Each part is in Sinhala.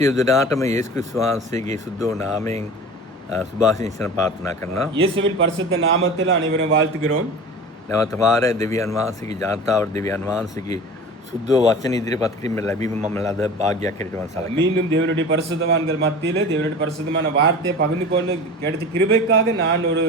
සියලු දෙනාටම යේසුස් ක්‍රිස්තුස් වහන්සේගේ සුද්ධ වූ නාමයෙන් සුභාශිංසන ප්‍රාර්ථනා කරනවා. இயேசுவின் பரிசுத்த நாமத்தில் அனைவரும் வாழ்த்துகிறோம். නැවත වාරයක් දෙවියන් වහන්සේගේ ජනතාවට දෙවියන් වහන්සේගේ සුද්ධ වචන ඉදිරිපත් කිරීම ලැබීම මම ලද භාග්‍යයක් හැටියට මම සලකනවා. மீண்டும் தேவனுடைய பரிசுத்தவான்கள் மத்தியிலே தேவனுடைய பரிசுத்தமான வார்த்தையை பகிர்ந்து கொண்டு கிடைத்த கிருபைக்காக நான் ஒரு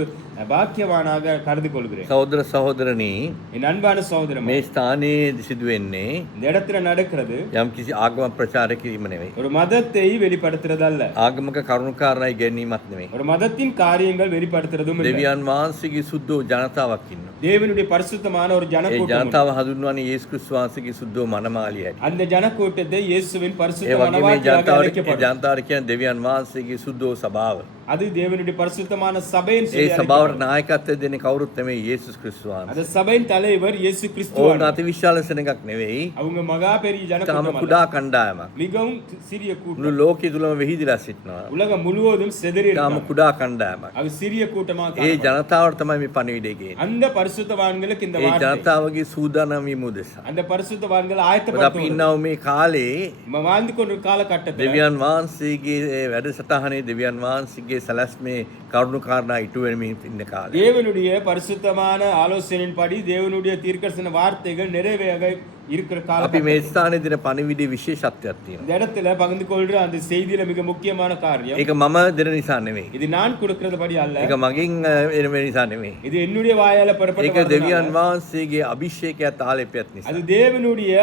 பாக்கியவானாக கருதி கொள்கிறேன். සහෝදර සහෝදරනි, என் அன்பான சகோதரன், මේ ස්ථානයේ සිදු වෙන්නේ இந்த இடத்துல நடக்கிறது යම් කිසි ආගම ප්‍රචාර කිරීම නෙවෙයි. ஒரு மதத்தை வெளிப்படுத்துறதல்ல, ආගමක කරුණු කාරණා ඉගෙනීමක් නෙවෙයි. ஒரு மதத்தின் காரியங்கள் வெளிப்படுத்துறதும் இல்லை. දෙවියන් වහන්සේගේ සුද්ධ වූ ජනතාවක් ඉන්නවා. தேவனுடைய பரிசுத்தமான ஒரு ඒ ஜனக்கூட்டம் உண்டு. ජනතාව හඳුන්වන්නේ යේසුස් ක්‍රිස්තුස් වහන්සේගේ සුද්ධ වූ මනමාලිය හැටියට. அந்த ஜனக்கூட்டத்தை இயேசுவின் ඒ பரிசுத்த වගේම මේ மனவாட்டியாக ජනතාවට அழைக்கப்படும். ජනතාවට කියන්නේ දෙවියන් වහන්සේගේ සුද්ධ වූ සභාව. அது தேவனுடைய பரிசுத்தமான சபையின் ඒ சொல்லி සභාවට அழைக்கப்படும். නායකත්වය දෙන්නේ කවුරුත් නෙමෙයි යේසුස් ක්‍රිස්තුස් වහන්සේ. அந்த சபையின் தலைவர் இயேசு ඕන கிறிஸ்துவானவர். අතිවිශාල සෙනඟක් නෙවෙයි. அவங்க மகா பெரிய තාම ஜனக்கூட்டம் அல்ல. කුඩා කණ්ඩායමක්. மிகவும் சிறிய கூட்டம். මුළු ලෝකෙ තුලම වෙහිදිලා සිටිනවා. உலகம் முழுவதும் செதறி තාම இருக்காங்க. කුඩා කණ්ඩායමක්. அது சிறிய கூட்டமாக ඒ காணப்படும். ජනතාවට තමයි මේ පණිවිඩය ගේන්නේ. அந்த பரிசுத்தவான்களுக்கு இந்த ඒ வார்த்தை, ජනතාවගේ සූදානම් වීම උදෙසා. அந்த பரிசுத்தவான்கள் මොකද අපි ஆயத்தப்படுத்துவது. ඉන්නව මේ කාලේ நம்ம வாழ்ந்து கொண்ட காலகட்டத்தில் දෙවියන් වහන්සේගේ වැඩසටහනේ දෙවියන් වහන්සේගේ සැලැස්මේ කරුණු කාරණා ඉටු වෙමින් ඉන්න කාලේ. தேவனுடைய பரிசுத்தமான ஆலோசனையின்படி தேவனுடைய தீர்க்கதரிசன வார்த்தைகள் நிறைவேற இருக்கிற අපි காலம். මේ ස්ථානයේ දෙන පණිවිඩයේ විශේෂත්වයක් තියෙනවා. இந்த இடத்துல பகிர்ந்து கொள்ற அந்த செய்தியில மிக முக்கியமான காரியம், ඒක මම දෙන නිසා නෙවෙයි. இது நான் கொடுக்கிறதுபடி அல்ல, ඒක මගෙන් එන නිසා නෙවෙයි. இது என்னுடைய வாயால ඒක பெறப்பட்ட දෙවියන් வார்த்தை. වහන්සේගේ අභිෂේකයත් ආලේපයත් නිසා. அது தேவனுடைய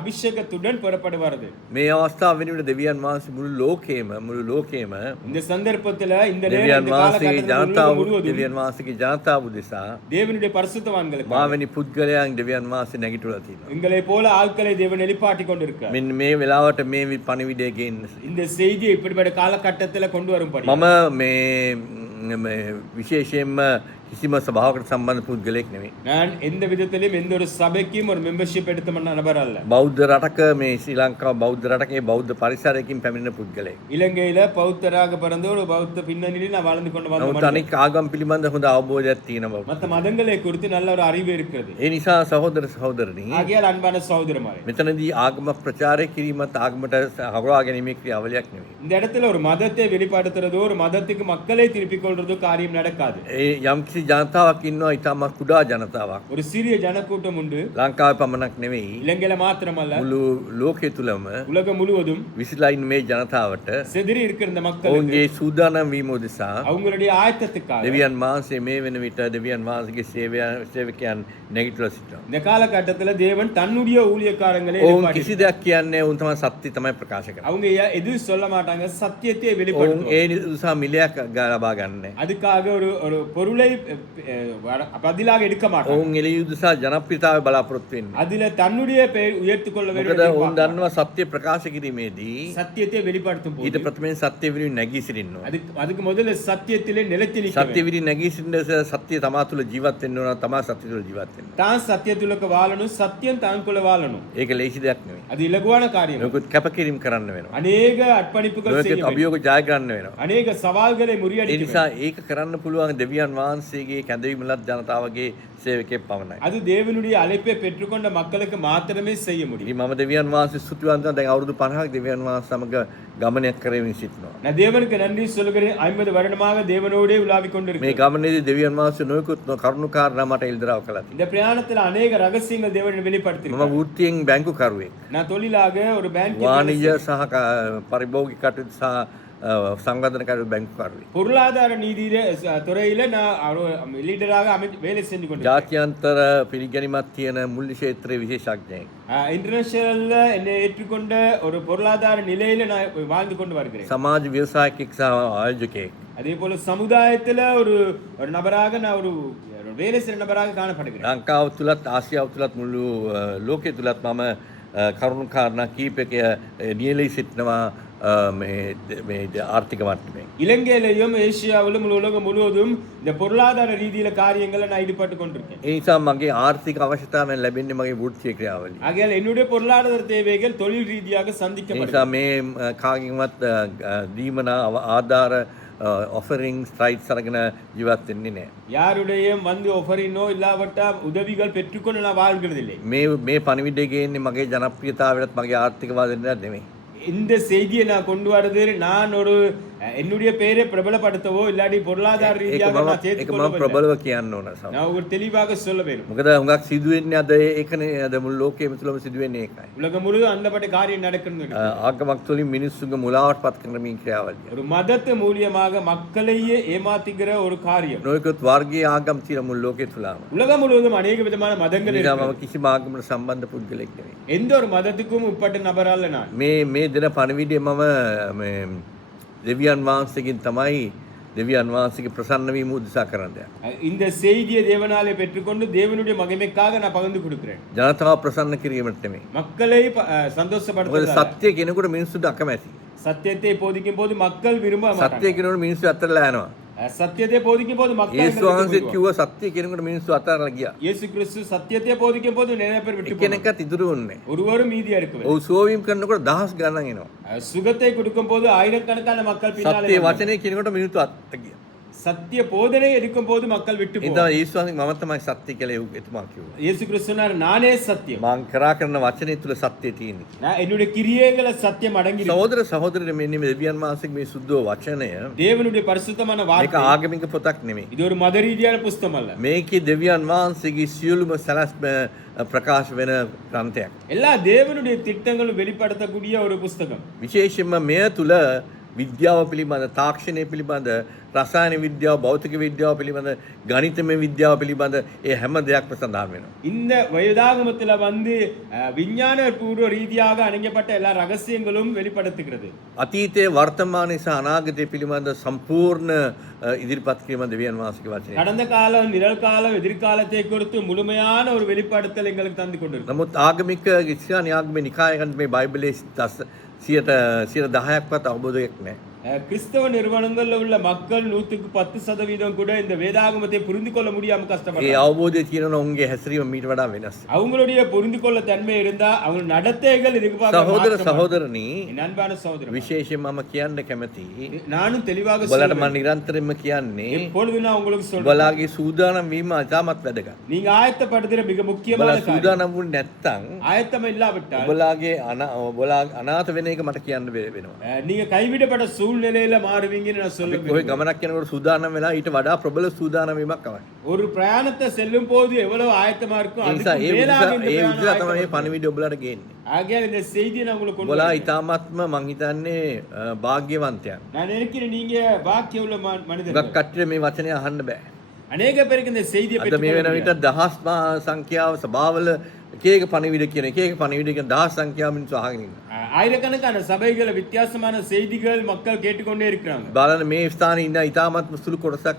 அபிஷேகத்துடன் பெறப்பட்டு வருது. මේ අවස්ථාව වෙනුවට දෙවියන් වහන්සේ මුළු ලෝකේම இந்த சந்தர்ப்பத்துல இந்த நேரம் දෙවියන් இந்த වහන්සේගේ காலகட்டத்தில் ජනතාව முழுவதும் දෙවියන් වහන්සේගේ ජනතාව උදෙසා தேவனுடைய பரிசுத்தவான்களுக்கு මාවැනි පුද්ගලයන් දෙවියන් වහන්සේ නැගිටලා තියෙනවා. எங்களை போல ஆட்களை தேவன் எழுப்பாட்டி கொண்டிருக்கிறார். මෙන්න මේ වෙලාවට මේ පණිවිඩය ගෙන්න. இந்த செய்தியை இப்படிப்பட்ட காலகட்டத்துல கொண்டு வரும்படி මම මේ විශේෂයෙන්ම කිසිම සභාවකට සම්බන්ධ පුද්ගලයෙක් නෙවෙයි. நான் எந்த விதத்திலும் எந்த ஒரு சபைக்கும் ஒரு மெம்பர்ஷிப் எடுத்த நபர் அல்ல. බෞද්ධ රටක මේ ශ්‍රී ලංකාව බෞද්ධ රටකේ බෞද්ධ පරිසරයකින් පැමිණෙන පුද්ගලයෙක්. இலங்கையில பௌத்தராக பிறந்த ஒரு பௌத்த பின்னணியில் நான் வாழ்ந்து கொண்டு வந்த නමුත් மனிதன். අනික් ආගම් පිළිබඳ හොඳ අවබෝධයක් තියෙන බව. மற்ற மதங்களை குறித்து நல்ல ஒரு அறிவு இருக்கிறது. ඒ නිසා සහෝදර සහෝදරනි, ஆகையால் அன்பான சகோதரமாரே, මෙතනදී ආගම ප්‍රචාරය කිරීමත් ආගමට හවුරා ගැනීමේ ක්‍රියාවලියක් නෙවෙයි. இந்த இடத்துல ஒரு மதத்தை வெளிப்படுத்துறதோ ஒரு மதத்துக்கு மக்களை திருப்பிக் கொள்றதோ காரியம் நடக்காது. ඒ යම්කිසි ජනතාවක් ඉන්නවා, ඊටම කුඩා ජනතාවක්. ஒரு சிறிய ஜனக்கூட்டம் உண்டு. ලංකාවේ පමණක් නෙවෙයි, இலங்கையில மாத்திரமல்ல, මුළු ලෝකෙ තුලම உலகம் முழுவதும் විසිලා ඉන්න මේ ජනතාවට செதறி இருக்கிற இந்த மக்களுக்கு ඔවුන්ගේ සූදානම් වීම උදෙසා அவங்களுடைய ஆயத்தத்துக்காக දෙවියන් වහන්සේ මේ වෙන විට දෙවියන් වහන්සේගේ සේවකයන් නැගිටලා සිටිනවා. இந்த காலகட்டத்துல தேவன் தன்னுடைய ஊழியக்காரங்களை ඔවුන් எழுப்பாட்டி කිසි දෙයක් කියන්නේ ඔවුන් තමයි සත්‍ය තමයි ප්‍රකාශ කරන්නේ. அவங்க எதுவும் சொல்ல மாட்டாங்க, சத்தியத்தை ඔවුන් வெளிப்படுத்துவாங்க. ඒ නිසා මිලයක් ලබා ගන්නෑ. அதுக்காக ஒரு ஒரு பொருளை பதிலாக எடுக்க மாட்டாங்க. ඔවුන් එළිය උදෙසා ජනප්‍රියතාවය බලාපොරොත්තු වෙන්නේ. அதுல தன்னுடைய பெயர் உயர்த்திக் கொள்ள வேண்டும் මොකද என்று ඔවුන් பார்ப்பாங்க. දන්නවා සත්‍ය ප්‍රකාශ කිරීමේදී சத்தியத்தை வெளிப்படுத்தும் ඊට போது ප්‍රථමයෙන් සත්‍ය විරින් නැගී සිටින්න ඕන. அதுக்கு முதல்ல சத்தியத்திலே நிலைத்து நிற்க සත්‍ය வேண்டும். විරින් නැගී සිටින සත්‍ය තමා තුළ ජීවත් වෙන්න ඕන, තමා සත්‍ය තුළ ජීවත් වෙන්න. தான் சத்தியத்துலக்கு வாழணும், சத்தியம் தான்குள்ள வாழணும். ඒක ලේසි දෙයක් නෙවෙයි. அது இலகுவான காரியம். මොකද කැපකිරීම කරන්න වෙනවා. அநேக அர்ப்பணிப்புகள் செய்ய ඔයකත් வேண்டும். අභියෝග ජය ගන්න වෙනවා. அநேக சவால்களை ඒ முறியடிக்க නිසා வேண்டும். ඒක කරන්න පුළුවන් දෙවියන් වහන්සේගේ කැඳවීමලත් ජනතාවගේ සේවකයෙක් පමණයි. அது தேவனுடைய அழைப்பை பெற்றுக்கொண்ட மக்களுக்கு மாத்திரமே செய்ய முடியும். ඉතින් මම දෙවියන් වහන්සේ ස්තුතිවන්තව දැන් අවුරුදු 50ක් දෙවියන් වහන්සේ සමග ගමනයක් කරමින් සිටිනවා. நான் தேவனுக்கு நன்றி சொல்கிறேன். 50 வருடமாக தேவனோடே உலாவிக் මේ கொண்டிருக்கிறேன். ගමනේදී දෙවියන් වහන්සේ නොයෙකුත් කරුණු කාරණා මට ඉල්දරව් කළා තියෙනවා. இந்த பிரயாணத்துல அநேக ரகசியங்கள் தேவன் මම வெளிப்படுத்தியிருக்கிறார். වෘත්තියෙන් බැංකු කරුවෙක්. நான் தொழிலாக ஒரு பேங்க் වාණිජ්‍ය සහ පරිභෝගික කටයුතු සහ සංවර්ධන කටයුතු බැංකු කරුවෙක්. பொருளாதார நீதியில துறையில நான் லீடராக வேலை செஞ்சு கொண்டிருக்கேன். ජාත්‍යන්තර පිළිගැනීමක් තියෙන මුල්‍ය ක්ෂේත්‍රයේ විශේෂඥයෙක්. இன்டர்நேஷனல்ல என்னை ஏற்றுக்கொண்ட ஒரு பொருளாதார நிலையில நான் வாழ்ந்து கொண்டு வருகிறேன். සමාජ ව්‍යවසායකෙක් සහ ආයෝජකයෙක්. அதே போல சமுதாயத்துல ஒரு ஒரு நபராக நான் ஒரு வேலை செய்கிற நபராக காணப்படுகிறேன். ලංකාව තුලත් ආසියාව තුලත් මුළු ලෝකෙ තුලත් මම කරුණු කාරණා කීපයක නියැලී සිටිනවා මේ ආර්ථික මට්ටමේ. இலங்கையிலையும் ஏசியாவிலும் உலகம் முழுவதும் இந்த பொருளாதார ரீதியில காரியங்களை நான் ஈடுபட்டு கொண்டிருக்கேன். ඒ නිසා මගේ ආර්ථික අවශ්‍යතාවයන් ලැබෙන්නේ මගේ වෘත්තීය ක්‍රියාවලිය. ஆகையால் என்னுடைய பொருளாதார தேவைகள் தொழில் ரீதியாக ඒ சந்திக்கப்படுகிறது. නිසා මේ කාගෙන්වත් දීමනා ආධාර ඔෆරින්ග්ස් ට්‍රයිට්ස් අරගෙන ජීවත් වෙන්නේ නැහැ. யாருடைய வந்து ஒஃபரினோ இல்லாவிட்டா உதவிகள் பெற்றுக்கொண்டு நான் வாழ்கிறதில்லை. මේ පණිවිඩය ගේන්නේ මගේ ජනප්‍රියතාවයටත් මගේ ආර්ථික වාදනයටත් නෙමෙයි. இந்த செய்தியை நான் கொண்டு வரது நான் ஒரு என்னுடைய பெயரை பிரபலப்படுத்தவோ இல்லாட்டி பொருளாதார ඒක ரீதியாக මම நான் சேர்த்துக் ඒක මම கொள்ளவில்லை. ප්‍රබලව කියන්න ඕන සම. நான் ஒரு தெளிவாக சொல்ல வேண்டும். මොකද හුඟක් සිදුවෙන්නේ අද ඒකනේ අද මුළු ලෝකෙම තුලම සිදුවෙන්නේ ඒකයි. உலகம் முழுவதும் அந்தப்பட்ட காரியம் நடக்கிறது. ආගමක් තුලින් මිනිස්සුන්ගේ මුලාවට පත් කරන මේ ක්‍රියාවලිය. ஒரு மதத்து மூலியமாக மக்களையே ஏமாத்துகிற ஒரு காரியம். නොයෙකුත් වර්ගීය ආගම් තියෙන මුළු ලෝකෙ තුලම. உலகம் முழுவதும் அநேக விதமான மதங்கள் ඒකම இருக்கு. මම කිසිම ආගමකට සම්බන්ධ පුද්ගලෙක් නෙවෙයි. எந்த ஒரு மதத்துக்கும் உட்பட்ட நபர் அல்ல நான். මේ දෙන පණිවිඩය මම මේ දෙවියන් වහන්සේගෙන් තමයි දෙවියන් වහන්සේගේ ප්‍රසන්න වීම උදෙසා කරන දෙයක්. இந்த செய்தியை தேவனாலே பெற்றுக்கொண்டு தேவனுடைய மகிமைக்காக நான் பகிர்ந்து கொடுக்கிறேன். ජනතාව ප්‍රසන්න කිරීමට නෙමෙයි. மக்களை මොකද சந்தோஷப்படுத்துவதற்கு. සත්‍ය කෙනෙකුට මිනිස්සුන්ට අකමැති. சத்தியத்தை போதிக்கும் போது மக்கள் விரும்ப සත්‍ය மாட்டாங்க. කෙනෙකුට මිනිස්සු අතරලා යනවා. சத்தியத்தை போதிக்கும் போது மக்கள் යේසුස් என்னை விட்டு වහන්සේ போயிடுவாங்க. කිව්ව සත්‍ය කෙනෙකුට මිනිස්සු අතරලා ගියා. இயேசு கிறிஸ்து சத்தியத்தை போதிக்கும் போது நிறைய பேர் விட்டு போனாங்க. එක්කෙනෙක්වත් ඉතුරු වුණේ නැහැ. ஒருவரும் மீதியா இருக்கவில்லை. ඔව් සුවවීම කරනකොට දහස් ගණන් එනවා. சுகத்தை கொடுக்கும் போது ஆயிரக்கணக்கான மக்கள் பின்னாலே සත්‍ය வந்தாங்க. වචනේ කියනකොට මිනිස්සු අත ගියා. சத்திய போதனை எடுக்கும் போது மக்கள் விட்டு ඉතින් போவாங்க. යේසුස් වහන්සේ මම තමයි සත්‍ය කියලා එතුමා කිව්වා. இயேசு கிறிஸ்து சொன்னார் நானே சத்தியம். මං කරා කරන වචනේ තුල සත්‍ය තියෙන්නේ. நான் என்னுடைய கிரியைகள சத்தியம் அடங்கி இருக்கு. සහෝදර සහෝදරයනි මෙන්න මේ දෙවියන් වහන්සේගේ මේ සුද්ධ වචනය தேவனுடைய பரிசுத்தமான මේක வார்த்தை ආගමික පොතක් නෙමෙයි. இது ஒரு மத ரீதியான புஸ்தகம் அல்ல. මේකේ දෙවියන් වහන්සේගේ සියලුම සලස්ම ප්‍රකාශ වෙන ග්‍රන්ථයක්. எல்லா தேவனுடைய திட்டங்களும் வெளிப்படுத்தக்கூடிய ஒரு புஸ்தகம். විශේෂයෙන්ම මෙය තුල විද්‍යාව පිළිබඳ තාක්ෂණය පිළිබඳ රසායන විද්‍යාව භෞතික විද්‍යාව පිළිබඳ ගණිතමය විද්‍යාව පිළිබඳ ඒ හැම දෙයක්ම සඳහන් වෙනවා. இந்த வேதாகமத்துல வந்து விஞ்ஞான பூர்வ ரீதியாக அணைக்கப்பட்ட எல்லா ரகசியங்களும் வெளிப்படுத்துகிறது. අතීතයේ වර්තමානයේ සහ අනාගතයේ පිළිබඳ සම්පූර්ණ ඉදිරිපත් කිරීම දෙවියන් වහන්සේගේ වචනය. கடந்த காலம் நிகழ்காலம் எதிர்காலத்தை குறித்து முழுமையான ஒரு வெளிப்படுத்தல் எங்களுக்கு தந்து கொண்டிருக்கு. නමුත් ආගමික ඉස්ලාම් ආගමේ නිකායකට මේ බයිබලයේ 10%ක්වත් අවබෝධයක් නැහැ. கிறிஸ்தவ நிறுவனங்கள்ல உள்ள மக்கள் 110% கூட இந்த வேதாகமத்தை புரிந்து கொள்ள முடியாம ඒ கஷ்டப்படுறாங்க. අවබෝධය තියෙනවා උන්ගේ හැසිරීම මීට වඩා වෙනස්. அவங்களுடைய புரிந்து கொள்ள தன்மை இருந்தா அவங்க நடத்தைகள் எதிர்பார்க்க සහෝදර மாற்றம். සහෝදරනි என் அன்பான சகோதரன், විශේෂයෙන් මම කියන්න කැමති நானும் தெளிவாக ඔයාලට சொல்றேன். මම නිරන්තරයෙන්ම කියන්නේ எப்பொழுது நான் உங்களுக்கு சொல்றேன், ඔයාලගේ සූදානම් වීම අජාමත් වැදගත්. நீங்க ஆயத்தப்படுத்துற மிக முக்கியமான ඔයාලා காரியம். සූදානම් වුනේ නැත්තම් ஆயத்தம் இல்லாவிட்டால் ඔයාලගේ ඔයාලා අනාථ වෙන එක මට කියන්න වෙනවා. நீங்க கைவிடப்பட்ட சூழ்நிலையில மாறுவீங்கன்னு நான் අපි சொல்லுவேன். කොහේ ගමනක් යනකොට සූදානම් වෙලා ඊට වඩා ප්‍රබල සූදානම් වීමක් අවශ්‍යයි. ஒரு பிரயாணத்தை செல்லும் போது எவ்வளவு ஆயத்தமா இருக்கும் ඒ නිසා அதுக்கு ඒ மேலாக இந்த විදිහ பிரயாணம் තමයි මේ ஆயத்தப்படும். පණිවිඩය ඔයාලට ගේන්නේ. ஆகையால் இந்த செய்தியை நான் உங்களுக்கு கொண்டு ඔයාලා வரேன். ඊටාත්ම මං හිතන්නේ වාග්යවන්තයන්. நான் நினைக்கிறேன் நீங்க பாக்கிய உள்ள ගොඩක් மனிதர்கள். කට්ටිය මේ වචනය අහන්න බෑ. அநேக பேருக்கு இந்த செய்தியை අද මේ වෙන විට දහස් සංඛ්‍යාව සභාවල එක එක පණිවිඩ කියන එක එක පණිවිඩ කියන දහස් සංඛ්‍යාව මිනිස්සු අහගෙන ඉන්නවා. ஆயிரக்கணக்கான சபைகள் வித்தியாசமான செய்திகள் மக்கள் கேட்டுக்கொண்டே இருக்கிறாங்க. බලන්න මේ ස්ථානයේ ඉන්න ඊටාත්ම සුළු කොටසක්.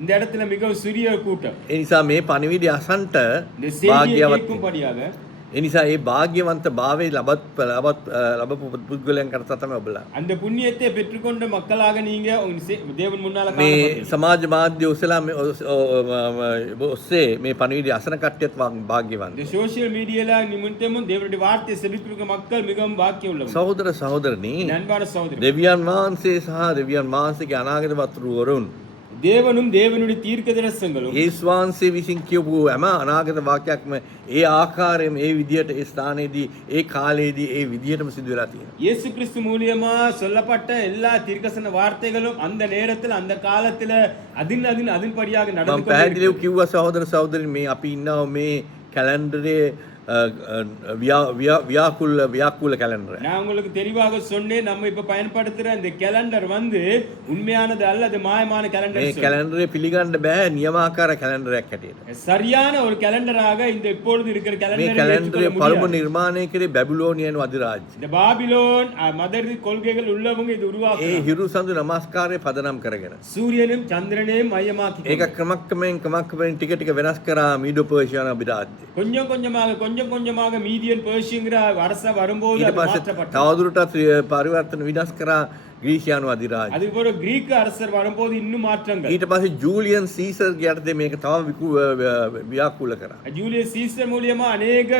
இந்த இடத்துல மிகவும் சிறிய கூட்டம் ඒ නිසා මේ පණිවිඩය අසන්ට இந்த செய்தியை වාග්යවත්. கேட்கும்படியாக ඒ නිසා ඒ වාග්යවන්ත භාවයේ ලබපු පුද්ගලයන් කරතා තමයි ඔබලා. அந்த புண்ணியத்தை பெற்றுக்கொண்ட மக்களாக நீங்க உங்க தேவன் முன்னால මේ காணப்படுறீங்க. සමාජ මාධ්‍ය ඔසලා ඔස්සේ මේ පණිවිඩය අසන කට්ටියත් වාග්යවන්ත. இந்த சோசியல் மீடியால நிமித்தமும் தேவனுடைய வார்த்தையை செலுத்திருக்க மக்கள் மிகவும் பாக்கியம் உள்ளவங்க. සහෝදර සහෝදරනි அன்பான சகோதரி, දෙවියන් වහන්සේ සහ දෙවියන් වහන්සේගේ අනාගත වතුරුවරුන් தேவனும் தேவனுடைய தீர்க்கதரிசனங்களும் යේසුස් වහන්සේ විසින් කියපු හැම අනාගත වාක්‍යයක්ම ඒ ආකාරයෙන්ම ඒ විදියට ඒ ස්ථානයේදී ඒ කාලයේදී ඒ විදියටම සිදු වෙලා තියෙනවා. இயேசு கிறிஸ்து மூலியமா சொல்லப்பட்ட எல்லா தீர்க்கதரிசன வார்த்தைகளும் அந்த நேரத்துல அந்த காலத்துல அதின்படியாக මම நடந்து පැහැදිලිව கொண்டிருக்கிறது. කිව්වා සහෝදර සහෝදරින් මේ අපි ඉන්නවා මේ කැලෙන්ඩරේ ව්‍යාකූල කැලෙන්ඩර්. நான் உங்களுக்கு தெளிவாக சொன்னேன், நம்ம இப்ப பயன்படுத்துற இந்த கேலண்டர் வந்து உண்மையானது அல்ல, அது மாயமான මේ கேலண்டர். කැලෙන්ඩරේ පිළිගන්න බෑ නියමාකාර කැලෙන්ඩරයක් හැටියට. சரியான ஒரு கேலண்டராக இந்த இப்பொழுது இருக்கிற මේ கேலண்டரை කැලෙන්ඩරේ ஏற்றுக்கொள்ள පළමු முடியாது. නිර්මාණය කරේ බැබිලෝනියන් අධිරාජ්‍ය. இந்த பாபிலோன் மதர் கொள்கைகள் உள்ளவங்க இது ඒ உருவாக்குறாங்க. හිරු සඳු නමස්කාරය පදනම් කරගෙන. சூரியனும் சந்திரனையும் மையமாக்கி ඒක ක්‍රමක්‍රමයෙන් ටික ටික වෙනස් කරා මීඩෝ පර්ෂියානු අධිරාජ්‍ය. கொஞ்சம் கொஞ்சமாக மீதியன் பேர்ஷியங்கிற அரச வரும்போது ඊට அது පස්සේ மாற்றப்பட்டது. තවදුරටත් පරිවර්තන විනාශ කරා ග්‍රීසියානු අධිරාජ්‍ය. அதுபோல கிரீக்க அரசர் வரும்போது இன்னும் மாற்றங்கள். ඊට පස්සේ ජූලියන් සීසර්ගේ යටතේ මේක තව ව්‍යාකූල කරා. ஜூலியஸ் சீசர் மூலியமா அநேக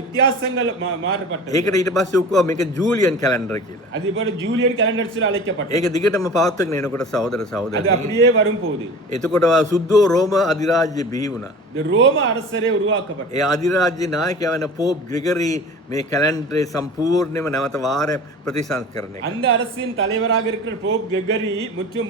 வித்தியாசங்கள் மாற்றப்பட்டது. ඒකට ඊට පස්සේ ඔක්කොම මේක ජූලියන් කැලෙන්ඩර් කියලා. அதுபோல ஜூலியன் கேலண்டர்ஸ்ல அழைக்கப்பட்டது. ඒක දිගටම පවත්වාගෙන එනකොට සහෝදර அது සහෝදරනි. அப்படியே வரும்போது එතකොට සුද්ධෝ රෝම අධිරාජ්‍ය බිහි වුණා. இந்த ரோம அரசரே உருவாக்கப்பட்டார். ඒ අධිරාජ්‍ය නායකයා වෙන පෝප් ග්‍රෙගරි මේ කැලෙන්ඩරේ සම්පූර්ණයෙන්ම නැවත වාරයක් ප්‍රතිසංස්කරණය කළා. அந்த அரசின் தலைவராக இருக்கிற போப் கெகரி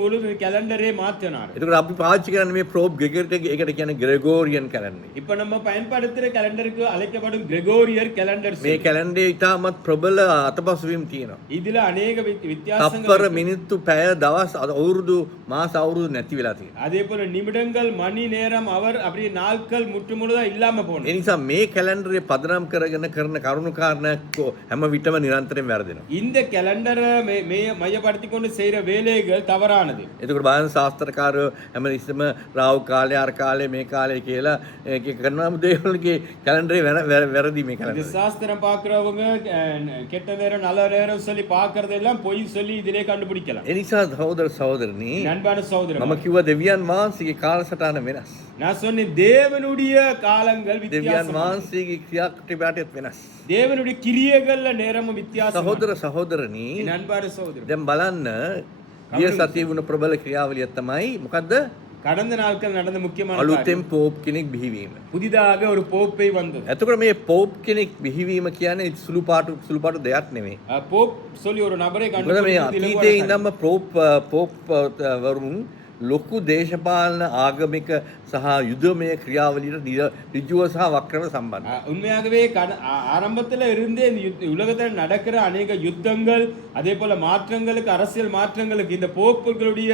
முழுவதும் கேலண்டரே மாற்றினார். එතකොට අපි පාවිච්චி කරන්නේ මේ පෝප් ග්‍රෙගරිට ඒකට කියන්නේ ග්‍රෙගෝරියන් කැලෙන්ඩර්. இப்ப நம்ம பயன்படுத்துற கேலண்டருக்கு அழைக்கப்படும் கிரெகோரியர் கேலண்டர். මේ කැලෙන්ඩරේ ඉතාමත් ප්‍රබල අතපසුවීම් තියෙනවා. இதுல අநேக வித்தியாசங்கள். තප්පර මිනිත්තු පැය දවස් අවුරුදු මාස අවුරුදු නැති වෙලා තියෙනවා. அதே போல நிமிடங்கள் மணி நேரம் அவர் அப்படியே நாட்கள் முற்றுமுழுதா இல்லாம போனது. ඒ නිසා මේ කැලෙන්ඩරේ පදනම් කරගෙන කරන කරුණු කාරණා හැම විටම නිරන්තරයෙන් වැරදෙනවා. இந்த கேலண்டரை மையப்படுத்தி கொண்டு செய்யற வேலைகள் தவறானது. එතකොට බලන්න ශාස්ත්‍රකාරයෝ හැම ඉස්සම රාහු කාලේ අර කාලේ මේ කාලේ කියලා ඒක කරනවා දේවල්ගේ කැලෙන්ඩරේ වැරදි මේ இந்த කැලෙන්ඩරේ. சாஸ்திரம் பாக்குறவங்க கெட்ட நேரம் நல்ல நேரம் சொல்லி பாக்குறதெல்லாம் பொய் சொல்லி இதிலே கண்டுபிடிக்கலாம். ඒ නිසා සහෝදර සහෝදරනි அன்பான சகோதரன், මම කිව්වා දෙවියන් වහන්සේගේ කාලසටහන වෙනස්. நான் சொன்னேன் தேவனுடைய காலங்கள் දෙවියන් வித்தியாசம். වහන්සේගේ ක්‍රියාකටිපාටියත් වෙනස්. தேவனுடைய கிரியைகள்ல நேரமும் வித்தியாசம். සහෝදර සහෝදරනි அன்பான சகோதரன், දැන් බලන්න ගිය සතියේ වුණ ප්‍රබල ක්‍රියාවලිය තමයි මොකද්ද? கடந்த நாட்கள் நடந்த முக்கியமான காரியம். අලුතෙන් පෝප් කෙනෙක් බිහිවීම. புதிதாக ஒரு போப்பை வந்தது. එතකොට මේ පෝප් කෙනෙක් බිහිවීම කියන්නේ සුළු පාටු දෙයක් නෙමෙයි. போப் சொல்லி ஒரு நபரை මොකද මේ අතීතයේ கண்டுபிடித்து ඉඳන්ම පෝප් වරුන් ලොකු දේශපාලන ආගමික සහ යුදමය ක්‍රියාවලියට ඍජුව සහ වක්‍රව සම්බන්ධයි. உண்மையாகவே ஆரம்பத்துல இருந்தே இந்த உலகத்தில் நடக்கிற அநேக யுத்தங்கள், அதே போல மாற்றங்களுக்கு, அரசியல் மாற்றங்களுக்கு இந்த போப்புகளுடைய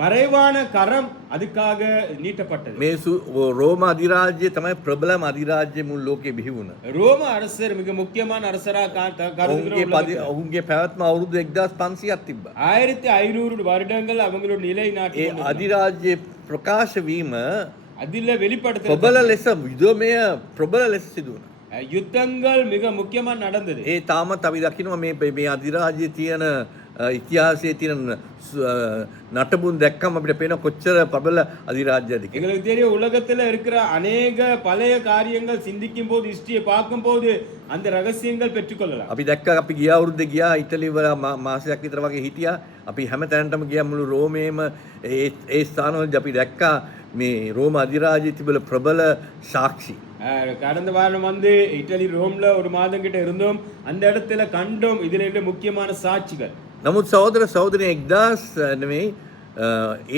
மறைவான கரம் அதுக்காக நீட்டப்பட்டது. මේ රෝම අධිරාජ්‍යය තමයි ප්‍රබලම අධිරාජ්‍ය මුල් ලෝකේ බිහි වුණ. ரோம அரசர் மிக முக்கியமான அரசராக ඔවුන්ගේ පැවැත්ම අවුරුදු 1500ක් තිබ්බා. 1500 வருடங்கள் அவங்களோட நிலை ඒ நாட்டி අධිරාජ්‍ය ප්‍රකාශ වීම அதில் வெளிப்படுத்த ප්‍රබල ලෙස යුදමය ප්‍රබල ලෙස සිදු වුණා. யுத்தங்கள் மிக முக்கியமா நடந்தது. ඒ තාමත් අපි දකිනවා මේ අධිරාජ්‍යයේ තියෙන ඉතිහාසයේ තියෙන නටබුන් දැක්කම අපිට පේන කොච්චර ප්‍රබල අධිරාජ්‍යද කියලා. எங்களுக்கு தெரியும் உலகத்துல இருக்கிற அநேக பழைய காரியங்கள் சிந்திக்கும் போது, ஹிஸ்டரியை பார்க்கும் போது அந்த ரகசியங்கள் பெற்றுக்கொள்ளலாம். අපි දැක්ක අපි ගිය අවුරුද්දේ ගියා ඉටලි වල මාසයක් විතර වගේ හිටියා. අපි හැම තැනටම ගියා මුළු රෝමේම ඒ ස්ථානවලදී අපි දැක්කා මේ රෝම අධිරාජ්‍යයේ තිබෙන ප්‍රබල සාක්ෂි. கடந்த வாரம் வந்து இட்டலி ரோம்ல ஒரு மாதம் கிட்ட இருந்தோம். அந்த இடத்துல கண்டோம் இதுல இருந்த முக்கியமான சாட்சிகள். නමුත් සහෝදර සහෝදරනි 1000 නෙමෙයි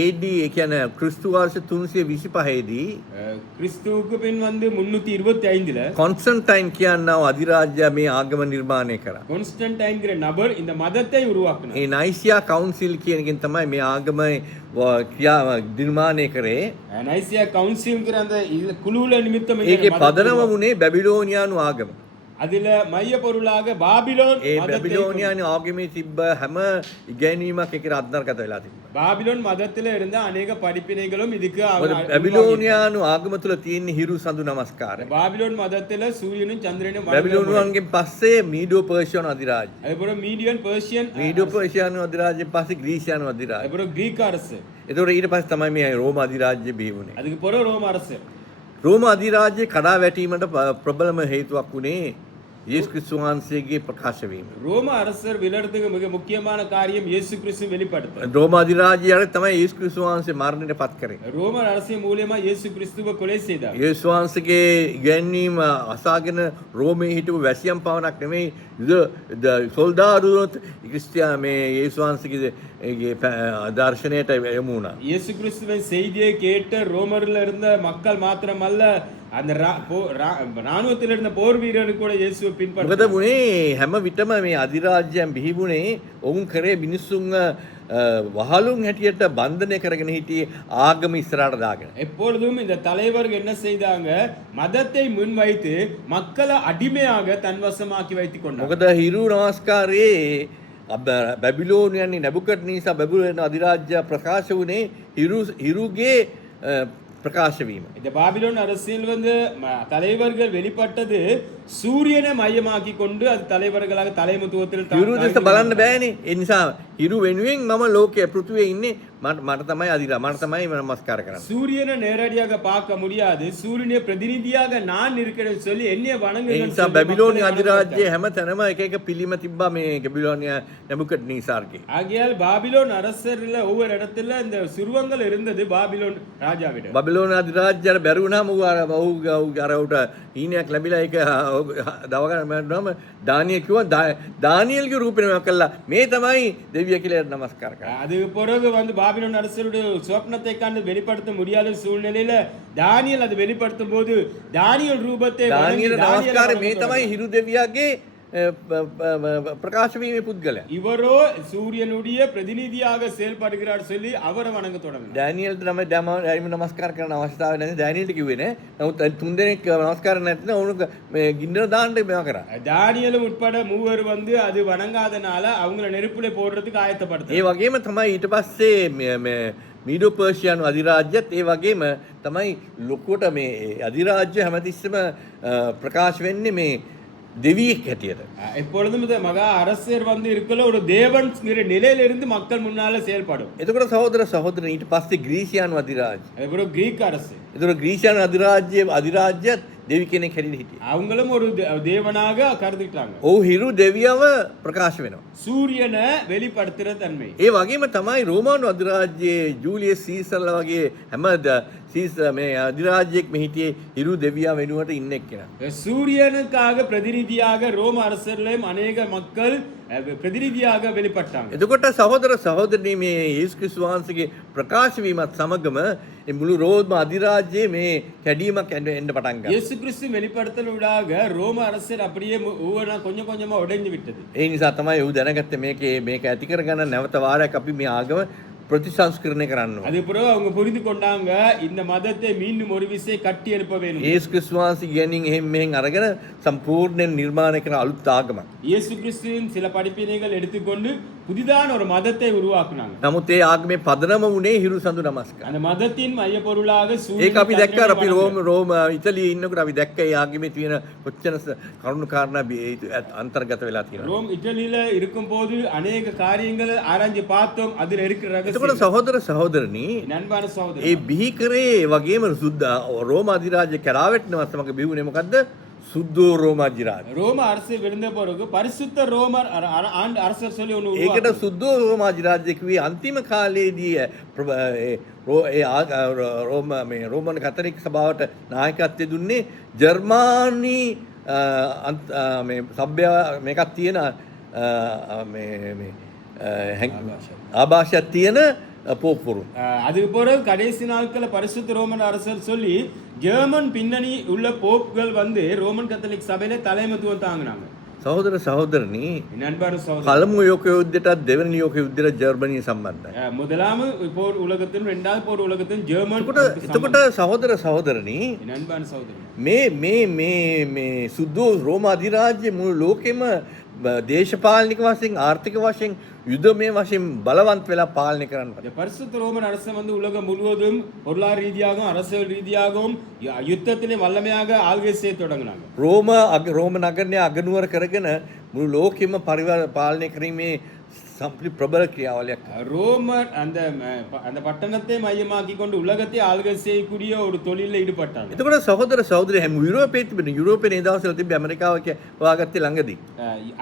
AD ඒ කියන්නේ ක්‍රිස්තු වර්ෂ 325 දී கிறிஸ்துவுக்கு பின் வந்து 325ல කොන්ස්ටන්ටයින් කියනව අධිරාජ්‍ය මේ ආගම නිර්මාණය කරා. கான்ஸ்டன்டைன்ங்கிற நபர் இந்த மதத்தை உருவாக்கினார். ඒ නයිසියා කවුන්සිල් කියන එකෙන් තමයි මේ ආගම නිර්මාණය කරේ. நைசியா கவுன்சில்ங்கிற அந்த குழுவுல நிமித்தம் ඒකේ පදනම වුණේ බැබිලෝනියානු ආගම. அதுல மைய பொருளாக பாபிலோன் ඒ බැබිලෝනියානු ආගමේ තිබ්බ හැම ඉගැන්වීමක් ඒකට අත්නර්ගත වෙලා තිබ්බා. பாபிலோன் மதத்துல இருந்த அநேக படிப்பினைகளும் இதுக்கு බැබිලෝනියානු ආගම තුල තියෙන හිරු සඳු නමස්කාරය. பாபிலோன் மதத்துல சூரியனும் சந்திரனும் බැබිලෝනියන්ගෙන් පස්සේ මීඩෝ පර්ෂියානු අධිරාජ්‍ය. அதுபோல மீடியன் பெர்ஷியன், මීඩෝ පර්ෂියානු අධිරාජ්‍යයෙන් පස්සේ ග්‍රීසියානු අධිරාජ්‍ය. அதுபோல கிரீக் அரசு, එතකොට ඊට පස්සේ තමයි මේ රෝම අධිරාජ්‍ය බිහි වුණේ. அதுக்கு பிறகு ரோம அரசு. රෝම අධිරාජ්‍ය කඩා වැටීමට ප්‍රබලම හේතුවක් වුණේ යේසු ක්‍රිස්තු වහන්සේගේ ප්‍රකාශ වීම. ரோம அரசர் விலறதுக்கு மிக முக்கியமான காரியம் இயேசு கிறிஸ்து வெளிப்படுத்த. රෝම අධිරාජ්‍යයට තමයි යේසු ක්‍රිස්තු වහන්සේ මරණයට පත් කරේ. ரோம அரசின் மூலமா இயேசு கிறிஸ்துவை கொலை செய்தார். යේසු වහන්සේගේ ඉගැන්වීම අසාගෙන රෝමේ හිටපු වැසියන් පවණක් නෙමෙයි සොල්දාදුත් ක්‍රිස්තියානි මේ යේසු වහන්සේගේ දර්ශනයට යමු වුණා. இயேசு கிறிஸ்துவின் செய்தியை கேட்ட ரோமர்ல இருந்த மக்கள் மாத்திரமல்ல, அந்த ராணுவத்தில் இருந்த போர் வீரர்கள் கூட இயேசுவை මොකද பின்பற்றினார். වුණේ හැම විටම මේ අධිරාජ්‍යයන් බිහි වුණේ ඔවුන් කරේ මිනිස්සුන්ව වහලුන් හැටියට බන්ධනය කරගෙන හිටියේ ආගම ඉස්සරහට දාගෙන. எப்பொழுதும் இந்த தலைவர்கள் என்ன செய்தாங்க, மதத்தை முன்வைத்து மக்களை அடிமையாக தன்வசமாக்கி வைத்துக் கொண்டார். මොකද හිරු නමස්කාරයේ බැබිලෝනියන්නේ නැබුකඩ්නීසා බැබිලෝන අධිරාජ්‍ය ප්‍රකාශ වුණේ හිරුගේ பிரகாஷ වීම. இந்த பாபிலோன் அரசியல் வந்து தலைவர்கள் வெளிப்பட்டது சூரியனை மையமாக்கி கொண்டு அது தலைவர்களாக தலைமுத்துவத்தில் හිරු දෙස බලන්න බෑනේ. ඒ නිසා හිරු වෙනුවෙන් මම ලෝකයේ පෘථුවේ ඉන්නේ මට තමයි අදිරා මට තමයි නමස්කාර කරන්නේ. சூரியனை நேரடியாக பார்க்க முடியாது. சூரியனை பிரதிநிதியாக நான் இருக்கிறேன்னு சொல்லி என்னைய ඒ வணங்குங்கன்னு නිසා சொல்லி බැබිලෝනි மக்களை අධිරාජ්‍යයේ வணங்க හැම තැනම එක එක පිළිම තිබ්බා මේ බැබිලෝනිය නෙබුකඩ්නීසාර්ගේ. ஆகையால் பாபிலோன் அரசர்ல ஒவ்வொரு இடத்துல இந்த சுருவங்கள் இருந்தது பாபிலோன் ராஜாவிடம். බැබිලෝන අධිරාජ්‍යයට බැරි වුණාම ඌ අර උට හීනයක් ලැබිලා ඒක දව ගන්න බැන්නාම දානියෙල් කිව්වා දානියෙල්ගේ රූපෙම කළා මේ තමයි දෙවිය කියලා නමස්කාර කරා. அது பிறகு வந்து பாபிலோன் அரசருடைய சொப்னத்தை கண்டு வெளிப்படுத்த முடியாத சூழ்நிலையில தானியல் அது வெளிப்படுத்தும் போது தானியல் ரூபத்தை வணங்கி දානියෙල් தானியேலை නමස්කාරය வணங்க මේ තමයි தொடங்கினார். හිරු දෙවියගේ ප්‍රකාශ වීමේ පුද්ගලයා. இவரோ சூரியனுடைய பிரதிநிதியாக செயல்படுகிறார் சொல்லி அவரை வணங்க தொடங்கினார். ඩෑනියෙල්ට නම නමස්කාර කරන්න අවස්ථාවක් නැහැ. ඩෑනියෙල්ට කිව්වේ නෑ. නමුත් තුන් දෙනෙක් නමස්කාර නැත්නම් ඔවුන් මේ ගින්නර දාන්න මේවා කරා. தானியலும் உட்பட மூவர் வந்து அது வணங்காதனால அவங்கள நெருப்புல போடுறதுக்கு ඒ ஆயத்தப்படுத்தார். වගේම තමයි ඊට පස්සේ මීඩෝ පර්ෂියානු අධිරාජ්‍යත් ඒ වගේම තමයි ලොකුවට මේ අධිරාජ්‍ය හැමතිස්සෙම ප්‍රකාශ වෙන්නේ මේ දෙවියෙක් හැටියට. எப்பொழுதும் இந்த மகா அரசர் வந்து இருக்கல ஒரு தேவன்ங்கிற நிலையில இருந்து மக்கள் முன்னால செயல்படும். එතකොට සහෝදර සහෝදරනි ඊට පස්සේ ග්‍රීසියානු අධිරාජ්‍ය. அதுக்கப்புறம் கிரீக் அரசு. එතකොට ග්‍රීසියානු අධිරාජ්‍යත් දෙවි කෙනෙක් හැටියට හිටියේ. அவங்களும் ஒரு தேவனாக கருதிட்டாங்க. ඔව් හිරු දෙවියව ප්‍රකාශ වෙනවා. சூரியனை வெளிப்படுத்துற தன்மை. ඒ වගේම තමයි රෝමානු අධිරාජ්‍යයේ ජූලියස් සීසර්ලා වගේ හැම මේ අධිරාජ්‍යයක් හිටියේ හිරු දෙවියා වෙනුවට ඉන්න එක්කෙනා. சூரியனுக்காக பிரதிநிதியாக ரோம அரசர்லயும் அநேக மக்கள் பிரதிநிதியாக வெளிப்பட்டாங்க. එතකොට සහෝදර සහෝදරනි මේ යේසුස් ක්‍රිස්තුස් වහන්සේගේ ප්‍රකාශ වීමත් සමගම මේ මුළු රෝම අධිරාජ්‍යයේ මේ කැඩීමක් එන්න පටන් ගත්තා. இயேசு கிறிஸ்து வெளிப்படுத்தலுடாக ரோம அரசர் அப்படியே ஒவ்வொரு கொஞ்சம் கொஞ்சமா உடைஞ்சு விட்டது. ඒ නිසා තමයි ඌ දැනගත්තේ මේක ඇති කරගන්න නැවත වාරයක් අපි මේ ආගම ප්‍රතිසංස්කරණය කරන්න ඕනේ. அது பிறகு அவங்க புரிந்து கொண்டாங்க இந்த மதத்தை மீண்டும் ஒரு விசை கட்டி எழுப்ப வேண்டும். යේසුස් ක්‍රිස්තුස් වහන්සේ කියනින් එහෙන් මෙහෙන් අරගෙන සම්පූර්ණයෙන් නිර්මාණය කරන අලුත් ආගමක්. இயேசு கிறிஸ்துவின் சில படிப்பினைகள் எடுத்துக்கொண்டு புதிதான ஒரு மதத்தை உருவாக்குனாங்க. නමුත් ඒ ආගමේ පදනම වුණේ හිරු සඳු නමස්කාර. அந்த மதத்தின் மைய பொருளாக ඒක අපි දැක්කා අපි රෝම ඉතලියේ ඉන්නකොට අපි දැක්ක ඒ ආගමේ තියෙන කොච්චර කරුණු කාරණා අන්තර්ගත වෙලා තියෙනවා. ரோம் இட்டலியில இருக்கும்போது அநேக காரியங்கள் ஆராய்ஞ்சு பார்த்தோம். அதில் இருக்கிற එතකොට ரகசியம் සහෝදර සහෝදරනි நண்பான ඒ சகோதரர் බිහි කරේ වගේම සුද්ධ රෝම අධිරාජ්‍ය කැරාවැටෙනවා සමග බිහුනේ මොකද්ද? සුද්ධෝ රෝම අධිරාජ්‍ය. ரோம அரசு விழுந்த பிறகு பரிசுத்த ரோமர் ஆண்டு அரசர் சொல்லி ஒன்று ඒකට உருவாக்குனாங்க. සුද්ධෝ රෝම අධිරාජ්‍ය කිව්වේ අන්තිම කාලයේදී රෝම මේ රෝමන් කතෝලික සභාවට නායකත්වය දුන්නේ ජර්මානි මේ සભ્ય මේකක් තියෙන මේ ආభాෂයක් තියෙන පෝපුරු. அதுக்கு பிறகு கடைசி நாட்கள பரிசுத்த ரோமன் அரசர் சொல்லி ஜெர்மன் பின்னணி உள்ள போப்கள் வந்து ரோமன் கத்தோலிக் சபையில தலைமைத்துவம் தாங்கினாங்க. සහෝදර සහෝදරනි நண்பான சகோதரர் පළමු යෝක යුද්ධයටත් දෙවැනි යෝක යුද්ධයට ජර්මනිය සම්බන්ධයි. முதலாம் போர் உலகத்தின் இரண்டாவது போர் உலகத்தின் ஜெர்மன் එතකොට සහෝදර සහෝදරනි நண்பான சகோதரர் මේ සුද්ධෝ රෝම අධිරාජ්‍ය මුළු ලෝකෙම දේශපාලනික වශයෙන් ආර්ථික වශයෙන් යුදමය වශයෙන් බලවන්ත වෙලා පාලනය කරන්න. இந்த பரிசுத்த ரோமன் அரசு வந்து உலகம் முழுவதும் பொருளாதார ரீதியாகவும் அரசியல் ரீதியாகவும் யுத்தத்திலே வல்லமையாக ஆள்கை செய்ய தொடங்கினாங்க. රෝම නගරය අගනුවර කරගෙන මුළු ලෝකෙම පාලනය කිරීමේ සම්ප්‍රි ප්‍රබල ක්‍රියාවලියක්. ரோமர் அந்த அந்த பட்டணத்தை மையமாக்கி கொண்டு உலகத்தை ஆள்கை செய்யக்கூடிய ஒரு தொழிலில் ஈடுபட்டாங்க. එතකොට සහෝදර සහෝදරි හැම යුරෝපයේ තිබෙන යුරෝපයේ දාසල තිබ්බ ඇමරිකාව හොයාගත්තේ ළඟදී.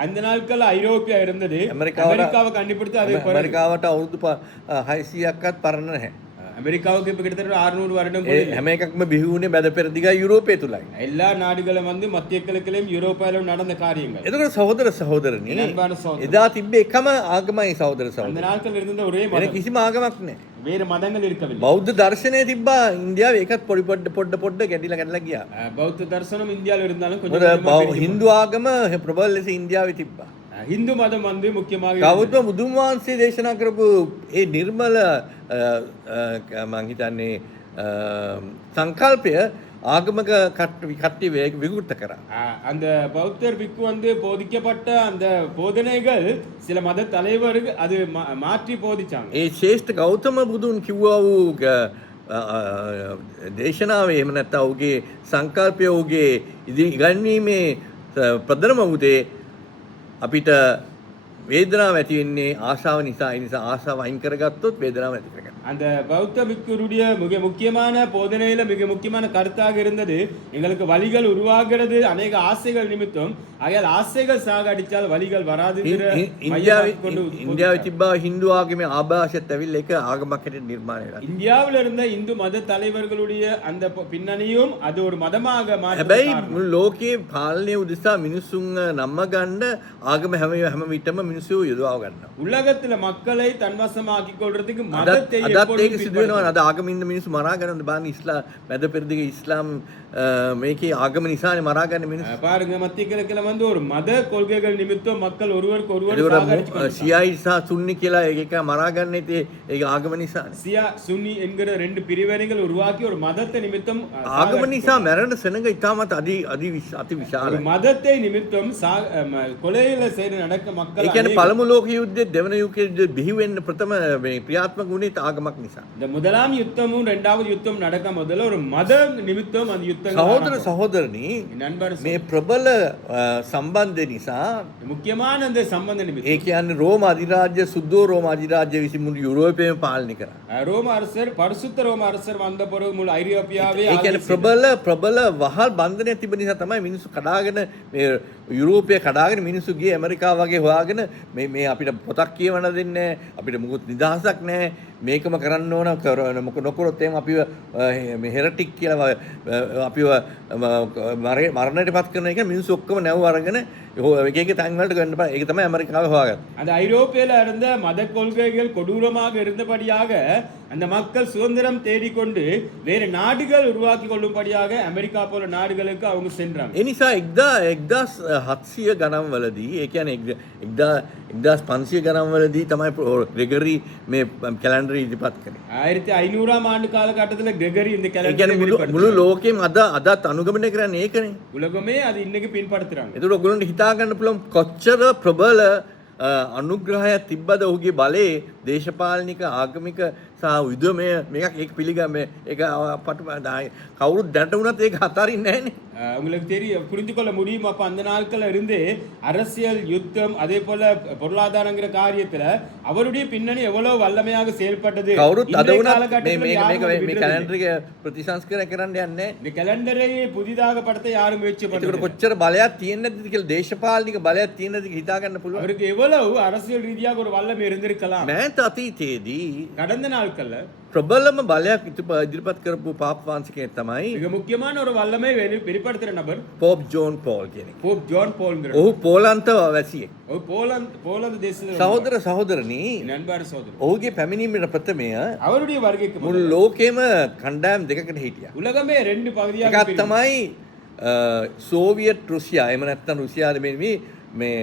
அந்த நாட்கள் ஐரோப்பியா இருந்தது. அமெரிக்காவை கண்டுபிடித்து அது ඇමරිකාවට අවුරුදු 600ක්වත් පරණ නැහැ. அமெரிக்காவுக்கு இப்ப கிட்டத்தட்ட 600 வருடம் හැම එකක්ම බිහි වුණේ මැද පෙරදිග යුරෝපයේ තුලයි. எல்லா நாடுகளும் வந்து மத்திய கிழக்கிலும் யூரோப்பாவிலும் நடந்த காரியங்கள். එතකොට සහෝදර සහෝදරනි நண்பான சகோதரர் එදා තිබ්බේ එකම ආගමයි සහෝදර அந்த සහෝදරි. நாட்கள் இருந்த ஒரே වෙන மதம். කිසිම ආගමක් නැහැ. வேறு மதங்கள் இருக்கவில்லை. බෞද්ධ දර්ශනය තිබ්බා ඉන්දියාවේ ඒකත් පොඩ්ඩ ගැටිලා ගියා. பௌத்த தரிசனம் இந்தியாவில் இருந்தாலும் මොකද கொஞ்சம் கொஞ்சமா பிரிஞ்சு හින්දු ආගම ප්‍රබල ලෙස ඉන්දියාවේ තිබ්බා. இந்து மதம் வந்து முக்கியமாக ගෞතම බුදුන් වහන්සේ දේශනා කරපු ඒ නිර්මල මං හිතන්නේ සංකල්පය ආගමක කට්ටිය විකෘත කරා. அந்த பௌத்தர் பிக்கு வந்து போதிக்கப்பட்ட அந்த போதனைகள் சில மத தலைவர்கள் அது மாற்றி போதிச்சாங்க. ඒ ශ්‍රේෂ්ඨ ගෞතම බුදුන් කිව්වා වූ දේශනාවේ එහෙම නැත්නම් ඔහුගේ සංකල්පය ඔහුගේ ඉගැන්වීමේ ප්‍රධානම උදේ අපිට වේදනාව ඇති වෙන්නේ ආශාව නිසා. ඒ නිසා ආශාව අයින් කරගත්තොත් වේදනාව ඇති කරගන්න. அந்த பௌத்த பிக்குருடைய மிக முக்கியமான போதனையில மிக முக்கியமான கருத்தாக இருந்தது எங்களுக்கு வலிகள் உருவாகிறது அநேக ஆசைகள் நிமித்தம் ஆகையால் ஆசைகள் சாகடிச்சால் வலிகள் வராதுங்கிற ඉන්දියාවේ තිබ්බා හින්දු ආගමේ ආభాෂයත් ඇවිල්ලා ඒක ආගමක් හැටියට නිර්මාණය වෙලා. இந்தியாவில் இருந்த இந்து மத தலைவர்களுடைய அந்த பின்னணியும் அது ஒரு மதமாக හැබැයි මුළු ලෝකයේ පාලනය උදෙසා මිනිසුන් නම්ම ගන්න ආගම හැම විටම මිනිස්සු යොදවා ගන්නවා. உலகத்துல மக்களை தன்வசமாக்கிக் கொள்றதுக்கு மதத்தை අදත් ඒක සිදු වෙනවා. අද ආගමින් ඉන්න මිනිස්සු මරා ගන්න බාන ඉස්ලාම් මැද පෙරදිග ඉස්ලාම් මේකේ ආගම නිසානේ මරා ගන්න මිනිස්සු. பாருங்க மத்திய கிழக்குல வந்து ஒரு மத கொள்கைகள் நிமித்தம் மக்கள் ஒருவருக்கு ஒருவர் ஷியாයි සහ සුන්නි කියලා එක මරා ගන්න ඒක ආගම නිසානේ. சியா சுன்னி என்கிற ரெண்டு பிரிவினைகள் உருவாக்கி ஒரு மதத்தை நிமித்தம் ආගම නිසා මැරෙන සෙනඟ ඉතාමත් අති විශාලයි. மதத்தை நிமித்தம் கொலையில செய்து நடக்க மக்கள் ඒ කියන්නේ පළමු ලෝක යුද්ධයේ දෙවන යුද්ධ බිහි වෙන්න ප්‍රථම මේ ක්‍රියාත්මක වුණේ ආගමක් නිසා. இந்த முதலாம் யுத்தமும் இரண்டாவது யுத்தம் நடக்க முதல்ல ஒரு மத நிமித்தம் அந்த யுத்தம் සහෝදර සහෝදරනි මේ ප්‍රබල සම්බන්ධය නිසා முக்கியமான அந்த சம்பந்த நிமித்தம் ඒ කියන්නේ රෝම අධිරාජ්‍ය සුද්ධෝ රෝම අධිරාජ්‍ය විසින් මුළු යුරෝපයම පාලනය කරා. ரோம அரசர் பரிசுத்த ரோம அரசர் வந்த பிறகு මුළු ஐரோப்பியாவே ඒ කියන්නේ ප්‍රබල වහල් බන්ධනයක් තිබෙන නිසා තමයි මිනිස්සු කඩාගෙන මේ යුරෝපය කඩාගෙන මිනිස්සු ගියේ ඇමරිකාව වගේ හොයාගෙන මේ අපිට පොතක් කියවන්න දෙන්නේ නැහැ. අපිට මුකුත් නිදහසක් නැහැ. මේකම කරන්න ඕන මොක නොකරොත් එහෙනම් අපිව මේ හෙරටික් කියලා අපිව මරණයටපත් කරන එක මිනිස්සු ඔක්කොම නැව් අරගෙන එක එක තැන් වලට ගන්න බෑ. ඒක තමයි ඇමරිකාව හොයාගත්තේ. அந்த ஐரோப்பியில இருந்த மத கொள்கைகள் கொடூரமாக இருந்தபடியாக அந்த மக்கள் சுதந்திரம் தேடிக்கொண்டு வேறு நாடுகள் உருவாக்கி கொள்ளும்படியாக அமெரிக்கா போல நாடுகளுக்கு அவங்க சென்றாங்க. ඒ නිසා 1700 ගණන්වලදී ඒ කියන්නේ 1500 ගණන්වලදී තමයි ග්‍රෙගරි මේ කැලෙන්ඩර් ඉදිරිපත් කරේ. 1500 ஆண்டு காலகட்டத்துல கிரெகரி இந்த ඒ කියන්නේ මුළු ලෝකෙම අදත් අනුගමනය කරන්නේ ඒකනේ. உலகமே அது இன்னைக்கு பின்பற்றுறாங்க. ඒකට ඔයගොල්ලන්ට හිතා ගන්න පුළුවන් කොච්චර ප්‍රබල අනුග්‍රහයක් තිබ්බද ඔහුගේ බලේ දේශපාලනික ආගමික සහ යුදමය මේකක් ඒක පිළිගන්නේ ඒක කවුරුත් දැනට වුණත් ඒක අතාරින්නේ නැහැනේ. உங்களுக்கு தெரியும் புரிந்து கொள்ள முடியும். அப்ப அந்த நாட்கள்ல இருந்து அரசியல் யுத்தம் அதே போல பொருளாதாரங்கிற காரியத்துல அவருடைய பின்னணி எவ்வளவு வல்லமையாக செயல்பட்டது. කවුරුත් අද වුණත් මේ කැලෙන්ඩර් එක ප්‍රතිසංස්කරණය කරන්න යන්නේ. இந்த කැලෙන්ඩரை புதிதாக படுத்த யாரும் முயற்சி பண்ணல. ඒකට කොච්චර බලයක් තියෙන්නේ නැද්ද කියලා දේශපාලනික බලයක් තියෙන්නේ නැද්ද හිතා ගන්න පුළුවන්. அவருக்கு எவ்வளவு அரசியல் ரீதியாக ஒரு வல்லமை இருந்திருக்கலாம். මෑත අතීතයේදී கடந்த நாட்கள்ல ප්‍රබලම බලයක් ඉදිරිපත් කරපු පාප් වංශිකයෙක් තමයි மிக முக்கியமான ஒரு வல்லமை வெளிப்படுத்துற நபர் පොප් ජෝන් පෝල් කියන එක. போப் ஜான் போல்ங்கிற ඔහු පෝලන්ත වැසියෙක්. போலந்து தேசத்துல සහෝදර සහෝදරනි நண்பார சகோதரர் ඔහුගේ පැමිණීමේ ප්‍රථමය அவருடைய வருகைக்கு මුළු ලෝකෙම කණ්ඩායම් දෙකකට හිටියා. உலகமே ரெண்டு பகுதியாக එකක් තමයි සෝවියට් රුසියා එහෙම නැත්නම් රුසියාද මේ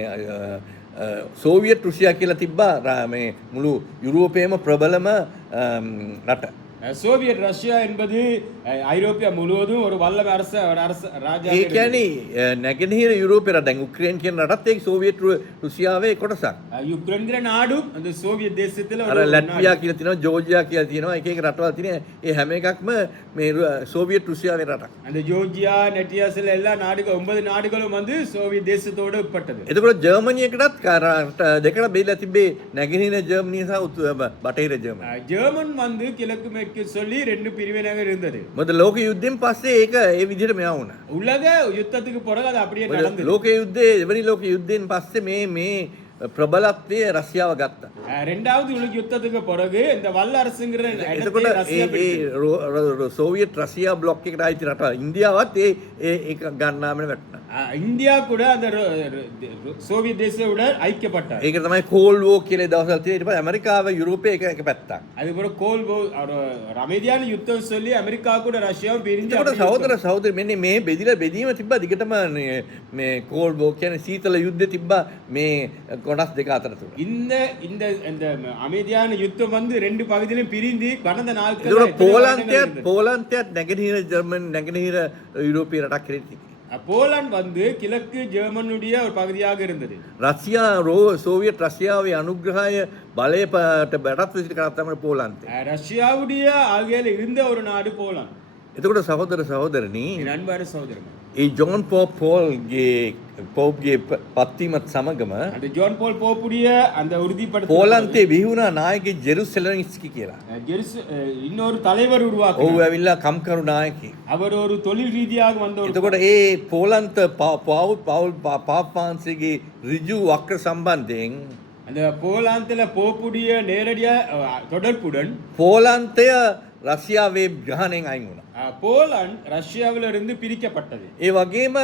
සෝවියට් රුසියා කියලා තිබ්බා මේ මුළු යුරෝපයේම ප්‍රබලම රට. சோவியட் ரஷ்யா என்பது ஐரோப்பியா முழுவதும் ஒரு வல்லமை அரச ராஜா. ඒ කියන්නේ නැගෙනහිර යුරෝපේ රට දැන් උක්‍රේන් කියන රටත් ඒක සෝවියට් රුසියාවේ කොටසක්. யுக்ரைன்ங்கிற நாடும் அந்த சோவியத் தேசத்துல අර ලැට්වියා කියලා තියෙනවා ජෝර්ජියා කියලා තියෙනවා එක එක රටවල් තියෙනවා. ඒ හැම එකක්ම මේ සෝවියට් රුසියාවේ රටක්. அந்த ஜோர்ஜியா நெட்டியாஸ்ல எல்லா நாடுகள் 9 நாடுகளும் வந்து சோவியத் தேசத்தோட உட்பட்டது. එතකොට ජර්මනියකටත් දෙකට බෙදලා තිබ්බේ නැගෙනහිර ජර්මනිය සහ බටහිර ජර්මනිය. ஜெர்மன் வந்து கிழக்கு மேற்கு சொல்லி ரெண்டு பிரிவினையாக இருந்தது. මොකද ලෝක යුද්ධයෙන් පස්සේ ඒක ඒ විදිහට මෙයා වුණා. உலக யுத்தத்துக்கு பிறகு அது அப்படியே நடந்தது. ලෝක යුද්ධයේ දෙවනි ලෝක යුද්ධයෙන් පස්සේ මේ ප්‍රබලත්වයේ රෂ්‍යාව ගත්තා. இரண்டாவது உலக யுத்தத்துக்கு பிறகு இந்த வல்லரசுங்கிற එතකොට ඒ සෝවියට් රෂ්‍යා බ්ලොක් එකට ආйти රට ඉන්දියාවත් ඒක ගන්නාමනේ වැටුණා. இந்தியா கூட அந்த சோவியத் தேசத்துடன் ஐக்கியப்பட்டார். ඒක තමයි කෝල්ඩ් වෝ කියලා දවසල් තියෙන. ඊට පස්සේ ඇමරිකාව යුරෝපේ එක පැත්තක්. அதுக்கப்புறம் கோல்ட் வார் அமைதியான யுத்தம் சொல்லி අමරිකා கூட ரஷ்யாவும் பிரிஞ்சு. ඒකට සහෝදර සහෝදරි මෙන්න මේ බෙදීම තිබ්බා දිගටම මේ කෝල්ඩ් වෝ කියන්නේ සීතල යුද්ධය තිබ්බා මේ කොටස් දෙක අතර තුන. இந்த இந்த இந்த அமைதியான யுத்தம் வந்து ரெண்டு பகுதியிலும் பிரிந்து கடந்த நாட்கள் போலන්තයත් නැගෙනහිර ජර්මන් නැගෙනහිර යුරෝපීය රටක් කෙරෙහි போலந்து வந்து கிழக்கு ஜெர்மனுடைய ஒரு பகுதியாக இருந்தது. රෂ්‍යා සෝවියට් රෂ්‍යාවේ අනුග්‍රහය බලයට බැටත් විසිට කරා තමයි පෝලන්තය. ரஷ்யாவுடைய ஆள்கையில் இருந்த ஒரு நாடு போலந்து. එතකොට සහෝදර සහෝදරනි நண்பர் சகோதரன் ඒ ජෝන් පෝප්ගේ පත්වීමත් සමගම அந்த ஜான் பால் போப்புடைய அந்த உறுதிப்படுத்த පෝලන්තේ විහුණා නායකයෙක් ජෙරුසලම්ස්කි කියලා. இன்னொரு தலைவர் ඔහු உருவாக்குறார். ඇවිල්ලා කම්කරු නායකයෙක්. அவர் ஒரு தொழில் ரீதியாக வந்த ஒரு එතකොට ඒ පෝලන්ත පවුල් පාප්පාන්සේගේ ඍජු වක්‍ර සම්බන්ධයෙන් அந்த போலாந்தில போப்புடைய நேரடியா தொடர்புடன் පෝලන්තය රසියාවේ ග්‍රහණයෙන් අයින් වුණා. போலாந்து ரஷ்யாவில இருந்து பிரிக்கப்பட்டது. ඒ වගේම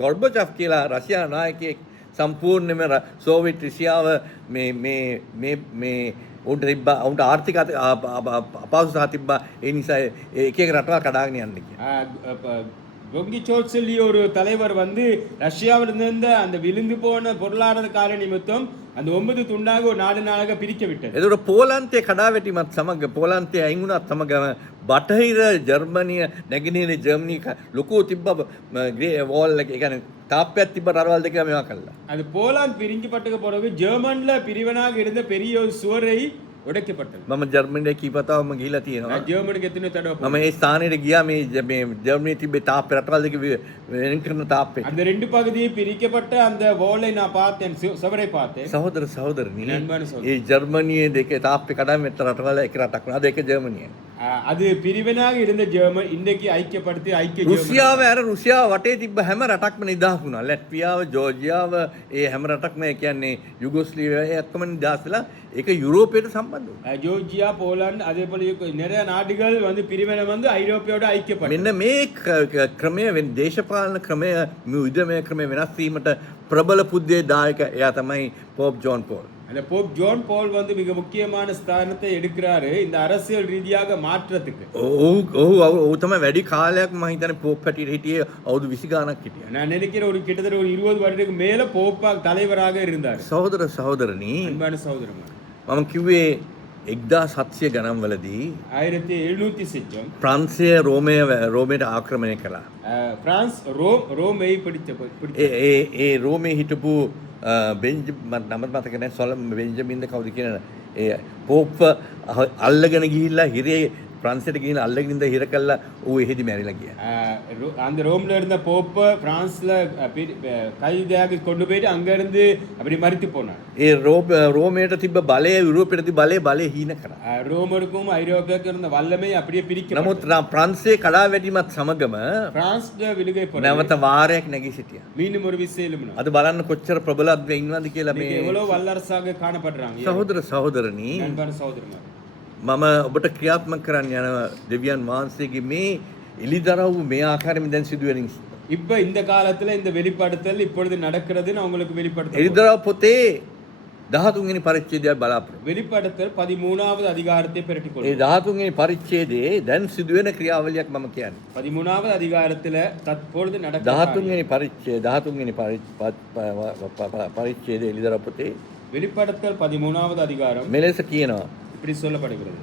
ගොර්බචොව් කියලා රසියා නායකයෙක් සම්පූර්ණයෙන්ම සෝවියට් රුසියාව මේ උන්ට තිබ්බා උන්ට ආර්ථික අපහසුතා තිබ්බා ඒ නිසා එක එක රටවල් කඩාගෙන යන්න කියලා. பொங்கிச்சோட் சொல்லி ஒரு தலைவர் வந்து ரஷ்யாவிலிருந்து அந்த விழுந்து போன பொருளாதார கால நிமித்தம் அந்த 9 துண்டாக ஒரு நாடாக பிரிக்க விட்டது. එතකොට පෝලන්තයේ කඩාවැටීමත් සමග පෝලන්තයේ අයින් වුණත් සමගම බටහිර ජර්මනිය නැගෙනහිර ජර්මනි ලොකු තිබ්බ වෝල් එක ඒ කියන්නේ තාප්පයක් තිබ්බ රටවල් දෙක මේවා කළා. அது போலாந்து பிரிக்கப்பட்ட பிறகு ஜெர்மன்ல பிரிவினாக இருந்த பெரிய ஒரு சுவரை உடைக்கப்பட்டது. මම ජර්මනියේ කීපතාවම ගිහිලා තියෙනවා. ஜெர்மனுக்கு எத்தனை தடவை මම ඒ ස්ථානෙට ගියා මේ ජර්මනියේ තිබ්බේ තාප්පේ රටවල් දෙක වෙන කරන තාප්පේ. அந்த ரெண்டு பகுதியை பிரிக்கப்பட்ட அந்த வாலை நான் பார்த்தேன், சுவரை பார்த்தேன். සහෝදර සහෝදරනි නන්බන සහෝදර. ඒ ජර්මනියේ දෙක තාප්පේ කඩාගෙන මෙතන රටවල එක රටක් වුණා. අද එක ජර්මනිය. அது பிரிவினாக இருந்த ஜெர்மன் இன்றைக்கு ஐக்கியப்படுத்தி ஐக்கிய රුසියාව අර රුසියාව වටේ තිබ්බ හැම රටක්ම නිදහස් වුණා. ලැට්වියාව, ජෝර්ජියාව, ඒ හැම රටක්ම ඒ කියන්නේ යුගොස්ලාවියාව ඒ ඔක්කොම නිදහස් වෙලා ඒක යුරෝපයට සම්බන්ධ වුණා. ஜோர்ஜியா, போலாந்து அதே போல நிறைய நாடுகள் வந்து பிரிவினை வந்து ஐரோப்பியோட ஐக்கியப்பட்டது. මෙන්න මේ ක්‍රමය දේශපාලන ක්‍රමය යුදමය ක්‍රමය වෙනස් වීමට ප්‍රබල පුද්දේ දායක එයා තමයි පෝප් ජෝන් පෝල්. அந்த போப் ஜான் பால் வந்து மிக முக்கியமான ஸ்தானத்தை எடுக்கிறாரு இந்த அரசியல் ரீதியாக மாற்றத்துக்கு. ඔහු තමයි වැඩි කාලයක් මම හිතන්නේ පෝප් හැටියට හිටියේ අවුරුදු 20 ගාණක් හිටියා. நான் நினைக்கிற ஒரு கிட்டத்தட்ட ஒரு 20 வருடத்துக்கு மேல போப்பா தலைவராக இருந்தார். සහෝදර සහෝදරනි அன்பான சகோதரர்களே, මම කිව්වේ 1700 ගණන්වලදී 1700 ප්‍රංශය රෝමයට ආක්‍රමණය කළා. பிரான்ஸ் ரோமை பிடித்த ඒ රෝමේ හිටපු නම මතක නැහැ සොලම් බෙන්ජමින්ද කවුද කියන ඒ පෝප්ව අල්ලගෙන ගිහිල්ලා හිරේ ප්‍රංශයට ගිහින් අල්ලගෙන ඉඳ හිර කළා ඌ එහෙදි මැරිලා ගියා. அந்த ரோம்ல இருந்த போப்பு பிரான்ஸ்ல கைதியாக கொண்டு போயிட்டு அங்க இருந்து அப்படி மரித்து போனார். ඒ රෝමයට තිබ්බ බලය යුරෝපයට තිබ්බ බලය හීන කරා. ரோமருக்கும் ஐரோப்பியாவுக்கும் இருந்த வல்லமை அப்படியே பிரிக்க. නමුත් ප්‍රංශයේ කඩාවැටීමත් සමගම பிரான்ஸ்ல விழுகை போன නැවත වාරයක් නැගී සිටියා. மீண்டும் ஒரு விசை எழும்பினார். අද බලන්න කොච්චර ප්‍රබලත්වයෙන් ඉන්නවද කියලා මේ எவ்வளவு வல்லரசாக காணப்படுறாங்க. සහෝදර සහෝදරනි அன்பான சகோதரர்களே, මම ඔබට ක්‍රියාත්මක කරන්න යන දෙවියන් වහන්සේගේ මේ එලිදරව් මේ ආකාරයෙන් දැන් සිදුවෙන නිසා. இப்ப இந்த காலத்துல இந்த வெளிப்படுத்தல் இப்பொழுது நடக்கிறது நான் உங்களுக்கு வெளிப்படுத்த. එලිදරව් පොතේ 13 වෙනි පරිච්ඡේදය බලාපොරොත්තු. வெளிப்படுத்தல் 13வது அதிகாரத்தை பெரட்டிக் ඒ கொள்ளும். 13 වෙනි පරිච්ඡේදයේ දැන් සිදුවෙන ක්‍රියාවලියක් මම කියන්නේ. 13வது அதிகாரத்துல தற்பொழுது நடக்கிற 13 වෙනි පරිච්ඡේදයේ එලිදරව් පොතේ வெளிப்படுத்தல் 13வது அதிகாரம் මෙලෙස කියනවා. இப்படி சொல்லப்படுகிறது.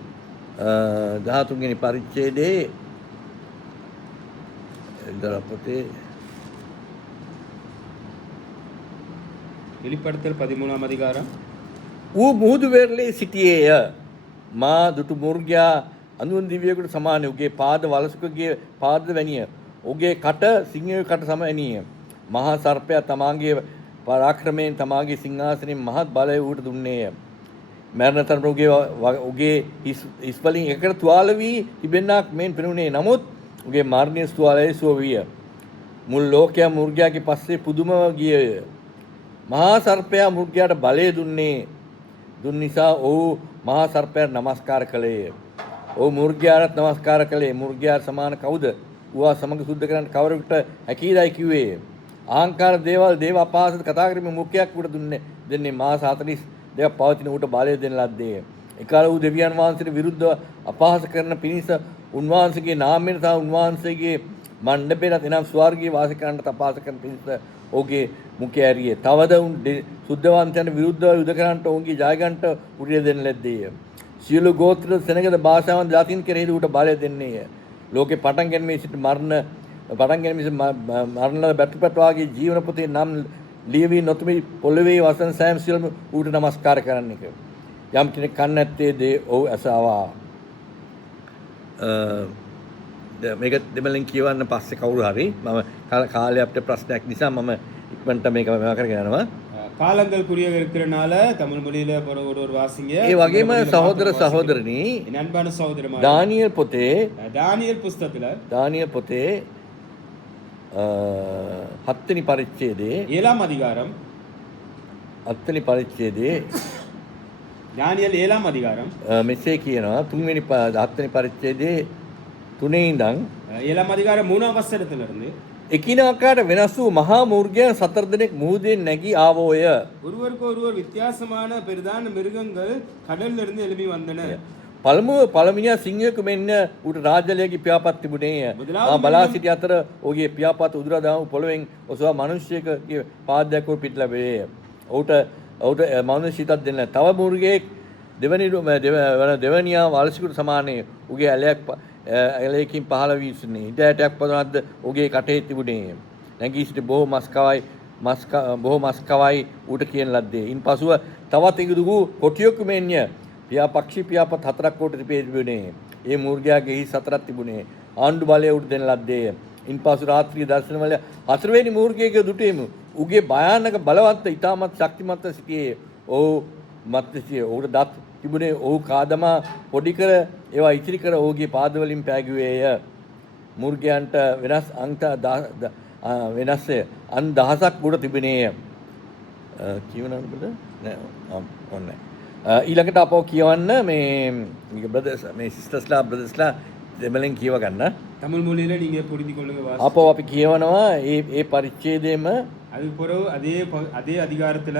13 වෙනි පරිච්ඡේදයේ එලිදරව් පොතේ வெளிப்படுத்தல் 13ஆம் அதிகாரம். ඌ මුහුදු වෙරළේ සිටියේය. මා දුටු මුර්ගයා අඳුන් දිවියෙකුට සමානයි. උගේ පාද වලසුකගේ පාද වැනිය. උගේ කට සිංහයේ කට සමානිය. මහා සර්පයා තමාගේ පරාක්‍රමයෙන් තමාගේ සිංහාසනයෙන් මහත් බලය ඌට දුන්නේය. මරණ තරම උගේ හිස් වලින් එකකට තුවාල වී තිබෙන්නක් මෙන් පෙනුනේ. නමුත් උගේ මරණීය තුවාලයේ සුව විය. මුල් ලෝකයා මුර්ගයාගේ පස්සේ පුදුමව ගියේය. මහා සර්පයා මුර්ගයාට බලය දුන් නිසා ඔහු මහා සර්පයාට නමස්කාර කළේය. ඔහු මුර්ගයාට නමස්කාර කළේ. මුර්ගයාට සමාන කවුද? ඌවා සමග සුද්ධ කරන්න කවරෙකුට හැකියදයි කිව්වේ. ආහංකාර දේවල් දේව අපහාසද කතා කරමින් මුඛයක් උඩ දෙන්නේ මාස 40 දෙයක් පවතින ඌට බලය දෙන ලද්දේ. එකල ඌ දෙවියන් වහන්සේට විරුද්ධව අපහාස කරන පිණිස උන්වහන්සේගේ නාමයෙන් සහ උන්වහන්සේගේ මණ්ඩපයට එනම් ස්වර්ගීය වාසිකයන්ට අපහාස කරන පිණිස ඔහුගේ මුඛය ඇරියේ. තවද උන් සුද්ධවන්තයන්ට විරුද්ධව යුද කරන්නට ඔවුන්ගේ ජයගන්ට උරිය දෙන්න ලැබ්දේය. සියලු ගෝත්‍ර සෙනගද භාෂාවන් ජාතීන් කෙරෙහි ඌට බලය දෙන්නේය. ලෝකේ පටන් ගැනීමේ සිට මරණ බැටපත් වාගේ ජීවන පොතේ නම් ලියවි නොතිබි පොළවේ වසන සෑම සියලුම ඌට නමස්කාර කරන්න එක. යම් කෙනෙක් කන් නැත්තේ දේ ඔහු ඇසවා. මේක දෙමළෙන් කියවන්න පස්සේ කවුරු හරි මම කාලේ අපිට ප්‍රශ්නයක් නිසා මම ඉක්මනට මේක මේවා කරගෙන යනවා. காலங்கள் குறியாக இருக்கிறனால தமிழ் மொழியில ஒரு வாசிங்க. ඒ වගේම සහෝදර සහෝදරනි என் அன்பான சகோதரமாரே දානියෙල් පොතේ தானியேல் புஸ்தகத்துல දානියෙල් පොතේ 7 වෙනි පරිච්ඡේදයේ 7ஆம் அதிகாரம் 7 වෙනි පරිච්ඡේදයේ தானியேல் 7ஆம் அதிகாரம் මෙසේ කියනවා 7 වෙනි 7 වෙනි පරිච්ඡේදයේ 3 ඉඳන් 7ஆம் அதிகாரம் 3ஆம் வசனத்துல இருந்து එකිනෙකාට වෙනස් වූ මහා මූර්ගයන් 4 දෙනෙක් මුහුදෙන් නැගී ආවෝය. ஒருவருக்கு ஒருவர் வித்தியாசமான பெரிதான மிருகங்கள் கடல்ல இருந்து எழும்பி வந்தன. පළමුව සිංහයෙකු මෙන්න ඌට රාජ්‍යලයේගේ පියාපත් තිබුණේය. බලා සිටි අතර ඔහුගේ පියාපත් උදුරා දාමු පොළවෙන් ඔසවා මිනිසෙකුගේ පාදයක් උඩ පිට ලැබේ. ඔහුට මිනිස් හිතක් දෙන්න. තව මූර්ගයෙක් දෙවනියා වලසිකුට සමානයි. ඌගේ ඇලයකින් පහළ වීසුනේ. ඉඩ ඇටයක් පදනක්ද ඔහුගේ කටේ තිබුණේ. නැගී සිටි බොහෝ මස් කවයි ඌට කියන ලද්දේ. ඉන්පසුව තවත් ඉදුගු කොටියෙකු මෙන්ය පියාපක්ෂි පියාපත් 4ක් කොට තිබුණේ. ඒ මූර්ගයාගේ හිස් 4ක් තිබුණේ. ආණ්ඩු බලය උඩ දෙන ලද්දේ. ඉන්පසු රාත්‍රී දර්ශනවල 4 වෙනි මූර්ගයේ දුටෙමු. ඌගේ භයානක බලවත් ඊටමත් ශක්තිමත් සිටියේ. ඔහු මත්සිය ඌට දත් තිබුණේ. ඔහු කාදමා පොඩි කර ඒවා ඉතිරි කර ඔහුගේ පාදවලින් පෑගුවේය. මූර්ගයන්ට වෙනස් අංක වෙනස් අන් දහසක් උඩ තිබුණේය. කියවනවද නෑ ඔන්න ඊළඟට අපෝ කියවන්න මේ බ්‍රදර්ස් මේ සිස්ටර්ස්ලා බ්‍රදර්ස්ලා දෙමළෙන් කියව ගන්න. தமிழ் மொழியில நீங்க புரிந்து கொள்ளுங்க வாசி. අපෝ අපි කියවනවා ඒ පරිච්ඡේදයේම அதுக்கு பிறகு அதே அதிகாரத்துல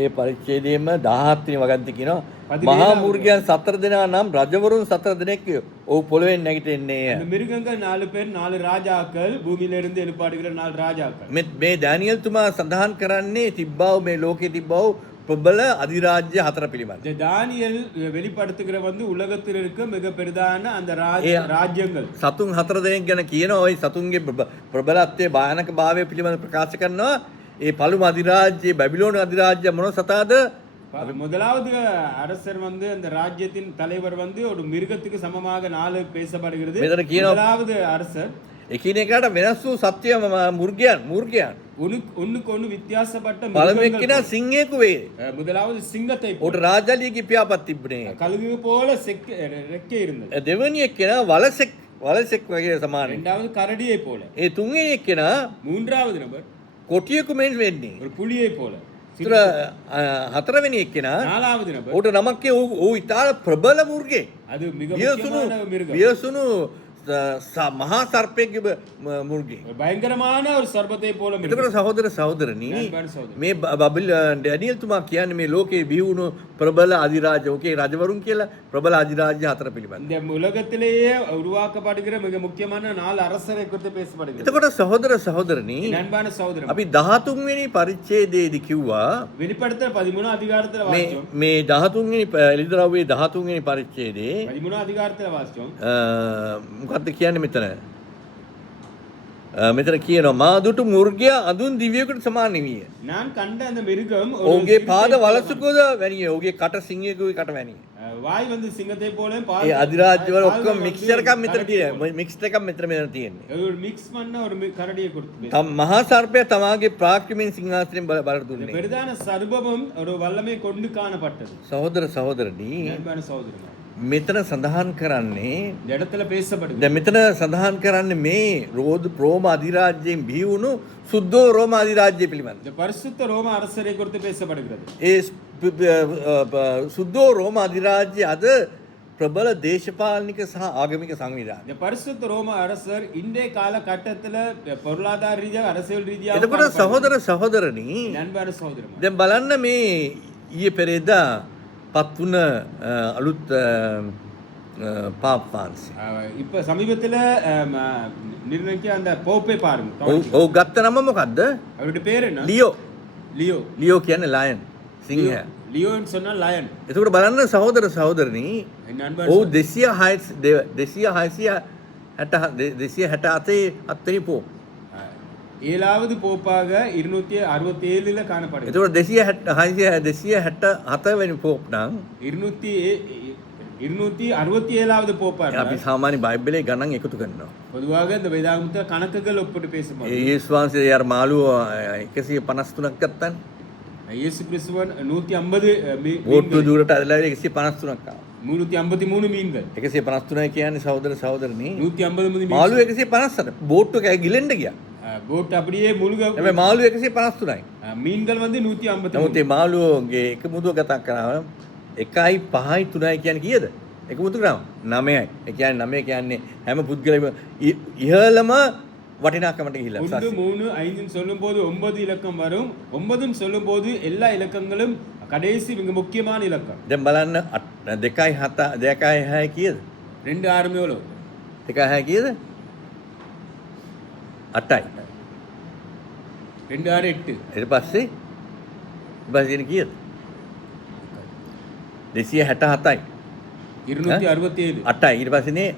ඒ පරිච්ඡේදයේම 17 වෙනි වගන්ති කියනවා මහා මූර්ගයන් 4 දෙනා නම් රජවරුන් 4 දෙනෙක් ඔව් පොළවෙන් නැගිටින්නේ. அந்த மிருகங்கள் 4 பேர் 4 ராஜாக்கள் பூமியில இருந்து எழுப்பாடுகிற 4 ராஜாக்கள். මේ ඩෑනියෙල් තුමා සඳහන් කරන්නේ තිබ්බව මේ ලෝකේ තිබ්බව பிரபல அதிராஜ்ய 4 පිළිබඳ. தானியேல் வெளிப்படுத்துகிற உலகத்தில் இருக்க மிக பெரிதான அந்த ராஜ்யங்கள். සතුන් 4 දෙනෙක් ගැන කියනවා. ওই සතුන්ගේ ප්‍රබලත්වයේ භයානක භාවය පිළිබඳ ප්‍රකාශ කරනවා. ඒ පළමු අධිරාජ්‍ය බැබිලෝන අධිරාජ්‍ය මොන සතාද? முதலாவது அரசர் அந்த ராஜ்யத்தின் தலைவர் ஒரு மிருகத்துக்கு சமமாக 4 பேசப்படுகிறது. முதலாவது அரசர் එකිනෙකාට වෙනස් වූ සත්‍ය මූර්ගයන් ஒண்ணுக்கு ஒண்ணு வித்தியாசப்பட்ட පළමුවෙක් කෙනා සිංහයෙකු වේ. முதலாவது சிங்கத்தை උට රාජ්‍යලියගේ පියාපත් තිබුණේ. கழுகு போல ரெக்கை இருந்தது. දෙවෙනියෙක් කෙනා වලසෙක් වගේ සමානයි. இரண்டாவது கரடியை போல. ඒ තුන්වෙනියෙක් කෙනා மூன்றாவது நபர் කොටියෙකු මෙන් වෙන්නේ. ஒரு புலியை போல. හතරවෙනියෙක් කෙනා நாலாவது நபர் උට නමක් ඌ ඉතාල ප්‍රබල මූර්ගෙක්. அது மிக முக்கியமான மிருகம். වියසුණු මහා සර්පයෙක්ගේ මුර්ගෙක්. பயங்கரமான ஒரு சர்ப்பத்தை போல. එතකොට සහෝදර සහෝදරනි මේ ඩැනියෙල් තුමා කියන්නේ මේ ලෝකේ බිහි වුණු ප්‍රබල අධිරාජ්‍ය ඔකේ රජවරුන් කියලා ප්‍රබල අධිරාජ්‍ය 4 පිළිබඳ. இந்த உலகத்திலேயே உருவாக்கப்படுகிற மிக முக்கியமான 4 அரசரை குறித்து பேசப்படுகிறது. එතකොට සහෝදර සහෝදරනි அன்பான சகோதரன் අපි 13 වෙනි පරිච්ඡේදයේදී කිව්වා வெளிப்படுத்தல் 13 அதிகாரத்துல வாசிச்சோம். මේ 13 වෙනි එලිදරව්වේ 13 වෙනි පරිච්ඡේදයේ 13 அதிகாரத்துல வாசிச்சோம். මොකක්ද කියන්නේ මෙතන? මෙතන කියනවා මා දුටු මුර්ගයා අඳුන් දිව්‍යයකට සමාන විය. நான் கண்ட அந்த மிருகம் ඔහුගේ පාද වලසුකෝද වැනිය. ඔහුගේ කට සිංහයෙකුගේ කට වැනිය. வாய் சிங்கத்தை போல பாத. ඒ අධිරාජ්‍යවල ඔක්කොම මික්ස්චර් එකක් මෙතන තියෙනවා. මික්ස්ඩ් එකක් මෙතන තියෙන්නේ. ஒரு மிக்ஸ் பண்ண ஒரு கரடியை கொடுத்து. මහා සර්පයා තමාගේ ප්‍රාක්‍රමයෙන් සිංහාසනයෙන් බලට දුන්නේ. பெரிதான சர்ப்பமும் ஒரு வல்லமை கொண்டு காணப்பட்டது. සහෝදර සහෝදරනි அன்பான சகோதரன் මෙතන සඳහන් කරන්නේ இடத்துல பேசப்படுது. දැන් මෙතන සඳහන් කරන්නේ මේ රෝම අධිරාජ්‍යයෙන් බිහි වුණු සුද්ධ රෝම අධිරාජ්‍ය පිළිබඳ. இந்த பரிசுத்த ரோம அரசரை குறித்து பேசப்படுகிறது. ඒ සුද්ධ රෝම අධිරාජ්‍ය අද ප්‍රබල දේශපාලනික සහ ආගමික සංවිධානය. இந்த பரிசுத்த ரோம அரசர் இன்றைய காலகட்டத்துல பொருளாதார ரீதியாக அரசியல் ரீதியாக. එතකොට සහෝදර සහෝදරනි அன்பான சகோதரன் දැන් බලන්න මේ ඊයේ පෙරේදා පත් වුණ අලුත් පාප් ෆ්‍රාන්සිස්. இப்ப சமீபத்துல நிர்ணயிக்க அந்த போப்பை பாருங்க. ඔව් ගත්ත නම මොකද්ද? அவருடைய பேர் என்ன? ලියෝ කියන්නේ ලයන් සිංහයා. லியோன்னு சொன்னா லயன். එතකොට බලන්න සහෝදර සහෝදරනි ඔව් 267 අත්වෙනි පෝප්. 7வது போப்பாக 267ல காணப்படுகிறது. එතකොට 267 වෙනි පෝප් නම් 207 267வது போப்பார் අපි සාමාන්‍ය බයිබලේ ගණන් එකතු කරනවා. பொதுவாக இந்த வேதாகமத்தை கணக்குகள் ஒப்பிட்டு பேசும்போது යේසුස් වහන්සේ අර මාළුව 153ක් ගත්තානේ. இயேசு கிறிஸ்துவன் 150 බෝට්ටුව දුරට ඇදලා 153ක් ආවා. 353 மீன்கள் 153 කියන්නේ සහෝදර සහෝදරනි 150 மீன் මාළුව 158. බෝට්ටුව ගිලෙන්න ගියා. போட் அப்படியே முழுக හැබැයි මාළුව 153යි. மீன்கள் வந்து 150 නමුත් මේ මාළුවගේ එක මුදුව ගතක් කරාම 1යි 5යි 3යි කියන්නේ කීයද? එක මුදුව ග්‍රාම 9යි. ඒ කියන්නේ 9 කියන්නේ හැම පුද්ගලයෙම ඉහළම වටිනාකමට ගිහිල්ලා. 1 3 5 சொல்லும்போது 9 இலக்கம் வரும் 9 சொல்லும்போது எல்லா இலக்கங்களும் கடைசி மிக முக்கியமான இலக்கம். දැන් බලන්න 2යි 7 2යි 6 කීයද? 2 6 எவ்வளவு? 2යි 6 කීයද? 8යි. 2 6 8. ඊට පස්සේ ඉතින් කීයද? 267යි. 267. 8යි. ඊට පස්සේනේ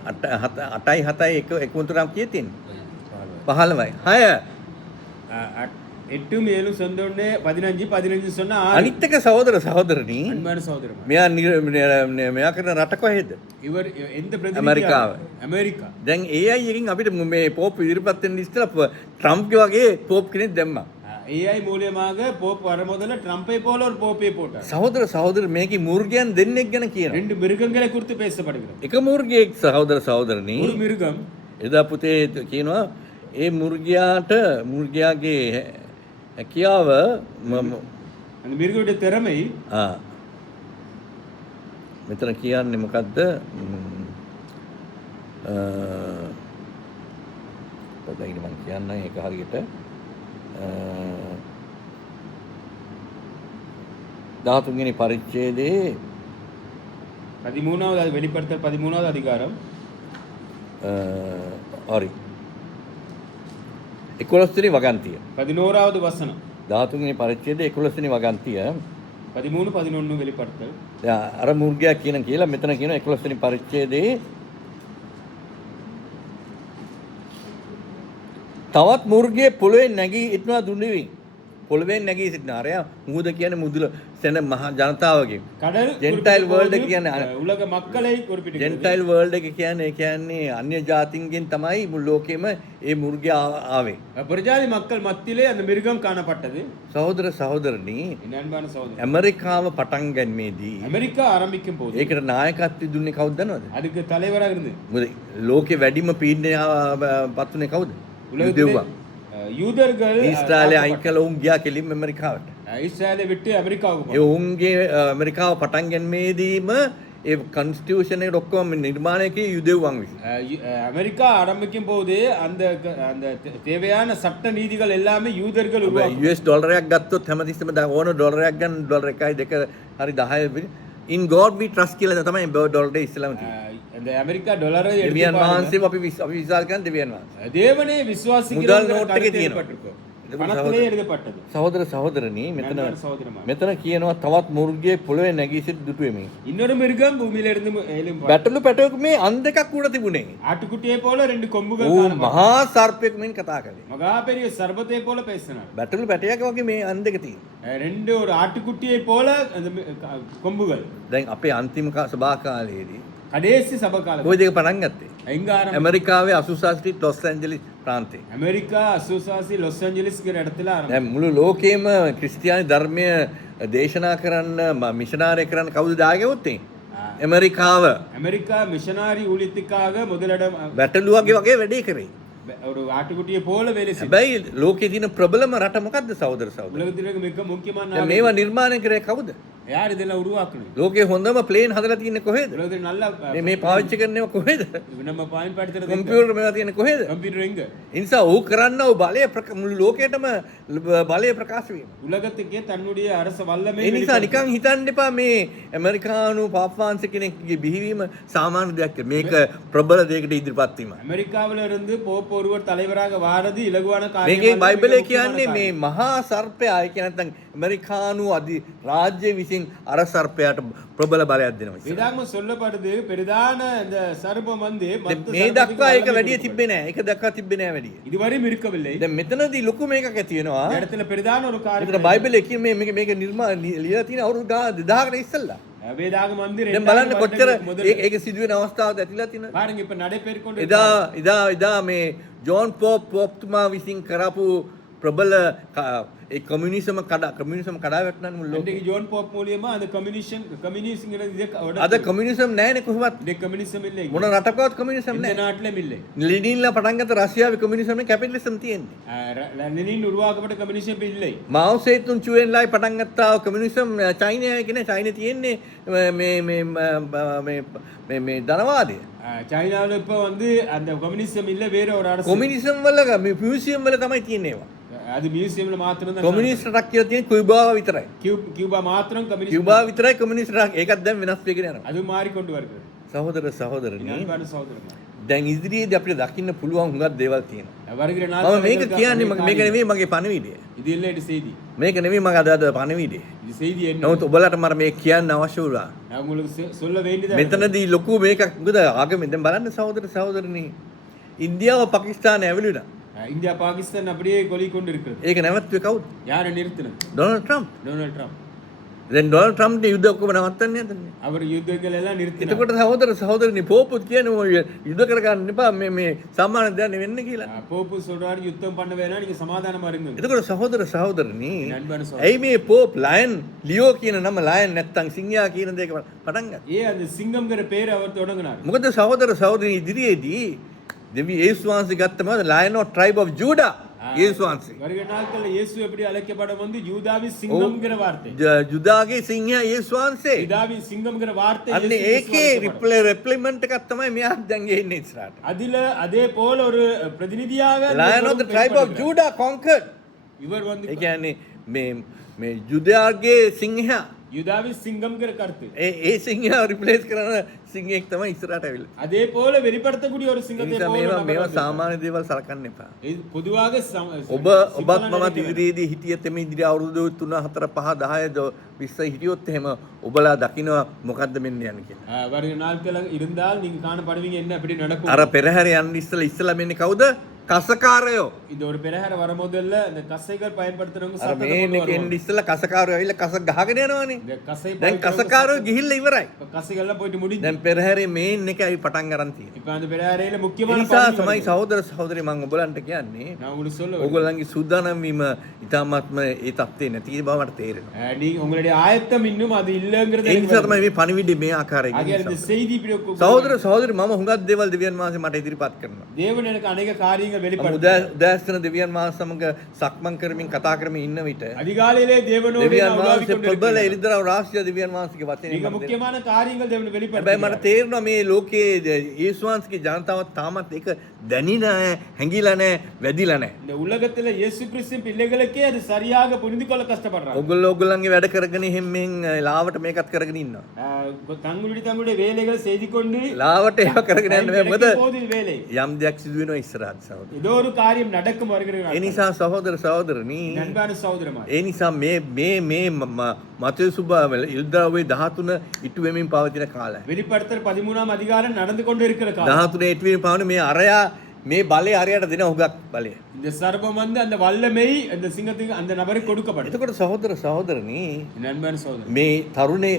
8යි 7යි එක මුතුරම් කීයද තියෙන්නේ? 15යි. 6. 8 7 சொன்ன உடனே 15 15 சொன்னா 6. අනිත් එක සහෝදර සහෝදරනි அன்பான சகோதரன் මෙයා කරන රට කොහෙද? இவர் எந்த பிரதிநிதி? அமெரிக்காව. அமெரிக்கா. දැන් AI එකකින් අපිට මේ පොප් ඉදිරිපත් වෙන්න ඉස්සෙල්ලා ට්‍රම්ප් වගේ පොප් කෙනෙක් දැම්මා. AI மூலமாக போப் வர முதல்ல ட்ரம்பை போல ஒரு போப்பை போட்டார். සහෝදර සහෝදර මේකේ මූර්ගයන් දෙන්නෙක් ගැන කියනවා. ரெண்டு மிருகங்களை குறித்து பேசப்படுகிறது. එක මූර්ගයෙක් සහෝදර සහෝදරනි ஒரு மிருகம் එදා පුතේ කියනවා ඒ මූර්ගයාගේ හැකියාව அந்த மிருகத்துடைய திறமை මෙතන කියන්නේ මොකද්ද? පොඩ්ඩක් මම කියන්නම් ඒක හරියට 13 වෙනි පරිච්ඡේදයේ 13வது அது வெளிப்படுத்தல் 13வது அதிகாரம் හරි 11 වෙනි වගන්තිය 11வது வசனம் 13 වෙනි පරිච්ඡේදයේ 11 වෙනි වගන්තිය 13 11 வெளிப்படுத்தல் අර මුර්ගයා කියන කියලා මෙතන කියන 11 වෙනි පරිච්ඡේදයේ තවත් මුර්ගයේ පොළවේ නැගී සිටිනවා දුනිවින් පොළවෙන් නැගී සිටින අරයා මුහුද කියන්නේ මුදුල සෙන මහ ජනතාවගේ கடல் ජෙන්ටයිල් වර්ල්ඩ් එක කියන්නේ உலக மக்களை குறிப்பிடுகிறது. ජෙන්ටයිල් වර්ල්ඩ් එක කියන්නේ අන්‍ය ජාතින්ගෙන් තමයි මුළු ලෝකෙම ඒ මුර්ගයා ආවේ. பிரஜாதி மக்கள் மத்தியிலே அந்த மிருகம் காணப்பட்டது. සහෝදර සහෝදරනි என் அன்பான சகோதரன் ඇමරිකාව පටන් ගැනීමේදී அமெரிக்கா ஆரம்பிக்கும் போது ඒකට නායකත්වය දුන්නේ කවුද දන්නවද? அதுக்கு தலைவராக இருந்து මොකද ලෝකේ වැඩිම පීඩනය පත්ුනේ කවුද? යුදෙව්වා. யூதர்கள் ඊශ්‍රායලය අයින් කළ උන් ගියා කෙලින්ම ඇමරිකාවට. இஸ்ரேலை விட்டு அமெரிக்காவுக்கு ඒ උන්ගේ ඇමරිකාව පටන් ගැනීමේදීම ඒ කන්ස්ටිටියුෂන් එකට ඔක්කොම නිර්මාණය කළේ යුදෙව්වන් විසින්. அமெரிக்கா ஆரம்பிக்கும் போது அந்த அந்த தேவையான சட்ட நீதிகள் எல்லாமே யூதர்கள் உருவாக்குவாங்க. US ඩොලරයක් ගත්තොත් හැමතිස්සෙම ඕන ඩොලරයක් ගන්න ඩොලර 1යි 2 හරි 10 in God we trust කියලා තමයි ඩොලරේ ඉස්සලම තියෙන්නේ. அந்த அமெரிக்கா டாலரை දෙවියන් වහන්සේව අපි විශ්වාස කරන දෙවියන් වහන්සේ. தேவனை விசுவாசிக்கிற முதல் நோட் එකේ තියෙනවා. பணத்திலே எழுதப்பட்டது. සහෝදර සහෝදරනි මෙතන சகோதரமா මෙතන කියනවා තවත් මුර්ගයේ පොළවේ නැගී සිට දුටුවෙමි. இன்னொரு மிருகம் பூமியில இருந்து எழும் බැටළු පැටවක මේ අන් දෙකක් උඩ තිබුණේ. ஆட்டுக்குட்டியை போல ரெண்டு கொம்புகள் ඌ காணப்பட்டது. මහා සර්පෙක් මෙන් කතා කළේ. மகா பெரிய சர்பத்தை போல பேசினார். බැටළු පැටයක වගේ මේ අන් දෙක තියෙනවා. ரெண்டு ஒரு ஆட்டுக்குட்டியை போல அந்த கொம்புகள். දැන් අපේ අන්තිම සභා කාලයේදී கடைசி சபை காலம் ওই දෙක පටන් ගත්තේ. எங்க ஆரம்பி ඇමරිකාවේ අසුසා ස්ට්‍රීට් ලොස් ඇන්ජලිස් ප්‍රාන්තේ. அமெரிக்கா அசோசாசி லாஸ் ஏஞ்சலிஸ்ங்கிற இடத்துல ஆரம்பி. දැන් මුළු ලෝකෙම ක්‍රිස්තියානි ධර්මය දේශනා කරන්න මිෂනාරය කරන්න කවුද දාගෙවුත් ඇමරිකාව அமெரிக்கா மிஷனரி ஊழியத்துக்காக முதலிடம் බැටළුවගේ වගේ වැඩේ කරේ. ஒரு ஆட்டுக்குட்டியை போல வேலை செய்யும். හැබැයි ලෝකේ තියෙන ප්‍රබලම රට මොකද්ද සහෝදර සහෝදර? உலகத்திலே மிக முக்கியமான දැන් මේවා නිර්මාණය කරේ කවුද? யார் இதெல்லாம் உருவாக்கணும்? ලෝකේ හොඳම ප්ලේන් හදලා තියෙන්නේ කොහෙද? உலகத்தில் நல்ல මේ පාවිච්චි කරනේව කොහෙද? நம்ம பயன்படுத்துறது කම්පියුටර් මේවා තියෙන්නේ කොහෙද? கம்ப்யூட்டர் எங்க? ඒ නිසා ඌ කරන්නව බලය මුළු ලෝකෙටම බලය ප්‍රකාශ වීම. உலகத்துக்கே தன்னுடைய அரச வல்லமை ඒ නිසා නිකන් හිතන්න එපා මේ ඇමරිකානු පාප්වාංශ කෙනෙක්ගේ බිහිවීම සාමාන්‍ය දෙයක්. මේක ප්‍රබල දෙයකට ඉදිරිපත් වීම. அமெரிக்காவில இருந்து போப் ஒருவர் தலைவராக வாரது இலகுவான காரியம். මේකේ බයිබලයේ කියන්නේ මේ මහා සර්පයා ඒ කියන්නේ නැත්නම් ඇමරිකානු රාජ්‍ය විශේෂ විසින් අර සර්පයාට ප්‍රබල බලයක් දෙනවා. வேதாகமம் சொல்லப்படுது பெரிதான இந்த சர்ப்பம் வந்து மத்த මේ දක්වා ඒක වැඩි තිබ්බේ නෑ. ඒක දක්වා තිබ්බේ නෑ වැඩි. இதுவரையும் இருக்கவில்லை. දැන් මෙතනදී ලොකු මේකක් ඇති වෙනවා. இந்த இடத்துல பெரிதான ஒரு காரியம் මෙතන බයිබලයේ කියන මේක ලියලා තියෙන අවුරුදු 2000කට ඉස්සෙල්ලා. வேதாகமம் வந்து දැන් බලන්න කොච්චර ඒක සිදුවෙන අවස්ථාවද ඇතිලා තියෙනවද? பாருங்க இப்ப நடைபெற்றுக்கொண்டு එදා මේ ජෝන් පොප්තුමා විසින් කරපු ප්‍රබල ඒ කමියුනිසම් කඩා වැටෙනන්නේ මුළු ලෝකෙ. இன்றைக்கு ஜோன் போப் மூலமா அந்த கம்யூனிஸ்ட்ங்கிறது අද කමියුනිසම් නැහැනේ කොහොමවත්. இந்த கம்யூனிசம் இல்லை. මොන රටකවත් කමියුනිසම් இந்த නැහැ. நாட்டிலும் இல்லை. ලෙනින්ලා පටන් ගත්ත රෂ්‍යාවේ කමියුනිසම් නේ කැපිටලිසම් තියෙන්නේ. லெனின் உருவாக்கப்பட்ட கம்யூனிசம் இல்லை. මාව් සේතුන් චුවෙන්ලායි පටන් ගත්තා කමියුනිසම් චයිනාවේ කියන්නේ චයිනේ තියෙන්නේ මේ ධනවාදය. சைனால இப்ப வந்து அந்த கம்யூனிசம் இல்ல வேற ஒரு அரசு. කොමියුනිසම් වල මියුසියම් වල තමයි තියෙන්නේ ඒවා. அது மியூசியம்ல மாத்திரம் தான். කොමියුනිස්ට් රටක් කියලා තියෙන්නේ කියුබාව විතරයි. கியூபா மாத்திரம் கம்யூனிஸ்ட். කියුබාව විතරයි කොමියුනිස්ට් රටක්. ඒකත් දැන් වෙනස් වෙගෙන යනවා. அது மாறிக்கொண்டு வருகிறது. සහෝදර සහෝදරනි அன்பான சகோதரர்களே. දැන් ඉදිරියේදී අපිට දකින්න පුළුවන් හුඟක් දේවල් තියෙනවා. வருகிற මම நாட்களில் මේක කියන්නේ මේක නෙවෙයි මගේ පණිවිඩය. இது இல்ல இது செய்தி. මේක නෙවෙයි මගේ අද පණිවිඩය. இது செய்தி என்ன? නමුත් ඔබලාට මම මේක කියන්න අවශ්‍ය වුණා. நான் உங்களுக்கு சொல்ல வேண்டியதா මෙතනදී ලොකු මේකක් මොකද ආගමෙන් දැන් බලන්න සහෝදර සහෝදරනි ඉන්දියාව පාකිස්තානය ඇවිලුණා. இந்தியா பாகிஸ்தான் அப்படியே கொலை கொண்டு இருக்கிறது. ඒක නැවතුනේ කවුද? யாரை நிறுத்தினது? Donald Trump. Donald Trump. දැන් ඩොනල්ඩ් ට්‍රම්ප්ගේ යුද්ධ ඔක්කොම නවත්තන්නේ නැද්ද? அவர் யுத்தங்கள் எல்லாம் நிறுத்தினார். එතකොට සහෝදර සහෝදරනි පොපුත් කියන්නේ ඔය යුද්ධ කරගන්න එපා මේ සම්මාන දෙන්න වෙන්න කියලා. போப்பு சொல்றாரு யுத்தம் பண்ண வேணாம் நீங்க சமாதானமா இருங்க. එතකොට සහෝදර සහෝදරනි நண்பன் ඇයි මේ පොප් ලයන් ලියෝ කියන නම ලයන් නැත්තම් සිංහයා කියන දෙයක පටන් ගත්තා? ஏன் அந்த சிங்கம்ங்கிற பேரை அவர் தொடங்கினார்? මොකද සහෝදර සහෝදරනි ඉදිරියේදී දෙවි යේසුස් වහන්සේ ගත්තම ලයන් ඔෆ් ට්‍රයිබ් ඔෆ් ජූඩා යේසුස් වහන්සේ. வருகிற நாட்கள்ல இயேசு எப்படி அழைக்கப்படும் வந்து யூதாவின் சிங்கம்ங்கிற வார்த்தை. ජුදාගේ සිංහයා යේසුස් වහන්සේ. யூதாவின் சிங்கம்ங்கிற வார்த்தை අන්න ඒකේ රිප්ලෙමන්ට් එකක් තමයි මෙයා දැන් ගේන්නේ ඉස්සරහට. அதுல அதே போல ஒரு பிரதிநிதியாக lion of the tribe of Judah conquered. இவர் வந்து ඒ කියන්නේ මේ ජුදාගේ සිංහයා யூதாவின் சிங்கம்ங்கிற கருத்து. ඒ සිංහයා රිප්ලේස් කරන සිංහෙක් තමයි ඉස්සරහට ඇවිල්ලා. அதே போல வெளிப்படுத்தக்கூடிய ஒரு சிங்கத்தை නිසා போல මේවා සාමාන්‍ය දේවල් සලකන්න එපා. இது பொதுவாக ඔබත් මමත් ඉදිරියේදී හිටියත් එමේ ඉදිරි අවුරුදු 3 4 5 10 20 හිටියොත් එහෙම ඔබලා දකිනවා මොකද්ද මෙන්න යන්නේ කියලා. வருகிற நாட்கள் இருந்தால் நீங்க காணப்படுவீங்க என்ன எப்படி நடக்கும். අර පෙරහැර යන්න ඉස්සලා මෙන්නේ කවුද? කසකාරයෝ. இது ஒரு பெரஹர வர முதல்ல இந்த கசைகள் பயன்படுத்துறவங்க අර சத்தத்தை මේ கொண்டு வருவாங்க. එන්න ඉස්සලා කසකාරයෝ ඇවිල්ලා කස ගහගෙන යනවනේ. இந்த கசை දැන් කසකාරයෝ ගිහිල්ලා ඉවරයි. இப்ப கசைகள்லாம் போயிட்டு முடிஞ்சு. දැන් පෙරහැරේ මේන් එක ඇවි පටන් ගන්න තියෙනවා. இப்ப அந்த பெரஹரையில ඒ முக்கியமான නිසා பகுதி තමයි வருது. සහෝදර සහෝදරි මම ඔයගලන්ට කියන්නේ நான் உங்களுக்கு சொல்லுவேன். ඔයගොල්ලන්ගේ සූදානම් වීම ඉතාමත්ම ඒ தත්ත්වේ නැති බව මට තේරෙනවා. நீங்க உங்களுடைய ஆயத்தம் இன்னும் அது இல்லங்கிறது ඒ எனக்கு නිසා வருது. තමයි මේ පණිවිඩය මේ ආකාරයෙන් ஆகையால் இந்த ගෙනියන්නේ. செய்தி இப்படி සහෝදර සහෝදරි මම හුඟක් දේවල් දෙවියන් වහන්සේ මට ඉදිරිපත් කරනවා. தேவன் எனக்கு அநேக காரியங்கள் මම வெளிப்படுத்த උදෑසන දෙවියන් වහන්සේ සමග සක්මන් කරමින් කතා කරමින් ඉන්න විට அதிகாலையிலே தேவனோடு දෙවියන් நான் உலாவிக் වහන්සේ ප්‍රබල கொண்டிருக்கிறேன். එළිදරව් රාශිය දෙවියන් වහන්සේගේ වචනේ மிக මට முக்கியமான காரியங்கள் தேவன் හැබැයි මට வெளிப்படுத்த තේරෙනවා මේ ලෝකයේ යේසුස් වහන්සේගේ ජනතාවත් තාමත් ඒක දැනිලා නැහැ, හැංගිලා නැහැ, වැදිලා නැහැ. இந்த உலகத்துல இயேசு கிறிஸ்துவின் பிள்ளைகளுக்கே அது சரியாக புரிந்து கொள்ள கஷ்டப்படுறாங்க. ඔයගොල්ලෝගේ වැඩ කරගෙන හැම්මෙන් ලාවට මේකත් කරගෙන ඉන්නවා. தங்களுடைய வேலைகளை செய்து கொண்டு ලාවට ඒවා කරගෙන යන්න බෑ. මොකද போதில் வேலை යම් දෙයක් සිදු වෙනවා ඉස්සරහට සහෝදර. ஏதோ ஒரு காரியம் நடக்கும் வருகிற ඒ නිසා සහෝදර සහෝදරනි அன்பான சகோதரமார் ඒ නිසා මේ මතේ සුබ ඉල්දාවේ 13 ඉටු වෙමින් පවතින කාලය. வெளிப்படுத்தல் 13ஆம் அதிகாரம் நடந்து கொண்டு இருக்கிற காலம். 13 ඉටු වෙමින් පවතින මේ අරයා මේ බලය අරයට දෙන හුඟක් බලය. இந்த சர்பம் வந்து அந்த வல்லமை அந்த சிங்கத்துக்கு அந்த நபருக்கு கொடுக்கப்படும். එතකොට සහෝදර සහෝදරනි என் அன்பான சகோதரன் මේ තරුණේ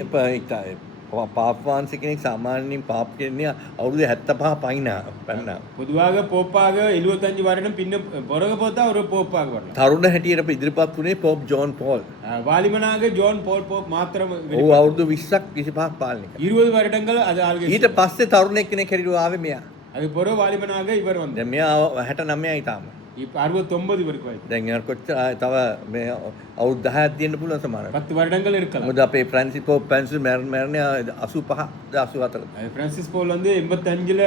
පාප්වාන්සේ කෙනෙක් සාමාන්‍යයෙන් පාප් කියන්නේ අවුරුදු 75 පයින්නා. பொதுவாக போப்பாக 75 வருடம் பின்ன பிறகு பார்த்தா ஒரு போப்பாக வரலாம். තරුණ හැටියට අප ඉදිරිපත් වුණේ පොප් ජෝන් පෝල්. வாலிபனாக ஜோன் போல் போப் மாத்திரம் ඔහු අවුරුදු 20ක් 25ක් පාලනය කළා. 20 வருடங்கள் அது ஆளுகை ඊට පස්සේ තරුණෙක් කෙනෙක් හැටියට ආවේ මෙයා. அது பிறகு வாலிபனாக இவர் வந்தார். දැන් මෙයා 69යි තාම. இப்ப 69 இவருக்கு வயது. දැන් යාර කොච්චර තව මේ අවුරුදු 10ක් තියෙන්න පුළුවන් සමහරවිට. 10 வருடங்கள் இருக்கலாம். මොකද අපේ ෆ්‍රැන්සිස් පොප් පැන්සිල් මරණය 85 84. பிரான்சிஸ் போல் வந்து 85ல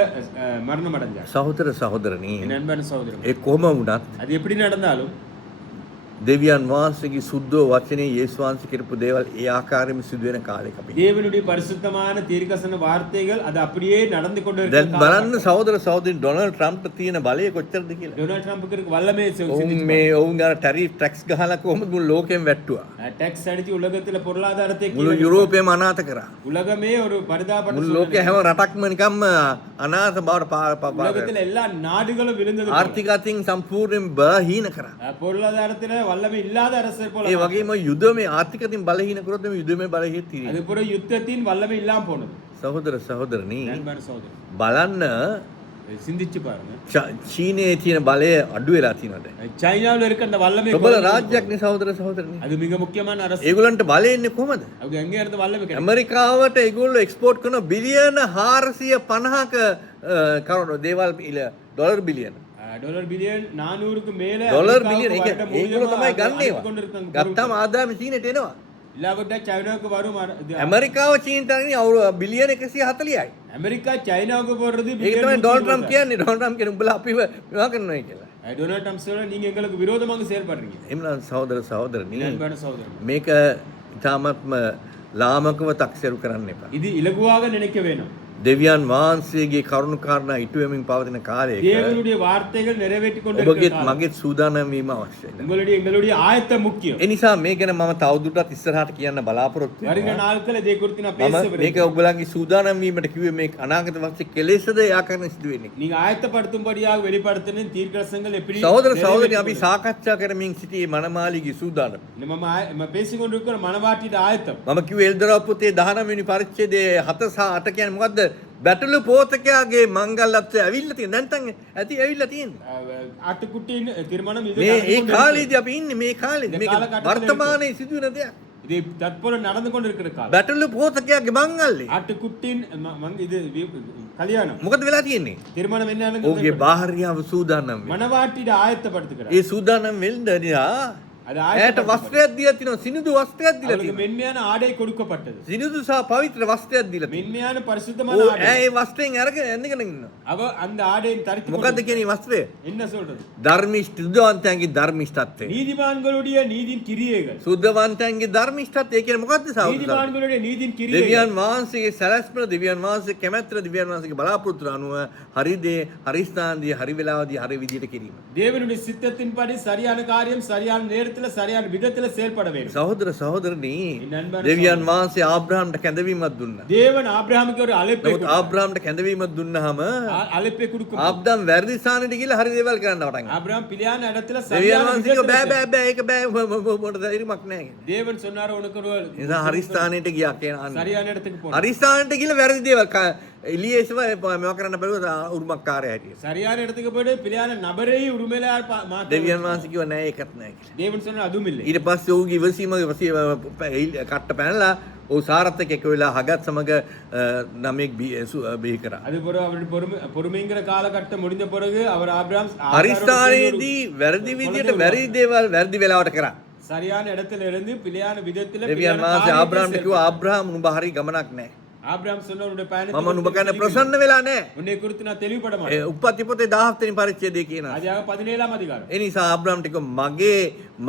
மரணம் அடைஞ்சார். සහෝදර සහෝදරනි என் அன்பான சகோதரன் ඒ කොහොම වුණත් அது எப்படி நடந்தாலும் දෙවියන් වහන්සේගේ සුද්ධ වචනේ යේසුස් වහන්සේ කරපු දේවල් ඒ ආකාරයෙන්ම සිදු වෙන කාලයක අපි. தேவனுடைய பரிசுத்தமான தீர்க்கசன வார்த்தைகள் அது அப்படியே நடந்து கொண்டு දැන් බලන්න සහෝදර සහෝදරින් ඩොනල්ඩ් ට්‍රම්ප්ට තියෙන බලය කොච්චරද කියලා. டொனால்ட் ட்ரம்ப்க்கு இருக்க வல்லமே ඔවුන් මේ ඔවුන් අර ටැරිෆ් ටැක්ස් ගහලා කොහොමද මුළු ලෝකෙම වැට්ටුවා. டாக்ஸ் அடிச்சு உலகத்துல பொருளாதாரத்தை මුළු යුරෝපයම අනාථ කරා. உலகமே ஒரு பரிதாபப்பட்ட මුළු ලෝකයේ හැම රටක්ම නිකම්ම අනාථ බවට உலகத்துல எல்லா நாடுகளும் விழுந்தது போல. ආර්ථික අතින් සම්පූර්ණයෙන් බලහීන කරා. பொருளாதாரத்துல வல்லமை இல்லாத அரசர் போல. ඒ වගේම යුද්ධමේ ආර්ථික අතින් බලහීන කරොත් මේ යුද්ධමේ බලහීන තියෙනවා. அது போல யுத்தத்தின் வல்லமை இல்லாம போனது. සහෝදර සහෝදරනි நண்பர் சகோதரர் බලන්න சிந்திச்சு பாருங்க. චීනයේ තියෙන බලය අඩු වෙලා තියෙනවා දැන්. சைனாவுல இருக்க அந்த வல்லமை ප්‍රබල රාජ්‍යයක් නේ සහෝදර සහෝදරනි. அது மிக முக்கியமான அரசு. ඒගොල්ලන්ට බලය එන්නේ කොහමද? அவங்க எங்க இருந்து வல்லமை கிடைக்கும்? ඇමරිකාවට ඒගොල්ලෝ එක්ස්පෝර්ට් කරන බිලියන 450ක කරුණු දේවල් ඩොලර් බිලියන. ඩොලර් බිලියන් 400க்கு மேல ඩොලර් බිලියන ඒගොල්ලෝ තමයි ගන්නේවා. ගත්තාම ආදායම චීනට එනවා. இல்லாவிட்டா சைனாவுக்கு வரும் ඇමරිකාව චීනට අරගෙන අවුරුදු බිලියන 140යි. அமெரிக்கா சைனாவுக்கு போடுறது ඒක තමයි ඩොනල්ඩ් ට්‍රම්ප් කියන්නේ. ඩොනල්ඩ් ට්‍රම්ප් කියන්නේ උඹලා අපිව මේවා කරනවා කියලා. டொனால்ட் ட்ரம்ப் சொல்ற நீங்க எங்களுக்கு விரோதமாக செயல்படுறீங்க. එමුනම් සහෝදර සහෝදරනි அன்பான சகோதரன், මේක ඉතාමත්ම ලාමකව තක්සේරු කරන්න එපා. இது இலகுவாக நினைக்க வேணும். දෙවියන් වහන්සේගේ කරුණු කාරණා ඉටු වෙමින් පවතින කාලයක தேவனுடைய வார்த்தைகள் நிறைவேற்றிக் ඔබගේ கொண்டிருக்கிற මගේ සූදානම් වීම අවශ්‍යයි. எங்களுடைய ஆயத்தம் முக்கியம். ඒ නිසා මේ ගැන මම තවදුරටත් ඉස්සරහට කියන්න බලාපොරොත්තු வருகிற වෙනවා. நாட்கள் இதை குறித்து நான் මම பேச මේක விரும்புகிறேன். ඔයගොල්ලන්ගේ සූදානම් වීමට කිව්වේ මේ අනාගත වර්ෂයේ කෙලෙසද ආකාරයෙන් සිදු වෙන්නේ. நீங்க ஆயத்தப்படுத்தும்படியாக வெளிப்படுத்தின தீர்க்கதரிசனங்கள் எப்படி සහෝදර සහෝදරනි අපි நிறைவேற்றப்படும்? සාකච්ඡා කරමින් සිටියේ මනමාලිගේ සූදානම්. நம்ம பேசிக் கொண்டிருக்கிற மனவாட்டிட ஆயத்தம். මම කිව්වේ එල්දරව් පොතේ 19 වෙනි පරිච්ඡේදයේ 7 සහ 8 කියන්නේ මොකද්ද? බැටළු පෝතකයාගේ මංගල්‍යත්වය ඇවිල්ලා තියෙන. දැන් ඇති ඇවිල්ලා තියෙන්නේ. ஆட்டுக்குட்டியின் திருமணம் இது මේ நடந்து ඒ கொண்டிருக்கிறது. කාලේදී අපි ඉන්නේ මේ කාලේදී. இந்த මේක காலகட்டத்தில் වර්තමානයේ සිදුවෙන දෙයක්. இது தற்போது நடந்து கொண்டிருக்கிற காலம். බැටළු පෝතකයාගේ මංගල්‍යය. ஆட்டுக்குட்டியின் இது கல்யாணம். මොකද වෙලා තියෙන්නේ? திருமணம் என்ன ඔහුගේ බාහිරියව සූදානම් වෙනවා. மனவாட்டிட ஆயத்தப்படுத்துகிறார். ඒ සූදානම් වෙන්න දිහා அது ඇයට වස්ත්‍රයක් දීලා තිනවා. සිනිඳු වස්ත්‍රයක් දීලා அவளுக்கு තිනවා. மென்மையான ஆடை கொடுக்கப்பட்டது. සිනිඳු සහ පවිත්‍ර වස්ත්‍රයක් දීලා තිනවා. மென்மையான பரிசுத்தமான ඔව් ஆடை. ඒ වස්ත්‍රයෙන් අරගෙන ඇඳගෙන ඉන්නවා. அவ அந்த ஆடையை தரித்து මොකද්ද කියන්නේ වස්ත්‍රය? என்ன சொல்றது? ධර්මිෂ්ඨ සුද්ධවන්තයන්ගේ ධර්මිෂ්ඨත්වය. நீதிமான்களுடைய நீதியின் கிரியைகள். සුද්ධවන්තයන්ගේ ධර්මිෂ්ඨත්වය ඒ කියන්නේ මොකද්ද සහෝදරයා? நீதிமான்களுடைய நீதியின் கிரியைகள். දෙවියන් වහන්සේගේ සැලැස්ම දෙවියන් වහන්සේ කැමැත්ත දෙවියන් වහන්සේගේ බලාපොරොත්තු අනුව හරි දේ හරි ස්ථානදී හරි වෙලාවදී හරි විදියට කිරීම. தேவனுடைய சித்தத்தின்படி சரியான காரியம் சரியான நேரத்துல சரியான விதத்துல செயல்பட வேண்டும். සහෝදර සහෝදරනි නන්බර දෙවියන් වහන්සේ ආබ්‍රහම්ට කැඳවීමක් දුන්නා. தேவன் ஆபிரகாமுக்கு ஒரு அழைப்பை නමුත් ආබ්‍රහම්ට කැඳවීමක් දුන්නාම அழைப்பை கொடுக்கும். ආබ්‍රහම් වැරදි ස්ථානෙට ගිහලා හරි දේවල් කරන්න පටන් ගත්තා. ஆபிரகாம் பிழையான இடத்துல දෙවියන් சரியான වහන්සේ කිව්වා බෑ விதத்துல බෑ බෑ ඒක බෑ මොකට ධෛර්යමක් නැහැ කියලා. தேவன் சொன்னார் உனக்கு ஒரு ඒ නිසා හරි ස්ථානෙට ගියා කියන சரியான இடத்துக்கு போ. හරි ස්ථානෙට ගිහලා වැරදි දේවල් එලියේසව මේවා කරන්න බැලුව උරුමකාරය හැටියට. சரியான இடத்துக்கு போய்ட்டு பிழையான நபரை உரிமையாளர் மாத்த. දෙවියන් වහන්සේ කිව්වා නෑ ඒකත් නෑ කියලා. தேவன் சொன்னார் அதுவும் இல்லை. ඊට පස්සේ ඔහුගේ ඉවසීම කට්ට පැනලා ඔහු සාරත් එක්ක එක වෙලා හගත් සමග නමෙක් බිහි කරා. அது பிறகு அவருடைய பொறுமைங்கிற காலகட்டம் முடிந்த பிறகு அவர் ஆபிரகாம் හරි ස්ථානයේදී වැරදි විදියට වැරදි දේවල් වැරදි වෙලාවට කරා. சரியான இடத்துல இருந்து பிழையான விதத்துல දෙවියන් වහන්සේ ආබ්‍රහම්ට කිව්වා ආබ්‍රහම් නුඹ හරි ගමනක් නෑ. ஆபிரகாம் சொன்ன உன்னுடைய பயணத்தை මම නුඹ ගැන ප්‍රසන්න වෙලා නෑ. உன்னை குறித்து நான் தெளிவுபட ඒ மாட்டேன். උප්පත්ති පොතේ 17 වෙනි පරිච්ඡේදයේ කියනවා. அதிகாரம் 17ஆம் அதிகாரம். ඒ නිසා ආබ්‍රහම්ට කිව්වා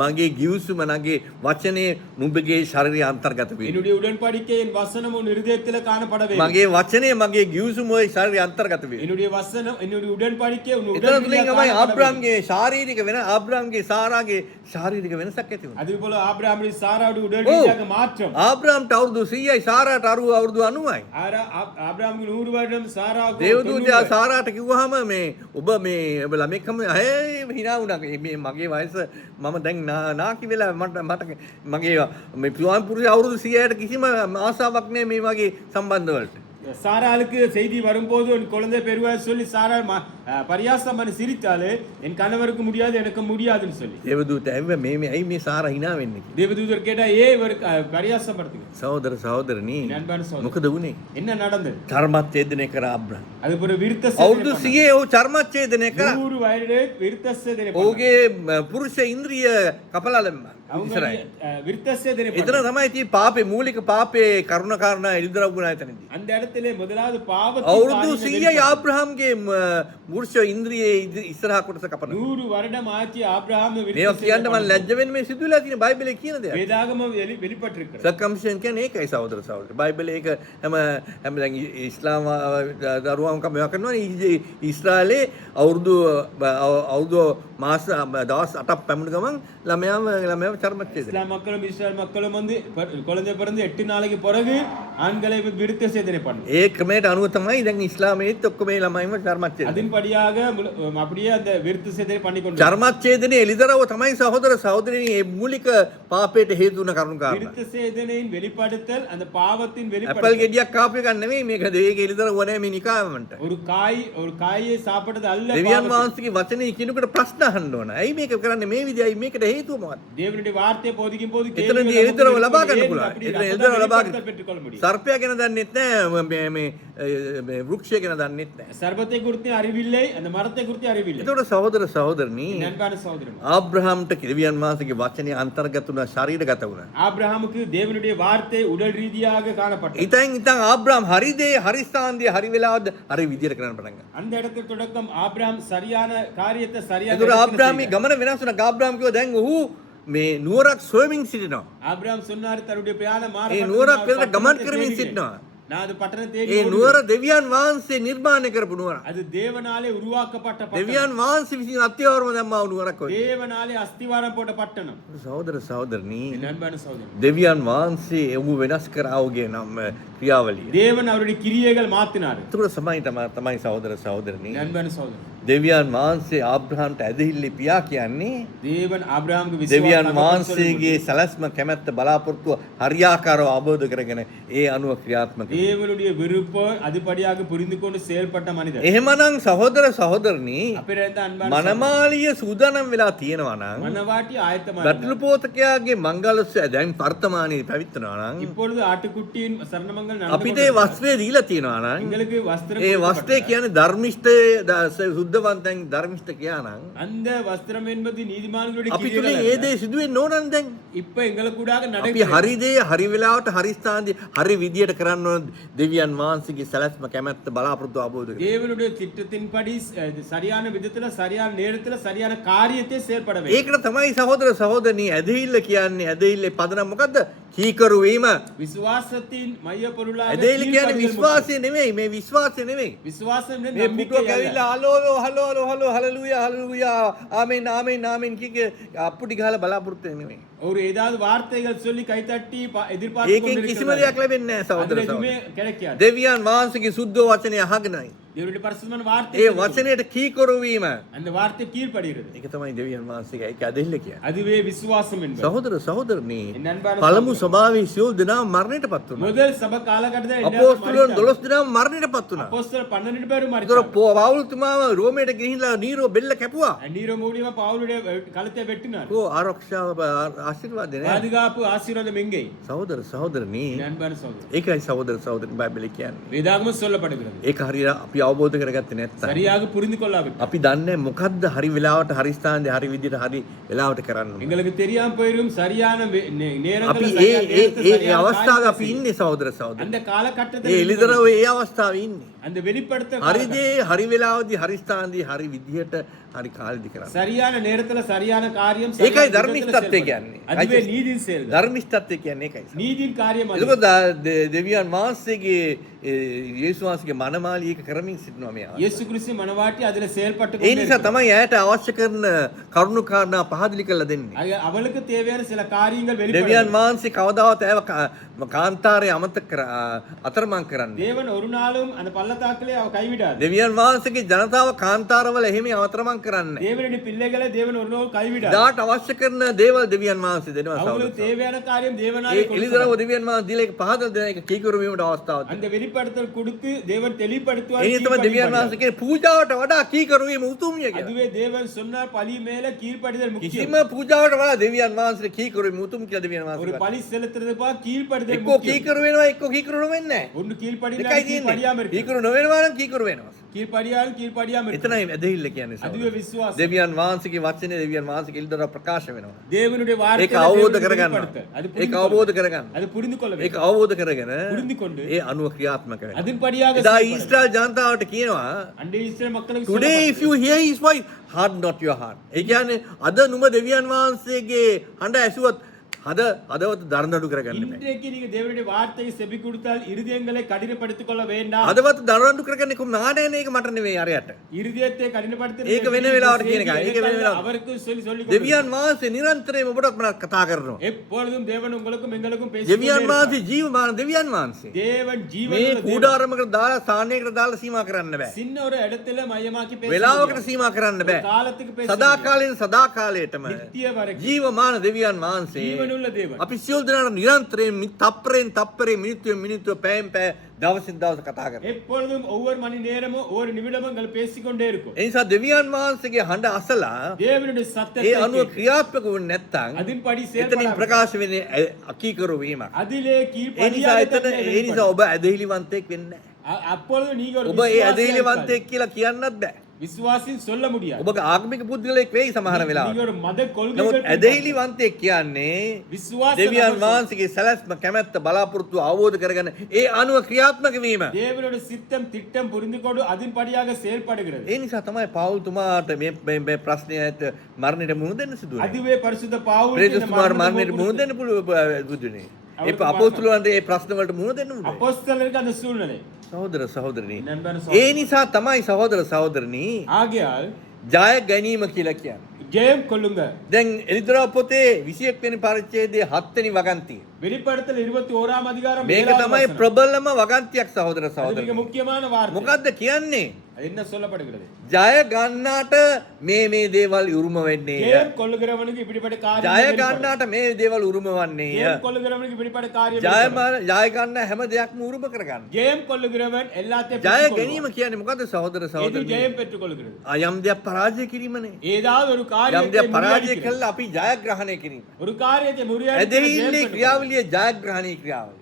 මගේ ගිවිසුම නගේ වචනේ නුඹගේ ශරීරය අන්තර්ගත වේ. என்னுடைய உடன்படிக்கை என் வசனம் உன் இருதயத்துல காணப்பட வேண்டும். මගේ වචනේ මගේ ගිවිසුම ඔය ශරීරය අන්තර්ගත වේ. என்னுடைய வசனம் என்னுடைய உடன்படிக்கை உன் එතන තුලින් உடன்படிக்கை තමයි ආබ්‍රහම්ගේ ශාරීරික වෙන ආබ්‍රහම්ගේ සාරාගේ ශාරීරික වෙනසක් ඇති වුණා. அதே போல ஆபிரகாமுடைய சாராவுடைய உடன்படிக்கையாக மாற்றம். ආබ්‍රහම්ට අවුරුදු 100යි සාරාට අවුරුදු 90යි. ஆபிரகாமுக்கு 100 வருடம் சாராவுக்கு දේවදූතයා සාරාට කිව්වහම මේ ඔබ ළමෙක්ම හිනා වුණා. මේ මගේ වයස මම දැන් නාකි වෙලා මට මගේ මේ ස්වාමි පුරුෂ අවුරුදු 100ට කිසිම ආසාවක් නැහැ මේ වගේ සම්බන්ධ වලට. சாராளுக்கு செய்தி வரும்போது உன் குழந்தை பெறுவார் சொல்லி சாரா பரியாசம் பண்ணி சிரித்தாலே என் கணவருக்கு முடியாது எனக்கு முடியாதுன்னு சொல்லி. දේවදූතයා ඇවිල්ලා මේ ඇයි මේ සාරා hina වෙන්නේ කියලා. தேவதூதர் கேட்டா இவர் பரியாசம் படுத்துங்க. සහෝදර සහෝදරනි அன்பான சகோதரன், මොකද වුනේ? என்ன நடந்தது? ධර්මත් ඡේදනය කර ආබ්‍රහම්. அதுபோல விருத்த අවුරුදු 100 ඔහු චර්මච්ඡේදනය කළා. 100 වයதிலே விருத்த சேதனை ඔහුගේ පුරුෂ ඉන්ද්‍රිය කපලා දැම්මා. ඉස්රායෙල්. விருத்த சேதனை එතන තමයි තියෙන්නේ පාපේ මූලික පාපේ කරුණ කාරණා එළිදරව් වුණා එතනදී. அந்த இடத்திலே முதலாவது பாவத்தின் අවුරුදු காரியங்கள் 100යි ආබ්‍රහම්ගේ පුරුෂ ඉන්ද්‍රියේ ඉස්සරහා කොටස කපනවා. 100 வருடம் ஆச்சு ஆபிரகாம் මේවා කියන්න මම ලැජ්ජ වෙන්නේ මේ සිදුවලා තියෙන බයිබලයේ කියන දෙයක්. வேதாகமம் வெளிப்பட்டிருக்கிறது. සර්කම්ෂන් කියන්නේ ඒකයි සහෝදර සහෝදරි. බයිබලයේ ඒක හැම දැන් ඉස්ලාම දරුවන්ක මේවා කරනවා ඊශ්‍රායලේ අවුරුදු මාස දවස් 8ක් පැමුණු ගමන් ළමයාව චර්මච්ඡේදනය. இஸ்லாம் மக்களும் இஸ்ரேல் மக்களும் வந்து குழந்தை பிறந்து 8 நாளைக்கு பிறகு ஆண்களை விருத்த சேதனை பண்ணணும். ඒ ක්‍රමයට අනුව තමයි දැන් ඉස්ලාමයේත් ඔක්කොම මේ ළමයින්ව චර්මච්ඡේදනය. அதன்படியாக அப்படியே அந்த விருத்த சேதனை பண்ணி கொண்டு චර්මච්ඡේදනයේ එළිදරව් තමයි සහෝදර සහෝදරිනි මේ මූලික පාපයට හේතු වුණ කරුණු කාරණා. விருத்த சேதனையின் வெளிப்படுத்தல் அந்த பாவத்தின் ඇපල් வெளிப்படுத்தல் ගෙඩියක් කාපු එක නෙමෙයි මේක ඒක එළිදරව් වනේ මේ නිකාමන්ට. ஒரு காயை சாப்பிட்டது அல்ல දෙවියන් பாவத்தின். වහන්සේගේ වචනේ කිනුකට ප්‍රශ්න අහන්න ඕන. ඇයි මේක කරන්නේ මේ විදියයි මේකට හේතුව මොකක්ද? தேவனுடைய வார்த்தையை போதிக்கும் போது එතනදී එළිදරව් ලබා ගන්න පුළුවන්. එතන එළිදරව් ලබා ගන්න. பெற்றுக்கொள்ள முடியும். සර්පයා ගැන දන්නෙත් නැහැ මේ වෘක්ෂය ගැන දන්නෙත් නැහැ. சர்பத்தை குறித்து அறிவில்லை அந்த மரத்தை குறித்து அறிவில்லை. එතකොට සහෝදර සහෝදරනි அன்பான சகோதரன் ආබ්‍රහම්ට දෙවියන් වහන්සේගේ වචනේ අන්තර්ගත වුණා ශරීරගත වුණා. ஆபிரகாமுக்கு தேவனுடைய வார்த்தை உடல் ரீதியாக காணப்பட்டது. ඉතින් ආබ්‍රහම් හරි දේ හරි ස්ථාන්දිය හරි වෙලාවද හරි විදියට කරන්න පටන් ගත්තා. அந்த இடத்துல தொடக்கம் ஆபிரகாம் சரியான காரியத்தை சரியாக ඒතර ආබ්‍රහම්ගේ ගමන වෙනස් වුණා. ආබ්‍රහම් කිව්වා දැන් ඔහු මේ නුවරක් සොයමින් සිටිනවා. ஆபிரகாம் சொன்னார் தன்னுடைய பிரயாண மார்க்கம் ඒ නුවරක් පෙරට ගමන් කරමින් සිටිනවා. நான் அது பட்டணத்தை தேடி ඒ නුවර දෙවියන් වහන්සේ නිර්මාණය කරපු නුවර. அது தேவனாலே உருவாக்கப்பட்ட பட்டணம். දෙවියන් වහන්සේ විසින් අත්‍යවරම දැම්මා වූ නුවරක් ඔය. தேவனாலே அஸ்திவாரம் போட்ட பட்டணம். සහෝදර සහෝදරනි என் அன்பான சகோதரன் දෙවියන් වහන්සේ ඔහු වෙනස් කරාවගේ නම් ක්‍රියාවලිය. தேவன் அவருடைய கிரியைகள் மாத்தினார். ඒතර තමයි සහෝදර සහෝදරනි என் அன்பான சகோதரன் දෙවියන් වහන්සේ ආබ්‍රහම්ට ඇදහිල්ලේ පියා කියන්නේ தேவன் ஆபிரகாமுக்கு දෙවියන් වහන්සේගේ සැලැස්ම කැමැත්ත බලාපොරොත්තුව හරියාකාරව අවබෝධ කරගෙන ඒ අනුව ක්‍රියාත්මක වෙනවා. தேவனுடைய விருப்பம் அதுபடியாக புரிந்து கொண்டு செயல்பட்ட மனிதர். එහෙමනම් සහෝදර සහෝදරනි අපිට අන්பான මනමාලිය සූදානම් වෙලා තියෙනවා නම් மனவாட்டி ஆயத்தமாக ගටළු පෝතකයාගේ මංගලස්ස දැන් වර්තමානයේ පැවිත්වෙනවා නම් இப்பொழுது ஆட்டுக்குட்டியின் சரணமங்கள் අපිට ඒ වස්ත්‍රය දීලා තියෙනවා නම් எங்களுக்கு வஸ்திரம் ඒ වස්ත්‍රය කියන්නේ ධර්මිෂ්ඨ සුද්ධවන්තයන් ධර්මිෂ්ඨ කියා නම් அந்த வஸ்திரம் என்பது நீதிமான்களுடைய අපි கிரியைகள் තුලින් அல்ல. ඒ දේ සිදු වෙන්න ඕන නම් දැන් இப்ப எங்களுக்கூடாக අපි நடக்கிறது හරි දේ හරි වෙලාවට හරි ස්ථානදී හරි විදියට කරන්න ඕන දෙවියන් වහන්සේගේ සැලැස්ම කැමැත්ත බලාපොරොත්තු අවබෝධ කරගන්න. தேவனுடைய திட்டத்தின்படி சரியான விதத்துல சரியான நேரத்துல சரியான காரியத்தை செயல்பட வேண்டும். ඒකට තමයි සහෝදර සහෝදරනි ඇදහිල්ල කියන්නේ ඇදහිල්ලේ පදනම මොකද්ද? කීකරු වීම. விசுவாசத்தின் மைய பொருளாக ඇදහිල්ල කියන්නේ கீழ்ப்படிதல் විශ්වාසය නෙමෙයි මේ විශ්වාසය නෙමෙයි. விசுவாசம் මේ நம்பிக்கை පුටුව කැවිලා හලෝ හලෙලූයා හලෙලූයා ආමෙන් ආමෙන් ආමෙන් කික අප්පුටි ගහලා බලාපොරොත්තු වෙන්නේ නෙමෙයි. ஒரு ஏதாவது வார்த்தைகள் சொல்லி கைத்தட்டி எதிர்பார்த்து ඒකෙන් කිසිම දෙයක් ලැබෙන්නේ නැහැ සහෝදර அதுல සහෝදරි. எதுவுமே கிடைக்காது. දෙවියන් වහන්සේගේ සුද්ධ වචනය අහගෙනයි. தேவனுடைய பரிசுத்தமான வார்த்தை ඒ වචනයට කීකරු වීම. அந்த வார்த்தை கீழ்ப்படுகிறது. ඒක තමයි දෙවියන් වහන්සේගේ ඒක ඇදහිල්ල කියන්නේ. அதுவே விசுவாசம் என்பது. සහෝදර සහෝදරනි என் අன்பான පළමු ස්වභාවයේ සියලු දෙනාම මරණයටපත් වුණා. முதல் சபை காலகட்டத்தில் අපෝස්තලයන් 12 දෙනාම මරණයටපත් වුණා. அப்போஸ்தலர் 12 பேரும் ඒතර மரித்தார். පවුල්තුමාව රෝමයට ගිහිල්ලා නීරෝ බෙල්ල කැපුවා. நீரோ மூலியமா பவுலுடைய கழுத்தை வெட்டினார். ඕ ආරක්ෂාව ආශිර්වාද නෑ. பாதுகாப்பு ஆசீர்வாதம் எங்கே? සහෝදර සහෝදරනි என் අன்பான சகோதரன் ඒකයි සහෝදර සහෝදරනි බයිබලයේ කියන්නේ. வேதாகமம் சொல்லப்படுகிறது. ඒක හරියට අපි අවබෝධ කරගත්තේ නැත්නම් சரியாக புரிந்து கொள்ளாவிட்டால் අපි දන්නේ මොකද්ද හරි වෙලාවට හරි ස්ථානයේ හරි විදිහට හරි වෙලාවට කරන්න ඕනේ. எங்களுக்கு தெரியாம போயிரும் சரியான අපි நேரத்துல ඒ சரியான ඒ நேரத்துல ඒ சரியான අවස්ථාවේ காரியத்தை අපි செய்யும். ඉන්නේ සහෝදර සහෝදරනි. அந்த ඒ காலகட்டத்தில் එළිදරව ඒ අවස්ථාවේ ඉන්නේ. அந்த வெளிப்படுத்த හරි දේ හරි වෙලාවදී හරි ස්ථානදී හරි විදිහට හරි කාලෙදි කරන්න. சரியான நேரத்துல சரியான காரியம் ඒකයි சரியான ධර්මිෂ්ඨත්වය விதத்துல කියන්නේ. செயல்படும். அதுவே நீதியின் செயல். ධර්මිෂ්ඨත්වය කියන්නේ ඒකයි. நீதியின் காரியம் அது. එතකොට දෙවියන් වහන්සේගේ යේසුස් වහන්සේගේ මනමාලිය එක කරමින් සිටිනවා මෙයා. இயேசு கிறிஸ்து மனவாட்டி அதுல செயல்பட்டு ඒ கொண்டே නිසා இருக்கிறார். තමයි ඇයට අවශ්‍ය කරන කරුණු කාරණා පහදලි කරලා දෙන්නේ. அவளுக்கு தேவையான சில காரியங்கள் දෙවියන් வெளிப்படும். වහන්සේ කවදාවත් ඇව කාන්තාරය අමතක අතරමං කරන්නේ. தேவன் ஒரு நாளும் அந்த பள்ளத்தாக்கிலே அவ கைவிடாது. දෙවියන් වහන්සේගේ ජනතාව කාන්තාරවල එහෙම අතරමං කරන්නේ. தேவனுடைய பிள்ளைகளை தேவன் ஒரு நாள் கைவிடார். දාට අවශ්‍ය කරන දේවල් දෙවියන් වහන්සේ දෙනවා அவங்களுக்கு සහෝදර. தேவையான காரியம் தேவனாலே ඒ கொடுப்பார். එලිදරව් දෙවියන් වහන්සේ දීලා ඒක පහදලා දෙන එක කීකරු වීමට අවස්ථාවක් அந்த வெளிப்படுத்தல் கொடுத்து தேவன் தெளிப்படுத்துவார். ඒ තමයි දෙවියන් වහන්සේ කියන්නේ පූජාවට වඩා කීකරු වීම උතුම්ය කියලා. அதுவே தேவன் சொன்னார் பலி மேல கீழ்ப்படிதல் முக்கியம். කිසිම පූජාවට වඩා දෙවියන් වහන්සේට කීකරු වීම උතුම් කියලා දෙවියන් ஒரு වහන්සේ. பலி செலுத்துறது பா கீழ்ப்படிதல் එක්කෝ முக்கியம். කීකරු වෙනවා එක්කෝ කීකරු නොවෙන්නේ නැහැ. ஒன்னு கீழ்ப்படினா එකයි තියෙන්නේ. கீழ்ப்படியாம இருக்கு. කීකරු නොවෙනවා නම් කීකරු වෙනවා. கீழ்ப்படியாலும் கீழ்ப்படியாம இருக்கு. එතනයි ඇදහිල්ල කියන්නේ அதுவே සහෝදර. விசுவாசம். දෙවියන් වහන්සේගේ වචනේ දෙවියන් වහන්සේගේ එලිදරව් ප්‍රකාශ වෙනවා. தேவனுடைய ඒක வார்த்தை අවබෝධ කරගන්න. அது ඒක අවබෝධ කරගන්න. அது புரிந்து கொள்ள ඒක வேண்டும். අවබෝධ කරගෙන புரிந்து கொண்டு ඒ අනුව ක්‍රියාත්මක වෙනවා. அதன்படியாக එදා செயல்பட. ඊශ්‍රායල් ජනතාවට කියනවා அண்டை இஸ்ரவேல் மக்களுக்கு today if சொல்லப்பட்டது. you hear his voice harden not your heart. ඒ කියන්නේ අද නුඹ දෙවියන් වහන්සේගේ හඬ ඇසුවත් හදවත දරදඬු කරගන්න බෑ. இன்றைக்கு நீங்க தேவனுடைய வார்த்தையை செவி கொடுத்தால் இருதயங்களை கடினப்படுத்திக் கொள்ள வேண்டாம். හදවත දරදඬු කරගන්නේ කොහොම නාඩයන එක මට නෙවෙයි අරයට. இருதயத்தை கடினப்படுத்துறது ඒක වෙන වෙලාවට කියන එකයි. ඒක වෙන වෙලාවට. அவருக்கு சொல்லி சொல்லி දෙවියන් වහන්සේ නිරන්තරයෙන්ම ඔබටත් මට කතා කරනවා. எப்பொழுதும் தேவன் உங்களுக்கும் எங்களுக்கும் பேசி දෙවියන් වහන්සේ ජීවමාන දෙවියන් වහන්සේ. தேவன் මේ ஜீவனுள்ள தேவன். කූඩාරමකට දාලා සාන්නයකට දාලා සීමා කරන්න බෑ. சின்ன ஒரு இடத்துல மையமாக்கி பேச වෙලාවකට முடியாது. සීමා කරන්න ஒரு බෑ. காலத்துக்கு பேச සදා முடியாது. කාලෙන් සදා කාලයටම நித்திய வரைக்கும் ජීවමාන දෙවියන් වහන්සේ ஜீவனுள்ள தேவன். අපි සියලු දෙනාට නිරන්තරයෙන් තප්පරෙන් තප්පරේ මිනිත්තුවෙන් මිනිත්තුව පැයෙන් පැය දවසින් දවස කතා කරනවා. எப்பொழுதும் ஒவ்வொரு மணி நேரமும் ஒவ்வொரு நிமிடமும் எங்கள் பேசிக்கொண்டே இருக்கும். ඒ නිසා දෙවියන් වහන්සේගේ හඬ අසලා தேவனுடைய ඒ சத்தத்தை අනුව கேட்டு ක්‍රියාත්මක වුනේ නැත්නම් அதன்படி එතනින් செயல்பட ප්‍රකාශ වෙන්නේ අකීකරු වීමක්. அதிலே ඒ නිසා கீழ்ப்படியாத එතන தன்மை ඒ නිසා வெளிப்படும். ඔබ ඇදහිලිවන්තයෙක් වෙන්නේ නැහැ. அப்பொழுது நீங்க ஒரு ඔබ ඒ விசுவாசியா ඇදහිලිවන්තයෙක් කියලා කියන්නත් බෑ. விசுவாசின்னு சொல்ல முடியாது. ඔබ ආගමික පුද්ගලයෙක් වෙයි සමහර நீங்க වෙලාවට. ஒரு மத නමුත් கொள்கைகள் ඇදහිලිවන්තයෙක් කියන්නේ விசுவாச දෙවියන් நபர் වහන්සේගේ සැලැස්ම කැමැත්ත බලාපොරොත්තු අවබෝධ කරගෙන ඒ අනුව ක්‍රියාත්මක වීම. தேவனுடைய சித்தம் திட்டம் புரிந்து கொண்டு அதன்படியாக செயல்படுகிறது. ඒ නිසා තමයි පවුල් තුමාට මේ ප්‍රශ්නය ඇත මරණයට මුහුණ දෙන්න සිදු වෙන්නේ. அதுவே பரிசுத்த பவுல் පේතුස් තුමාට මරණයට මුහුණ දෙන්න බුදුනේ. ඒ අපොස්තුලන්ට ඒ ප්‍රශ්න වලට මුහුණ දෙන්න උනේ. அப்போஸ்தலருக்கு அந்த சூழ்நிலை. සහෝදර සහෝදරනි. நண்பன் ඒ නිසා තමයි සහෝදර සහෝදරනි ஆகையால் ජය ගැනීම කියලා කියන්නේ. ஜெயம் கொள்ளுங்க. දැන් එලිදරව් පොතේ 21 වෙනි පරිච්ඡේදයේ 7 වෙනි වගන්තිය. வெளிப்படுத்தல் 21 அதிகாரம் මේක 7வது තමයි வசனம். ප්‍රබලම වගන්තියක් සහෝදර அது மிக සහෝදරනි. முக்கியமான வார்த்தை. මොකද්ද කියන්නේ? அது என்ன சொல்லப்படுகிறது? ජය ගන්නාට මේ දේවල් උරුම වෙන්නේ. ஜெயம் கொள்ளுகிறவனுக்கு இப்படிப்பட்ட காரியம் ජය வெளிப்படும். ගන්නාට මේ දේවල් උරුම වන්නේය. ஜெயம் கொள்ளுகிறவனுக்கு இப்படிப்பட்ட காரியம் வெளிப்படும். ජය ගන්න හැම දෙයක්ම උරුම කරගන්න. ஜெயம் கொள்ளுகிறவன் எல்லாத்தையும் ජය பெற்றுக்கொள்வான். ගැනීම කියන්නේ මොකද්ද සහෝදර எது සහෝදරනි? ஜெயம் பெற்றுக் கொள்கிறது? යම් දෙයක් පරාජය කිරීමනේ. ஏதாவது ஒரு යම් காரியத்தை දෙයක් පරාජය முறியடிக்கிறது. කළා අපි ජයග්‍රහණය කිරීම. ஒரு காரியத்தை முறியடிக்கிறது ඇදහිල්ලේ ஜெயம் பெற்றுக் ක්‍රියාවලිය ජයග්‍රහණී ක්‍රියාවලිය.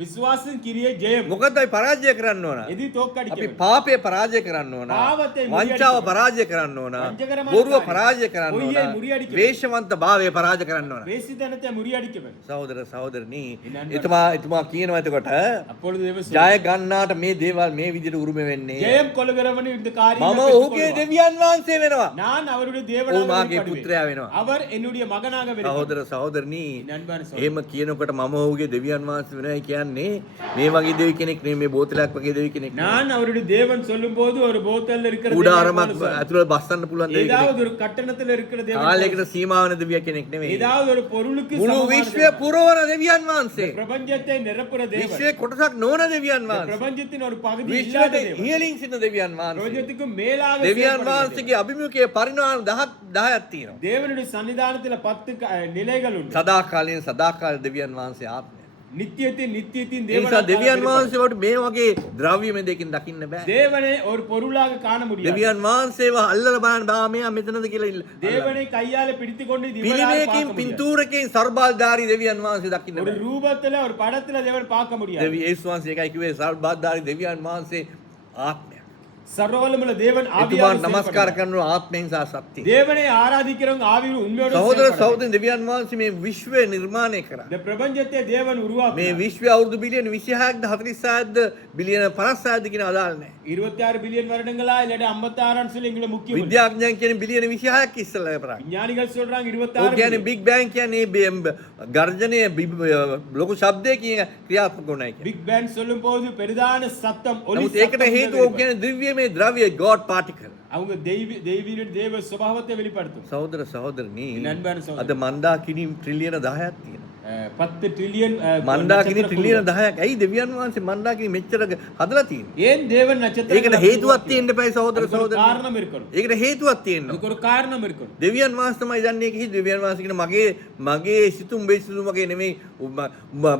விசுவாசம் கிரியை ஜெயம். මොකද අපි පරාජය කරන්න ඕන? எது தோற்கடிக்க අපි வேண்டும்? පාපය පරාජය කරන්න ඕන. පාවத்தை වංචාව මුරියඩික පරාජය කරන්න ඕන. වංචකරමන බොරුව කාර්යය. පරාජය කරන්න ඕන. பொய்யை முறியடிக்க வேண்டும். වේශවන්ත භාවය පරාජය කරන්න ඕන. வேசித்தனத்தை முறியடிக்க வேண்டும். සහෝදර සහෝදරනි නන්බර. එතුමා කියනවා එතකොට அப்பொழுது தேவன் ජය சொல்றார், ගන්නාට මේ දේවල් මේ විදිහට උරුම වෙන්නේ ஜெயம் கொள்ளுகிறவன் இந்த காரியத்தை මම பெற்றுக் ඔහුගේ கொள்வான். දෙවියන් වහන්සේ වෙනවා. நான் அவருடைய ඔහු தேவனாக මාගේ வெளிப்படுவேன். පුත්‍රයා වෙනවා. அவர் என்னுடைய மகனாக வெளிப்படுவார். සහෝදර සහෝදරනි நண்பன் சொல்றார், එහෙම කියනකොට මම ඔහුගේ දෙවියන් වහන්සේ වෙනයි කියන්නේ මේ වගේ දෙවි කෙනෙක් නෙමෙයි මේ බෝතලයක් වගේ දෙවි කෙනෙක් නෙමෙයි. நான் அவருடைய தேவன் சொல்லும்போது ஒரு போத்தல்ல இருக்கிற උඩාරමක් தேவன் ඇතුළේ බස්සන්න පුළුවන් දෙවි කෙනෙක්. ஏதாவது ஒரு கட்டணத்துல இருக்கிற தேவன் කාලයකට සීමා වෙන දෙවිය කෙනෙක් නෙමෙයි. ஏதாவது ஒரு பொருளுக்கு මුළු சமமான විශ්වය தேவன். පුරවන දෙවියන් වහන්සේ. பிரபஞ்சத்தை நிரப்புற தேவன். විශ්වයේ කොටසක් නොවන දෙවියන් වහන්සේ. பிரபஞ்சத்தின் ஒரு பகுதி இல்லாத විශ්වයට தேவன். ඉහළින් සිටින දෙවියන් වහන්සේ. பிரபஞ்சத்துக்கும் மேலாக දෙවියන් செயல்படுகிற தேவன். වහන්සේගේ අභිමුඛයේ පරිණාම 10ක් තියෙනවා. தேவனுடைய சன்னிதானத்துல 10 நிலைகள் உண்டு. සදාකාලයෙන් සදාකාල දෙවියන් වහන්සේ ආත්මය. நித்தியத்தின் நித்தியத்தின் ඒ නිසා දෙවියන් தேவனாக වහන්සේවට මේ වගේ ද්‍රව්‍යමය දෙකින් දකින්න බෑ. தேவனை ஒரு பொருளாக காண முடியாது. දෙවියන් වහන්සේව අල්ලලා බලන්න බෑ මෙයා මෙතනද කියලා ඉල්ල. தேவனை கையால பிடித்துக்கொண்டு இது இவரால் පිළිමයකින් பார்க்க முடியாது. පින්තූරකින් ਸਰබල්ධාරී දෙවියන් වහන්සේ දකින්න ஒரு බෑ. ரூபத்துல ஒரு படத்துல தேவன் பார்க்க முடியாது. දෙවි යේසුස් වහන්සේ එකයි කිව්වේ ਸਰබල්ධාරී දෙවියන් වහන්සේ ආත්මයක්. சர்வவல்லமுள்ள தேவன் එතුමාට ஆவியாக නමස්කාර செயல்படுகிறார். කරනවා ආත්මයෙන් සහ සත්‍යයෙන්. தேவனை ஆராதிக்கிறவங்க ஆவியில் உண்மையோடு සහෝදර செயல்படுகிறார். සහෝදරන් දෙවියන් වහන්සේ මේ විශ්වය නිර්මාණය කරා. இந்த பிரபஞ்சத்தை தேவன் මේ உருவாக்கினார். විශ්වය අවුරුදු බිලියන 26ක්ද 46ක්ද බිලියන 56ක්ද කියන අදාළ නැහැ. 26 பில்லியன் வருடங்களா இல்லாட்டி 56 சொல்லி எங்களை முக்கியம் இல்லை. විද්‍යාඥයන් කියන්නේ බිලියන 26ක් ඉස්සෙල්ලා කරා. விஞ்ஞானிகள் சொல்றாங்க ඔය 26 කියන්නේ බිග් බෑන් කියන්නේ ගර්ජනය ලොකු ශබ්දයකින් ක්‍රියාත්මක වුණා කියන්නේ. பிக் பேங் சொல்லும் போது பெரிதான சத்தம் ஒலி නමුත් ඒකට சத்தம் හේතුව ඔය කියන්නේ දිව්‍යමය ද්‍රව්‍ය God particle. அவங்க தெய்வீக தேவ சுபாவத்தை வெளிப்படுத்தும். සහෝදර සහෝදරනි நண்பன் අද මන්දා කිනි ට්‍රිලියන 10ක් තියෙනවා. 10 ட்ரில்லியன் මන්දාකිනි ට්‍රිලියන 10ක්. ඇයි දෙවියන් වහන්සේ මන්දාකිනි මෙච්චර හදලා තියෙන්නේ? ஏன் தேவன் நட்சத்திரம் ඒකට හේතුවක් තියෙන්න එපයි සහෝදර සහෝදරනි. காரணம் இருக்கணும். ඒකට හේතුවක් තියෙන්න. அதுக்கு ஒரு காரணம் இருக்கணும். දෙවියන් වහන්සේ තමයි දන්නේ කිසි දෙවියන් වහන්සේ කියන මගේ සිතුම් බේසිතුම් වගේ නෙමෙයි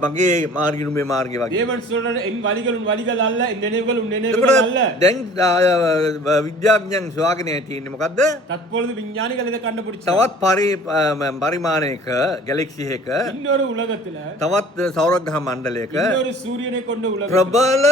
මගේ මාර්ගය නුඹේ මාර්ගය වගේ. தேவன் சொல்றாரு என் வழிகள் உன் வழிகள் அல்ல என் நினைவுகள் உன் நினைவுகள் அல்ல. දැන් විද්‍යාඥයන් සොයාගෙන තියෙන්නේ මොකද්ද? தற்பொழுது விஞ்ஞானிகள் இதை கண்டுபிடிச்சாங்க. තවත් පරිමාණයක ගැලැක්සි එකක இன்னொரு உலகத்துல තවත් සෞරග්‍රහ මණ්ඩලයක இன்னொரு சூரியனை கொண்ட உலகம் ප්‍රබල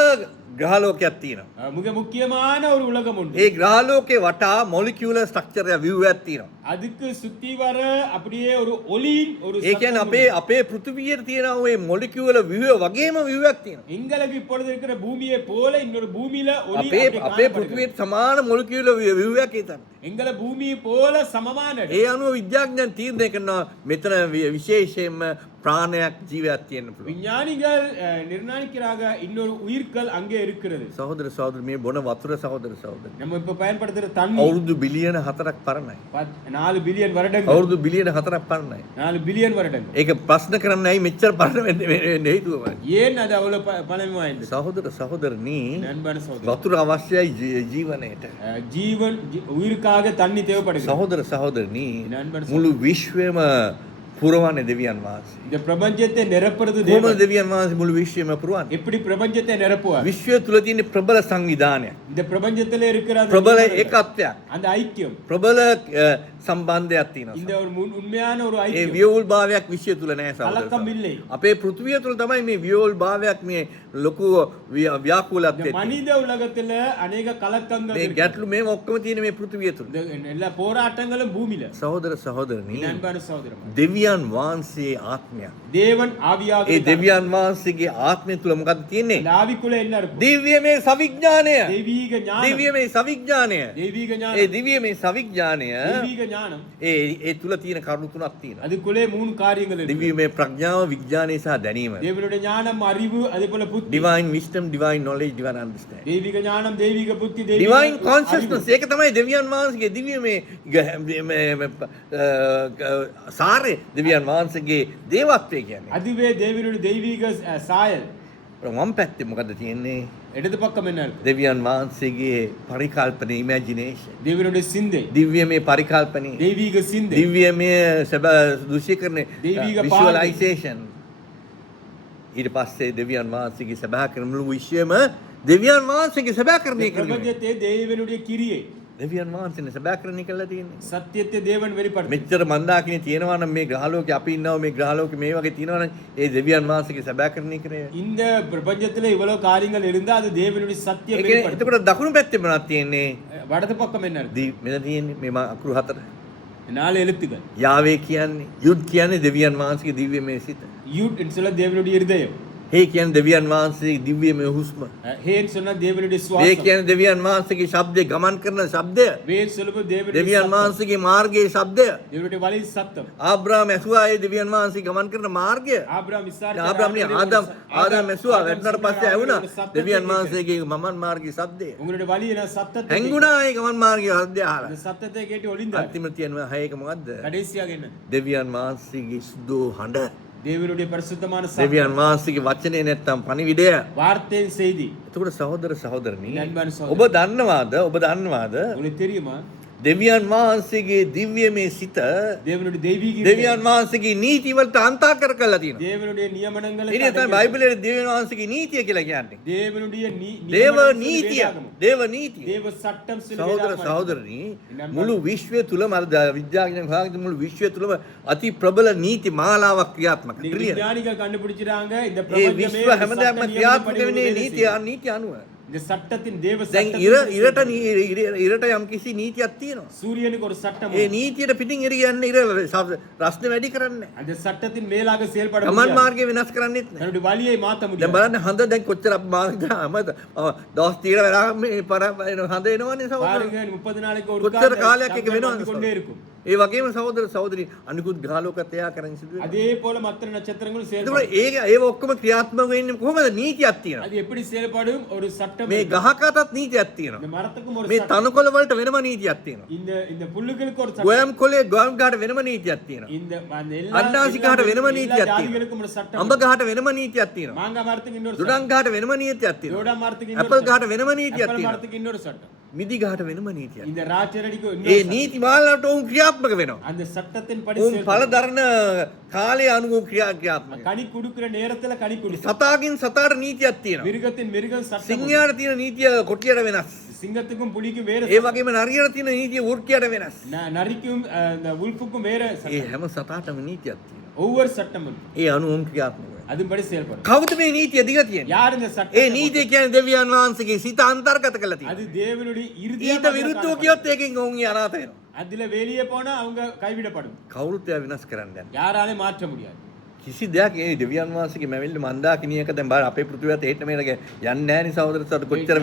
ග්‍රහලෝකයක් තියෙනවා. மிக முக்கியமான ஒரு உலகம் உண்டு. ඒ ග්‍රහලෝකේ වටා මොලිකියුලර් ස්ට්‍රක්චර් එක view-යක් තියෙනවා. அதுக்கு சுத்தி வர அப்படியே ஒரு ஒளியின் ஒரு ඒ කියන්නේ අපේ පෘථිවියේ තියෙන ওই මොලිකියුලර් view වගේම view-යක් තියෙනවා. எங்களுக்கு இப்பொழுது இருக்கிற பூமியை போல இன்னொரு பூமியில ஒளி අපේ පෘථිවියට සමාන මොලිකියුලර් view-යක් ඒතන. எங்களை பூமியை போல சமமான இடம். ඒ අනුව විද්‍යාඥයන් තීරණය කරනවා මෙතන විශේෂයෙන්ම ප්‍රාණයක් ජීවයක් තියෙන්න පුළුවන්. விஞ்ஞானிகள் நிர்ணயிக்கிறாங்க இன்னொரு உயிர்கள் அங்கே இருக்கிறது. සහෝදර සහෝදරි මේ බොන වතුර සහෝදර සහෝදරි. நம்ம இப்ப பயன்படுத்துற தண்ணி අවුරුදු බිලියන 4ක් පරණයි. 4 பில்லியன் வருடங்கள். අවුරුදු බිලියන 4ක් පරණයි. 4 பில்லியன் வருடங்கள். ඒක ප්‍රශ්න කරන්න ඇයි මෙච්චර පරණ වෙන්නේ හේතුව මොකක්ද? ஏன் அது அவ்வளவு பழமை வாய்ந்தது? සහෝදර සහෝදරනි நண்பன சகோதரர், වතුර අවශ්‍යයි ජීවනයේට. ஜீவன் உயிருக்காக தண்ணி தேவைப்படுகிறது. සහෝදර සහෝදරනි நண்பன මුළු විශ්වයම පුරවන්නේ දෙවියන් වහන්සේ. இந்த பிரபஞ்சத்தை நிரப்புறது කොහොමද தேவன். දෙවියන් වහන්සේ මුළු විශ්වයම පුරවන්නේ? எப்படி பிரபஞ்சத்தை நிரப்புவார்? විශ්වය තුල තියෙන ප්‍රබල සංවිධානයක්. இந்த பிரபஞ்சத்துல இருக்கிற அந்த ප්‍රබල நிறுவனங்கள், ඒකත්වයක්. அந்த ஐக்கியம், ප්‍රබල සම්බන්ධයක් තියෙනවා. இந்த ஒரு உண்மையான ஒரு ඒ ஐக்கியம், වියවුල් භාවයක් විශ්වය තුල නැහැ கலக்கம் සහෝදර. இல்லை. අපේ පෘථිවිය තුල තමයි මේ වියවුල් භාවයක් මේ ලොකු ව්‍යාකූලත්වය இந்த மனித உலகத்துல அநேக கலக்கங்கள் මේ இருக்கு. ගැටලු මේ ඔක්කොම තියෙන මේ පෘථිවිය තුල. இந்த எல்லா போராட்டங்களும் பூமியில. සහෝදර සහෝදරනි நண்பன சகோதரன், දෙවියන් වහන්සේ ආත්මයක්. தேவன் ஆவியாக ඒ දෙවියන් වහන්සේගේ ආත්මය තුල මොකක්ද තියෙන්නේ? இந்த ஆவிக்குள்ள என்ன இருக்கும்? දිව්‍යමය සවිඥානය. தெய்வீக ஞானம். දිව්‍යමය සවිඥානය. தெய்வீக ඒ ஞானம். දිව්‍යමය සවිඥානය தெய்வீக ஞானம். ඒ තුල තියෙන කරුණු තුනක් තියෙනවා. அதுக்குள்ளே 3 காரியங்கள் இருக்கு. දිව්‍යමය ප්‍රඥාව, විඥානය සහ දැනීම. தேவனுடைய ஞானம், அறிவு, அதே போல புத்தி. divine wisdom, divine knowledge, divine understanding. தெய்வீக ஞானம், தெய்வீக புத்தி, தெய்வீக divine அறிவு. consciousness ඒක තමයි දෙවියන් වහන්සේගේ දිව්‍යමය සාරය, දෙවියන් වහන්සේගේ දේවත්වය කියන්නේ. அதுவே தேவனுடைய தெய்வீக சாயல். වම් පැත්තේ මොකද්ද තියෙන්නේ? இடது பக்கம் என்ன இருக்கு? දෙවියන් වහන්සේගේ පරිකල්පන, imagination. தேவனுடைய சிந்தை, දිව්‍යමය පරිකල්පනය, தெய்வீக சிந்தை, දිව්‍යමය දෘශ්‍යකරණය, දෙවියක visualization. ඊට පස්සේ දෙවියන් වහන්සේගේ සබහාකරන මුළු විශ්වයම දෙවියන් වහන්සේගේ සබහාකරණය කරනවා. பிரபஞ்சத்தை தேவனுடைய கிரியை, දෙවියන් වහන්සේනේ සබහාකරණය කළා තියෙන්නේ. சத்தியத்தை தேவன் வெளிப்படுத்து. මෙච්චර මන්දාකිනේ තියෙනවා නම් මේ ග්‍රහලෝකේ අපි ඉන්නවා, මේ ග්‍රහලෝකේ මේ වගේ තියෙනවා නම් ඒ දෙවියන් වහන්සේගේ සබහාකරණය කරේ. இந்த பிரபஞ்சத்துல இவ்வளவு காரியங்கள் இருந்தா அது தேவனுடைய சத்தியம் ඒක வெளிப்படுத்து. එතකොට දකුණු පැත්තේ මොනවද තියෙන්නේ? வடது பக்கம் என்ன இருக்கு? මෙතන තියෙන්නේ මේ අකුරු හතර. 4 எழுத்துக்கள். යාවේ කියන්නේ, යුද් කියන්නේ දෙවියන් වහන්සේගේ දිව්‍යමය සිත. யூட் என்று சொல்ல தேவனுடைய இருதயம். හේ කියන්නේ දෙවියන් වහන්සේගේ දිව්‍යමය හුස්ම. ஹேன்னு சொன்னா தேவனுடைய ඒ சுவாசம். කියන්නේ දෙවියන් වහන්සේගේ ශබ්දේ, ගමන් කරන ශබ්දය. வேர் சொல்லும்போது தேவனுடைய දෙවියන් சத்தம். වහන්සේගේ මාර්ගයේ ශබ්දය. தேவனுடைய வழி சத்தம். ආබ්‍රාහම් ඇසුවා ඒ දෙවියන් වහන්සේ ගමන් කරන මාර්ගය. ஆபிரகாம் விசாரிச்சார். ආබ්‍රාහ්මණි ආදම් ඇසුවා වැටුණාට පස්සේ ඇහුණා சத்தத்தை දෙවියන් கேட்டார். වහන්සේගේ මමන් මාර්ගයේ ශබ්දය. உங்களுடைய வழி என்ன சத்தத்தை கேட்டார். හැංගුණා ඒ ගමන් මාර්ගයේ ශබ්දය අහලා. அந்த சத்தத்தை கேட்டு ஒளிந்தார். අන්තිමට තියෙනවා හයක මොකද්ද? கடைசியாக என்ன? දෙවියන් වහන්සේගේ සුදු හඬ. தேவனுடைய பரிசுத்தமான சத்தம். දෙවියන් වහන්සේගේ වචනේ නැත්තම් පණිවිඩය. வார்த்தையின் செய்தி. එතකොට සහෝදර සහෝදරනි நண்பன் ඔබ சகோதரன், දන්නවාද உங்களுக்கு தெரியுமா දෙවියන් වහන්සේගේ දිව්‍යමය සිත தேவனுடைய தெய்வீக දෙවියන් වහන්සේගේ නීති වලට අන්තර්ගත කරලා තියෙනවා. தேவனுடைய நியமனங்களை ඉතින් තමයි බයිබලයේ දෙවියන් වහන්සේගේ නීතිය කියලා කියන්නේ. தேவனுடைய දේව නීතිය. දේව නීතිය. தேவ சட்டம் சில සහෝදර வேதாகமம். සහෝදරනි මුළු විශ්වය තුලම අර විද්‍යාඥයන් හොයාගෙන මුළු විශ්වය තුලම අති ප්‍රබල නීති මාලාවක් ක්‍රියාත්මක இன்னைக்கு ட்ரில்லியன். விஞ்ஞானிகள் கண்டுபிடிச்சிட்டாங்க இந்த ඒ பிரபஞ்சமே විශ්ව ஒரு හැමදාම சட்ட ක්‍රියාත්මක நியமனப்படி වෙන්නේ வேலை නීති செய்யுது. නීති අනුව. இந்த சட்டத்தின் தேவ දැන් சட்டத்தின் ඉරට යම් කිසි නීතියක් තියෙනවා. சூரியனுக்கு ஒரு சட்டம் ඒ உண்டு. නීතියට පිටින් එරිය යන්නේ රස්න වැඩි කරන්නේ නැහැ. அந்த சட்டத்தின் மேலாக செயல்பட ගමන් முடியாது. මාර්ගය වෙනස් කරන්නෙත් නැහැ. தன்னுடைய வழியை மாத்த දැන් முடியாது. බලන්න හඳ දැන් කොච්චර දවස් 30 වෙලා මේ හඳ එනවනේ සහෝදරයෝ. பாருங்க 30 நாளைக்கு ஒரு කොච්චර කාලයක් එක වෙනවද? கொண்டே இருக்கும். ඒ වගේම සහෝදර සහෝදරි අනිකුත් ග්‍රහලෝකත් එයා කරන් සිදුවේ. அதே போல மற்ற நட்சத்திரங்களும் ඒකෝර செயல்படும். ඒව ඔක්කොම ක්‍රියාත්මක වෙන්නේ කොහොමද? නීතියක් තියෙනවා. அது எப்படி செயல்படும்? ஒரு சட்டம் මේ இருக்கு. ගහකටත් නීතියක් තියෙනවා. இந்த மரத்துக்கும் ஒரு මේ சட்டம். තනකොළ වලට වෙනම නීතියක් තියෙනවා. இந்த இந்த புல்லுகளுக்கு ஒரு சட்டம். ගොයම් කොලේ ගොයම් ගහට වෙනම නීතියක් තියෙනවා. இந்த அந்த අන්නාසි ගහට වෙනම නීතියක් තියෙනවා. ஜாதிகளுக்கும் ஒரு சட்டம். අඹ ගහට වෙනම නීතියක් තියෙනවා. மாங்காய் மரத்துக்கு இன்னொரு දුඩම් சட்டம். ගහට වෙනම නීතියක් තියෙනවා. யோடா மரத்துக்கு ඇපල් இன்னொரு ගහට சட்டம். වෙනම නීතියක් ஆப்பிள் තියෙනවා. மரத்துக்கு இன்னொரு சட்டம். මිදි ගහට වෙනම නීතියක්. இந்த ராச்சரடிக்கு ඒ இன்னொரு சட்டம். නීති මාලාවට උන් ක්‍රියාත්මක වෙනවා. அந்த சட்டத்தின் படி උන් ඵල செயல்படும். දරන කාලය අනුව ක්‍රියාත්මක. கனி கொடுக்கிற நேரத்துல கனி கொடுக்கும். සතාගෙන් සතාට නීතියක් තියෙනවා. மிருகத்தின் மிருகம் சட்டம். සිංහයාට තියෙන නීතිය කොටියට වෙනස්. சிங்கத்துக்கும் புலிக்கும் வேற ඒ වගේම නරියට තියෙන නීතිය වෘක්කයට වෙනස්. நரிக்கும் இந்த உல்ஃபுக்கும் வேற ඒ சட்டம். හැම සතාටම නීතියක් තියෙනවා. ஒவ்வொரு சட்டமும் ඒ අනුව උන් ක්‍රියාත්මක වෙනවා. அதுபடி செயல்படும். කවුද මේ නීතිය දීලා තියෙන්නේ? யார் இந்த ඒ சட்டம்? නීතිය කියන්නේ දෙවියන් වහන්සේගේ සිත අන්තර්ගත කරලා තියෙනවා. அது தேவனுடைய ඊට විරුද්ධව කියොත් ඒකෙන් උන් අනාථ වෙනවා. அதுல வெளியே போனா அவங்க கைவிடப்படும். කවුරුත් ඒවා විනාශ කරන්න යන්නේ. யாராலையும் மாற்ற முடியாது. කිසි දෙයක් ඒ දෙවියන් වහන්සේගේ මැවිල්ල මන්දාකිනියක දැන් බලන්න අපේ පෘථිවියත් ඒට මේක යන්නේ නැහැ නේ සහෝදරසත් කොච්චර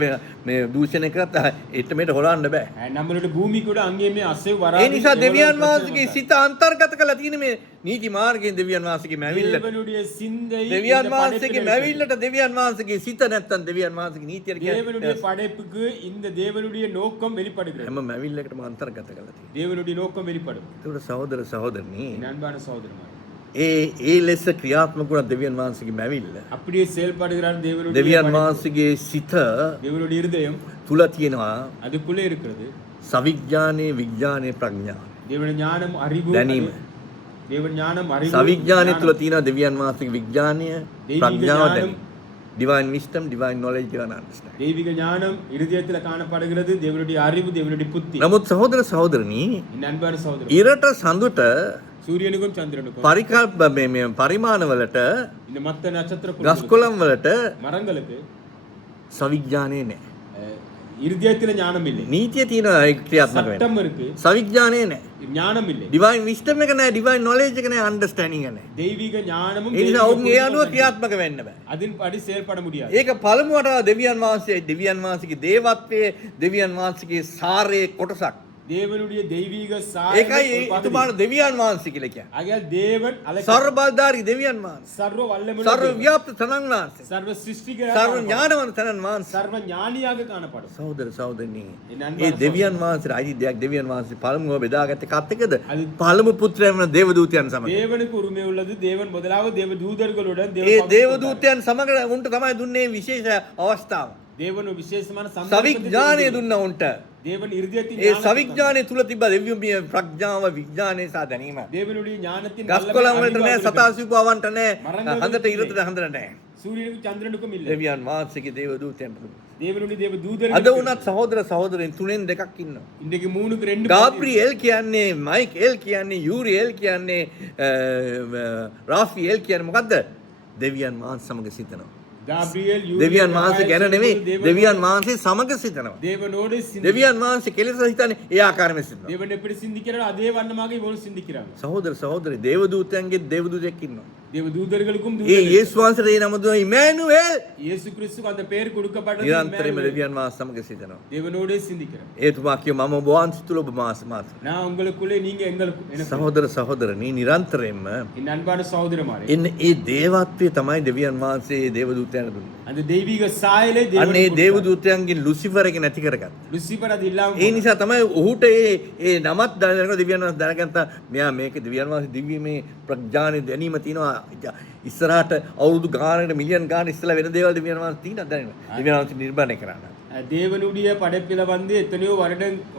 මේ දූෂණය කරත් ඒට මේට හොලන්න බෑ. நம்மளோட பூமி கூட அங்கேயுமே அசைவு ඒ வராது. නිසා දෙවියන් වහන්සේගේ සිත අන්තර්ගත කරලා තියෙන මේ නීති මාර්ගයෙන් දෙවියන් වහන්සේගේ මැවිල්ලට தேவனுடைய சிந்தை දෙවියන් இந்த වහන්සේගේ படைப்புல මැවිල්ලට දෙවියන් වහන්සේගේ සිත නැත්තම් දෙවියன் වහන්සේගේ නීතියට தேவனுடைய කියන්නේ படைப்புக்கு இந்த தேவனுடைய நோக்கம் வெளிப்படுகிறது. හැම මැවිල්ලකටම අන්තර්ගත කරලා තියෙනවා. தேவனுடைய நோக்கம் வெளிப்படும். ඒකට සහෝදර සහෝදරනි என் அன்பான சகோதரர்களே, ඒ ලෙස ක්‍රියාත්මක වුණ දෙවියන් වහන්සේගේ මැවිල්ල அப்படியே செயல்படுகிறார் தேவனுடைய දෙවියන් படைப்பு. වහන්සේගේ සිත தேவனுடைய இருதயம் තුල තියෙනවා அதுக்குள்ளே இருக்கிறது. සවිඥානේ විඥානේ ප්‍රඥාව. தேவனுடைய ஞானம் அறிவு දැනීම. தேவன் ஞானம் அறிவு සවිඥානේ ஞானம். තුල තියෙනවා දෙවියන් වහන්සේගේ විඥානය දෙවික ප්‍රඥාව ඥාனம். දැනීම. divine wisdom divine knowledge divine understanding. தெய்வீக ஞானம் இருதயத்துல காணப்படுகிறது. தேவனுடைய அறிவு தேவனுடைய புத்தி. නමුත් සහෝදර සහෝදරනි என் அன்பான சகோதரர், ඉරට සඳුට சூரியனுக்கும் சந்திரனுக்கும் පරිකල්ප මේ පරිමාණවලට இந்த மத்த நட்சத்திர ගස්කොළන් වලට மரங்களுக்கு සවිඥානේ නැහැ. இருதயத்துல ஞானம் இல்லை. නීතිය තියෙනවා ඒක ක්‍රියාත්මක වෙන්න. சட்டம் இருக்கு, සවිඥානේ නැහැ. ஞானம் இல்லை. divine wisdom එක නැහැ, divine knowledge එක නැහැ, understanding එක නැහැ. தெய்வீக ஞானமும் ඒ නිසා தெய்வீக ඔවුන් ඒ අනුව புத்தியும் ක්‍රියාත්මක වෙන්න බෑ. அதன்படி செயல்பட முடியாது. ඒක පළමුවට දෙවියන් වහන්සේගේ දේවත්වයේ දෙවියන් වහන්සේගේ සාරයේ කොටසක්. தேவனுடைய தெய்வீக சாயல் ඒකයි එතුමාට දෙවියන් වහන්සේ කියලා කියන්නේ. ஆகையால் தேவன் සර්ව බලධාරී දෙවියන් වහන්සේ. சர்வ வல்லமையுள்ள සර්ව தேவன். ව්‍යාප්ත තනන් වහන්සේ. சர்வ சிருஷ்டிகராக සර්ව காணப்படும். ඥානවන්ත තනන් වහන්සේ. சர்வ ஞானியாக காணப்படும். සහෝදර සහෝදරනි එන අන්බාන ඒ දෙවියන් වහන්සේට අයිති දෙයක් දෙවියන් වහන්සේ පළමුව බෙදාගත්තේ කත් එකද? அது- පළමු පුත්‍රයන් වන දේවදූතයන් සමග. தேவனுக்கு உரிமை உள்ளது. தேவன் முதலாவது தேவ தூதர்களுடன் ඒ தேவ දේවදූතයන් සමග උන්ට තමයි දුන්නේ විශේෂ අවස්ථාව. தேவன் විශේෂமான සවිඥානය දුන්න උන්ට. தேவன் இருதயத்தின் ඒ ஞானத்தை සවිඥානය තුල තිබ්බ දෙවියන්ගේ ප්‍රඥාව විඥානය සහ දැනීම. தேவனுடைய ஞானத்தின் ගස්කොළන් වලට නෑ, සතාසිකුවන්ට නෑ, මරංගවලට හඳට ඉරතට හඳට නෑ. சூரியனுக்கும் சந்திரனுக்கும் இல்லை. දෙවියන් වහන්සේගේ දේවදූතයන්ට දුන්නා. தேவனுடைய தேவ අද தூதர்கள் වුණත් සහෝදර සහෝදරයන් තුනෙන් දෙකක් ඉන්නවා. இன்றைக்கு 3க்கு 2 ගාබ්‍රියෙල් කියන්නේ, මයිකේල් කියන්නේ, යූරියෙල් කියන්නේ, රාෆියෙල් කියන්නේ මොකද්ද? දෙවියන් වහන්සේ සමග සිතනවා. காபிரியல் දෙවියන් වහන්සේ ගැන නෙමෙයි, දෙවියන් වහන්සේ සමග සිතනවා. தேவனோடு දෙවියන් වහන්සේ කෙලෙස හිතන්නේ ඒ ආකාරයෙන් සිතනවා. தேவன் எப்படி சிந்திக்கிறாரோ அதே வண்ணமாக இவங்களும் சிந்திக்கிறாங்க. සහෝදර සහෝදරි දේවදූතයන්ගේ දේවදූතයෙක් ඉන්නවා. தேவ தூதர்களுக்கும் ඒ தூதர்கள். යේසුස් වහන්සේට ඒ නම දුන්නා ඉමෑනුවෙල්. இயேசு கிறிஸ்துக்கு அந்த பெயர் கொடுக்கப்பட்டது නිරන්තරයෙන්ම இம்மானுவேல். දෙවියන් වහන්සේ සමග සිතනවා. தேவனோடு சிந்திக்கிறார். ඒතුමා කිය මම ඔබ වහන්සේ තුල ඔබ මාස. நான் உங்களுக்குள்ளே நீங்க எங்களுக்கு எனக்கு. සහෝදර සහෝදරනි නිරන්තරයෙන්ම என் அன்பான சகோதரமாரே, එන්න ඒ දේවත්වයේ තමයි දෙවියන් වහන්සේ දේවදූතයන්ට දුන්නේ. அந்த தெய்வீக சாயலை අන්න தேவன் ඒ දේවදූතයන්ගෙන් ලුසිෆර් එක නැති කරගත්තා. லூசிபர் அது இல்லாம ඒ නිසා තමයි ඔහුට ඒ නමත් දැනගෙන දෙවියන් වහන්සේ දැනගත්තා මෙයා මේක දෙවියන් වහන්සේ දිව්‍යමය ප්‍රඥානේ දැනීම තියෙනවා. ඉස්සරහට අවුරුදු ගානකට මිලියන් ගාන ඉස්සලා වෙන දේවල් දෙවියන් වහන්සේ තියෙනවා දැනෙනවා. දෙවියන් වහන්සේ නිර්මාණය කරන්න. தேவனுடைய படைப்பில வந்து எத்தனையோ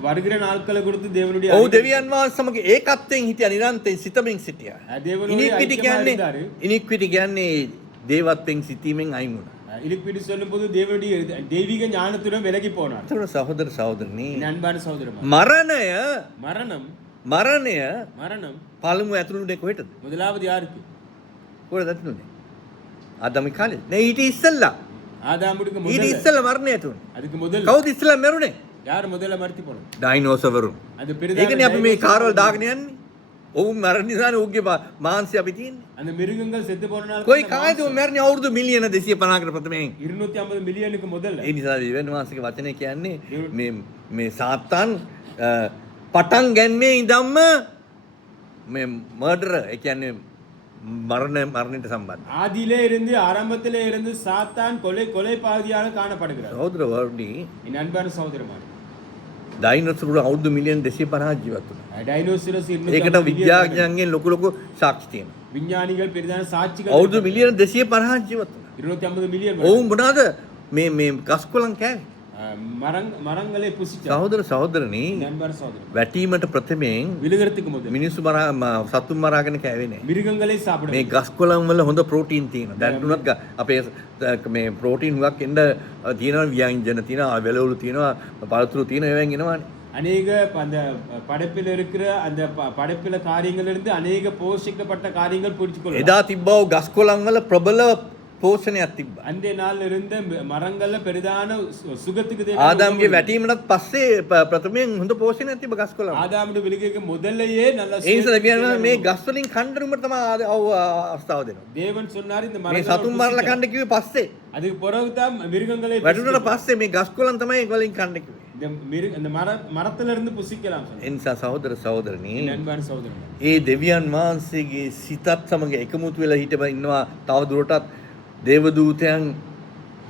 வருகிற நாட்களை கொடுத்து தேவனுடைய ඔහු දෙවියන් වහන්සේ සමග ඒකත්වයෙන් හිටියා නිරන්තරයෙන් සිතමින් සිටියා. தேவனுடைய ඉනික්විටි ஐக்கியமா කියන්නේ இருந்தாரு. ඉනික්විටි කියන්නේ දේවත්වයෙන් සිටීමෙන් අයින් වුණා. இலிப்பிடி சொல்லும்போது தேவனுடைய தெய்வீக ஞானத்துடன் விலகி போனார். ඒතකොට සහෝදර සහෝදරනි என் அன்பான சகோதரமா, මරණය மரணம் මරණය පළමු ඇතුළුනේ කොහෙටද? முதலாவது யாருக்கு? කොහෙද ඇතුළුනේ? ආදම් කාලේ. නේ ඊට ඉස්සෙල්ලා. ஆதாமுக்கு ඊට முதல்ல. ඉස්සෙල්ලා මරණය ඇතුළුනේ. அதுக்கு முதல்ல කවුද ඉස්සෙල්ලා මැරුණේ? யார் முதல்ல மரித்து போனார்? ඩයිනෝසවරුන්. அது ඒකනේ අපි මේ කාර්වල දාගෙන යන්නේ. ඔවුන් මරණ නිසානේ උගේ මාංශය අපි තියෙන්නේ. அந்த மிருகங்கள் செத்து போனனால කොයි කායද මැරෙන්නේ අවුරුදු මිලියන 250කට ප්‍රථමයෙන්. 250 மில்லியனுக்கு முதல்ல ඒ නිසා දෙවියන් වහන්සේගේ වචනේ කියන්නේ මේ සාතන් පටන් ගැනීමේ ඉඳන්ම මේ මර්ඩර් ඒ කියන්නේ මරණයට සම්බන්ධ. ஆதியிலே இருந்து ஆரம்பத்திலே இருந்து சாத்தான் கொலை பாதியாக காணப்படுகிறார். සහෝදරවරුනි என் அன்பான சகோதரமானே, ඩයිනෝසරුන් අවුරුදු මිලියන් 250 ජීවත් වුණා. டைனோசரஸ் ඒකට විද්‍යාඥයන්ගෙන් ලොකු සාක්ෂි තියෙනවා. விஞ்ஞானிகள் பெரிதான சாட்சிகள் අවුරුදු මිලියන 250 ජීවත් වුණා. 250 மில்லியன் ඔවුන් මොනවාද මේ ගස්කොලන් කෑවේ? மரங்களை புசிச்சார். සහෝදර සහෝදරනි அன்பான சகோதரன், වැටීමට ප්‍රථමයෙන් விழுகிறதுக்கு முதல் මිනිස්සු සතුන් මරාගෙන කෑවේ නෑ. மிருகங்களை சாப்பிட මේ ගස්කොලන් වල හොඳ ප්‍රෝටීන් තියෙනවා. දැන් උනත් අපේ මේ ප්‍රෝටීන් හුඟක් එන්න තියෙනවා, ව්‍යංජන තියෙනවා, වෙලවලු තියෙනවා, පළතුරු තියෙනවා, ඒවෙන් එනවානේ. அநேக அந்த படைப்பில் இருக்கிற அந்த படைப்பில காரியங்களிலிருந்து அநேக போஷிக்கப்பட்ட காரியங்கள் பிடிச்சு கொள்ளும். එදා තිබ්බව ගස්කොලන් වල ප්‍රබල පෝෂණයක් තිබ්බා. அன்றைய நாள் இருந்த மரங்கள்ல பெரிதான சுகத்துக்கு ආදාම්ගේ වැටීමටත් පස්සේ ප්‍රථමයෙන් හොඳ පෝෂණයක් තිබ්බ ගස්කොලන්. ஆதாமுடைய விழுகைக்கு முதல்லயே நல்ல ඒ නිසා දෙවියන් මේ ගස් වලින් කන්න උඹට තමයි අවස්ථාව දෙනවා. தேவன் சொன்னார் இந்த මේ සතුන් මරලා කන්න කිව්වේ පස්සේ. அதுக்கு பிறகு தான் மிருகங்களை වැටුණාට පස්සේ මේ ගස්කොලන් තමයි වලින් කන්න කිව්වේ. இந்த மரத்துல இருந்து புசிக்கலாம் சொன்னார். ඒ නිසා සහෝදර සහෝදරනි என் அன்பான சகோதரன், ඒ දෙවියන් වහන්සේගේ සිතත් සමග එකමුතු වෙලා හිටපන් ඉන්නවා තව දුරටත් දේවදූතයන්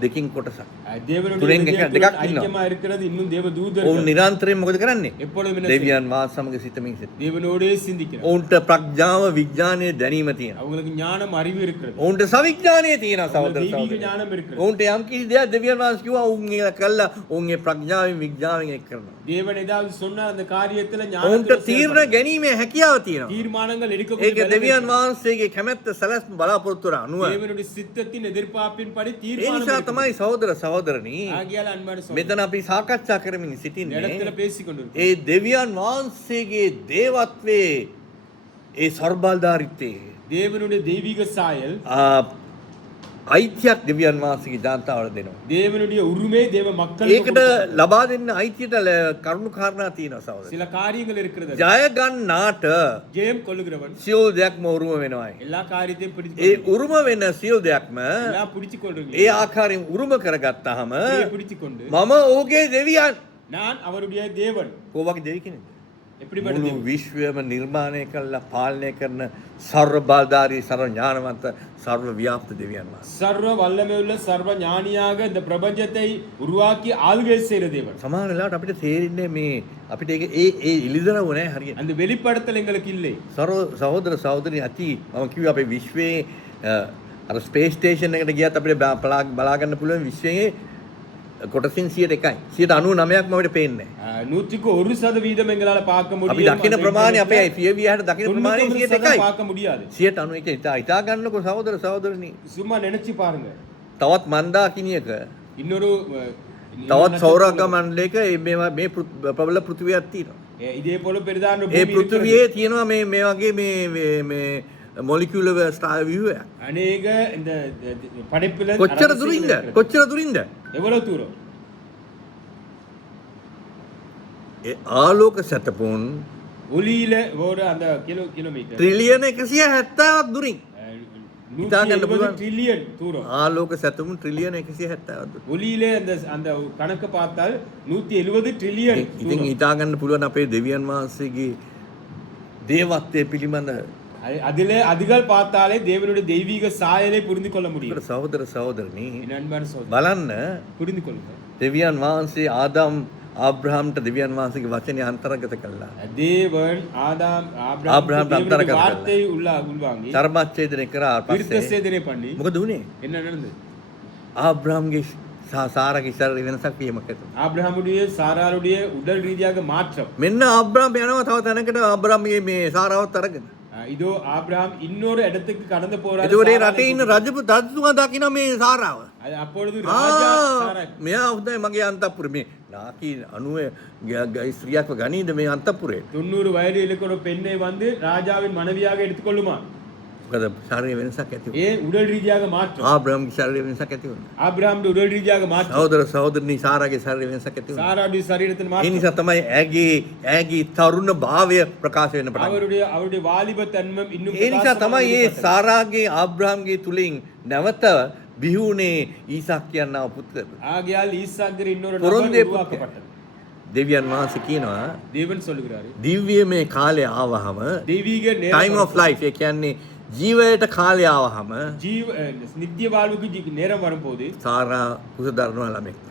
දෙකින් කොටසක්. தேவனுடைய දෙකක් ඉන්නවා. ஐக்கியமா இருக்கிறது இன்னும் தேவ ඔවුන් தூதர்கள் නිරන්තරයෙන් මොකද කරන්නේ? எப்பொழுதும் என்ன දෙවියන් වහන්සේ සමග සිතමින් සිට. தேவனோடே சிந்திக்கிறார். ඔවුන්ට ප්‍රඥාව විඥානයේ දැනීම තියෙනවා. அவங்களுக்கு ஞானம் அறிவு இருக்கிறது. ඔවුන්ට සවිඥානය තියෙනවා සහෝදර தெய்வீக සහෝදරි. ஞானம் இருக்கிறது. ඔවුන්ට යම් කිසි දෙයක් දෙවියන් වහන්සේ කිව්වා ඔවුන් ඒක කළා ඔවුන්ගේ ප්‍රඥාවෙන් විඥාණයෙන් එක් කරනවා. தேவன் ஏதாவது சொன்னால் அந்த காரியத்துல ඔවුන්ට ஞானத்தோட තීරණ ගැනීමේ හැකියාව තියෙනවා. தீர்மானங்கள் ඒක எடுக்கக்கூடிய දෙවියන් වහන්සේගේ කැමැත්ත සැලැස්ම බලාපොරොත්තු වන අනුව. தேவனுடைய சித்தத்தின் எதிர்பார்ப்பின்படி ඒ தீர்மானம் නිසා තමයි සහෝදර සහෝදරනි ஆகியால் அன்பான சகோதரன், මෙතන අපි සාකච්ඡා කරමින් இந்த සිටින්නේ இடத்துல பேசிக் கொண்டிருக்கிறோம். ඒ දෙවියන් වහන්සේගේ දේවත්වයේ ඒ සර්බල්ධාරීත්වයේ தேவனுடைய தெய்வீக சாயல், අයිතියක් දෙවියන් වහන්සේගේ ජනතාවට දෙනවා. தேவனுடைய உரிமை தேவ மக்கள் ඒකට ලබා දෙන්න අයිතියට කරුණු කාරණා තියෙනවා සහෝදර. சில காரியங்கள் இருக்கிறது. ජය ගන්නාට ஜெயம் கொள்ளுகிறவன் සියලු දෙයක්ම උරුම වෙනවායි. எல்லா காரியத்தையும் பிடிச்சு ඒ උරුම වෙන සියලු දෙයක්ම எல்லாம் பிடிச்சு கொள்றீங்க. ඒ ආකාරයෙන් උරුම කරගත්තාම பிடிச்சு கொண்டு මම ඔහුගේ දෙවියන් நான் அவருடைய தேவன். කොහොමද දෙවි කෙනෙක්ද? எப்படிப்பட்ட මුළු தேவன்? විශ්වයම නිර්මාණය කරලා පාලනය කරන සර්ව බාධාරී සර්ව ඥානවන්ත සර්ව ව්‍යාප්ත දෙවියන් වහන්සේ. சர்வ வல்லமையுள்ள சர்வ ஞானியாக இந்த பிரபஞ்சத்தை உருவாக்கி ஆளுகை செய்கிற தேவன். සමහර වෙලාවට අපිට තේරෙන්නේ මේ අපිට ඒ ඉලිදරව් නෑ හරියට. அந்த வெளிப்படுத்தல் எங்களுக்கு இல்லை. සහෝදර සහෝදරි ඇති මම කිව්වේ අපේ විශ්වයේ අර ස්පේස් ස්ටේෂන් එකට ගියත් අපිට බලා ගන්න පුළුවන් විශ්වයේ කොටසින් 100%යි. 99%ක්ම අපිට පේන්නේ නෑ. 100% எங்களால பார்க்க අපි முடியும். දකින ප්‍රමාණය අපේ පියවියට දකින ප්‍රමාණය 100%යි. பார்க்க முடியாது. 191 ඉතා ගන්නකො සහෝදර සහෝදරනි. சும்மா நினைச்சு பாருங்க. තවත් මන්දාකිනියක இன்னொரு තවත් සෞරග්ග මණ්ඩලයක මේ ප්‍රබල පෘථිවියක් තියෙනවා. இதே போல பெரிதான ඒ பூமி இருக்கிறது. පෘථිවියේ තියෙනවා මේ වගේ මේ මොලිකියුලර් ස්ටාර් ව්‍යුවයක්. அநேக இந்த படைப்புல කොච්චර දුරින්ද எவ்வளவு தூரம்? ඒ ආලෝක සැතපුම් ஒளியில ஒரு அந்த கிலோமீட்டர் ට්‍රිලියන 170ක් දුරින්. ඉතාලි පුළුවන්. ட்ரில்லியன் தூரம். ආලෝක සැතපුම් ට්‍රිලියන 170ක් දුරින්. ஒளியிலே அந்த கணக்கு பார்த்தால் 170 ட்ரில்லியன். ඉතින් හිතා ගන්න පුළුවන් අපේ දෙවියන් වහන්සේගේ දේවත්වයේ පිළිබඳ அதிலே அதிகள் பார்த்தாலே தேவனுடைய தெய்வீக சாயலை புரிந்து கொள்ள முடியும். සහෝදර සහෝදරනි என் அன்பான சகோதரன், බලන්න புரிந்து கொள்ளுங்க. දෙවියන් වහන්සේ ආදාම් ආබ්‍රහම්ට දෙවියන් වහන්සේගේ වචනේ අන්තර්ගත කළා. தேவன் ஆபிரகாம் අන්තර්ගත කළා. வார்த்தை உள்வாங்கி ධර්මච්ඡේදනය කරා விருத்த පස්සේ சேதனை பண்ணி මොකද උනේ? என்ன நடந்தது? ආබ්‍රහම්ගේ සාරාගේ ශරීර වෙනසක් වීමක් ඇති. ஆபிரகாமுடைய சாராளுடைய உடல் ரீதியாக மாற்றம். මෙන්න ආබ්‍රහම් යනවා තව තැනකට ආබ්‍රහම්ගේ මේ සාරාවත් අරගෙන. இதோ ஆபிரகாம் இன்னொரு இடத்துக்கு கடந்து போறாரு. එතකොට ඒ රටේ ඉන්න රජතුමා දකින්න මේ සාරාව. அப்பொழுது ராஜா சாராய், මෙයා හොඳයි මගේ අන්තපුරේ මේ නාකි 90 ස්ත්‍රියක්ව ගනීද මේ අන්තපුරේ. 90 வயது இருக்கிற பெண்ணை வந்து ராஜாவின் மனைவியாக எடுத்துக்கொள்ளுமா? මොකද ශරීර වෙනසක් ඇති වුණා. ஏன் உடல் ரீதியாக மாற்றம்? ආබ්‍රහම්ගේ ශරීර වෙනසක් ඇති වුණා. ஆபிரகாமுடைய உடல் ரீதியாக மாற்றம். සහෝදර සහෝදරනි සාරාගේ ශරීර වෙනසක් ඇති වුණා. சாராளுடைய சரீரத்தின் ඒ மாற்றம். නිසා තමයි ඇගේ තරුණ භාවය ප්‍රකාශ වෙන්න පටන් ගත්තේ. அவருடைய வாலிப தன்மம் இன்னும் ඒ නිසා තමයි මේ සාරාගේ ආබ්‍රහම්ගේ තුලින් නැවත බිහි වුණේ ඊසාක් කියනා පුත්‍රයා. ஆகையால் ஈசாக்கிற இன்னொரு பொருந்தே நபர் உருவாக்கப்பட்டது. දෙවියන් වහන්සේ කියනවා தேவன் சொல்லுகிறாரு දිව්‍යමය කාලය ආවහම தெய்வீக time of life ඒ කියන්නේ ජීවයට කාලය ආවහම ஜீவ நித்திய வாழ்வுக்கு நேரம் வரும்போது සාරා කුස දරනවා ළමෙක්.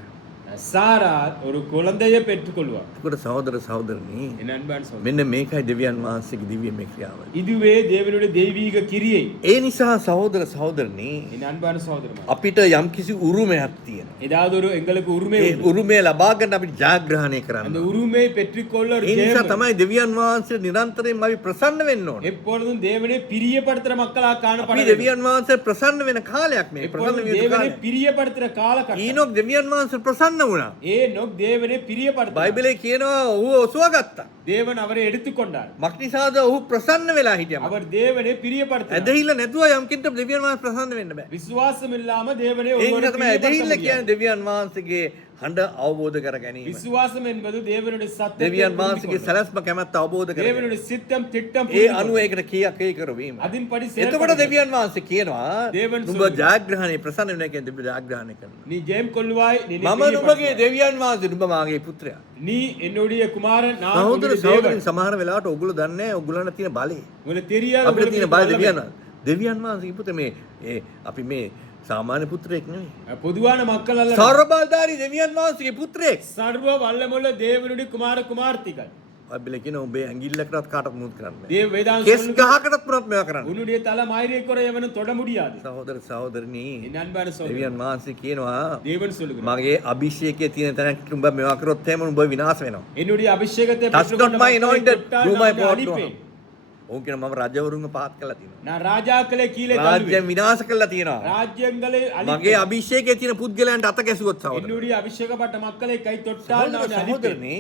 சாரா ஒரு குழந்தையை பெற்றுக்கொள்வார். ඒකට සහෝදර සහෝදරනි என் அன்பான சகோதரன், මෙන්න මේකයි දෙවියන් වහන්සේගේ දිව්‍යමය ක්‍රියාව. இதுவே தேவனுடைய தெய்வீக கிரியை. ඒ නිසා සහෝදර සහෝදරනි என் அன்பான சகோதரன், අපිට යම්කිසි උරුමයක් තියෙනවා. ஏதாவது ஒரு எங்களுக்கு உரிமை ඒ உண்டு. උරුමය ලබා ගන්න අපිට ජයග්‍රහණය அந்த කරන්න. உரிமையை பெற்றுக்கொள்ள ஒரு ඒ නිසා ஜெயம். තමයි දෙවියන් වහන්සේ නිරන්තරයෙන්ම අපි ප්‍රසන්න වෙන්න ඕනේ. எப்பொழுதும் தேவனை பிரியப்படுத்துற மக்களாக අපි காணப்பட வேண்டும். දෙවියන් වහන්සේ ප්‍රසන්න වෙන කාලයක් මේ ප්‍රසන්න எப்பொழுதும் වෙන தேவனை කාලයක්. பிரியப்படுத்துற காலகட்டம். ඊනොක් දෙවියන් වහන්සේ ප්‍රසන්න වුණා. ஏனோக் தேவனை பிரியப்படுத்த බයිබලයේ කියනවා ඔහු ඔසවා ගත්තා. தேவன் அவரை எடுத்துக்கொண்டார். මක්නිසාද ඔහු ප්‍රසන්න වෙලා හිටියා. அவர் தேவனை பிரியப்படுத்தினார். ඇදහිල්ල නැතුව යම්කින්ට දෙවියන් වහන්සේ ප්‍රසන්න වෙන්න බෑ. விசுவாசம் இல்லாம தேவனை ඒ ஒருவரை නිසා තමයි ඇදහිල්ල பிரியப்படுத்த කියන්නේ முடியாது. දෙවියන් වහන්සේගේ හඬ අවබෝධ කර ගැනීම. விசுவாசம் என்பது தேவனுடைய சத்தத்தை දෙවියන් புரிந்து වහන්සේගේ கொள்வது. සැලැස්ම කැමැත්ත අවබෝධ කර ගැනීම. தேவனுடைய சித்தம் திட்டம் ඒ புரிந்து අනුව கொள்வது. ඒකට කියා කරවීම. அதின்படி එතකොට செயல்படுவது. දෙවියන් වහන්සේ කියනවා දේවන් නුඹ சொல்லுகிறார். ජයග්‍රහණය ප්‍රසන්න වෙන කියන්නේ දෙවියන් ජයග්‍රහණය කරනවා. நீ ஜெயம் கொள்வாய், நீ මම නුඹගේ பிரியப்படுவாய். දෙවියන් වහන්සේ නුඹ මාගේ පුත්‍රයා. நீ என்னுடைய குமாரன், நான் සහෝදර உன்னுடைய සහෝදරින් தேவன். සමහර වෙලාවට ඔයගොල්ලෝ දන්නේ නැහැ ඔයගොල්ලන්ට තියෙන බලය. உங்களுக்கு தெரியாது අපිට තියෙන බලය உங்களுக்கு දෙවියන් දෙවියන් වහන්සේගේ පුතේ මේ අපි මේ සාමාන්‍ය පුත්‍රයෙක් නෙවෙයි. பொதுவான மக்கள் அல்ல, සර්වබලධාරී දෙවියන් වහන්සේගේ පුත්‍රයෙක්. சர்வ வல்லமுள்ள தேவனுடைய குமார குமார்த்திகள். බයිබලයේ කියන ඔබේ ඇඟිල්ලකටවත් කාටවත් මුත් කරන්න බෑ. தேவ வேதாந்தம் කෙස් சொல்லுகிறது, ගහකටත් ප්‍රොත් මේවා කරන්න. உன்னுடைய தலை மாயிரை குறை எவனும் தொட முடியாது. සහෝදර සහෝදරනි என் அன்பான சகோதரன், දෙවියන් වහන්සේ කියනවා தேவன் சொல்லுகிறார், මගේ අභිෂේකයේ තියෙන තැනට උඹ මේවා කරොත් එහෙම උඹ විනාශ වෙනවා. என்னுடைய அபிஷேகத்தை Touch not பெற்றுக்கொண்ட my மக்களை anointed, தொட்டால் do my நான் part அழிப்பேன். ඕන් කියන මම රජවරුන්ව පහත් කළා තියෙනවා. நான் ராஜாக்களை கீழே රාජ්‍යම් தள்ளுவேன், විනාශ කළා තියෙනවා. ராஜ்யங்களை මගේ அழிப்பேன். අභිෂේකයේ තියෙන පුද්ගලයන්ට අත ගැසුවොත් සහෝදර. என்னுடைய அபிஷேகப்பட்ட மக்களை கை தொட்டால் நான் அழிப்பேன். සහෝදරනි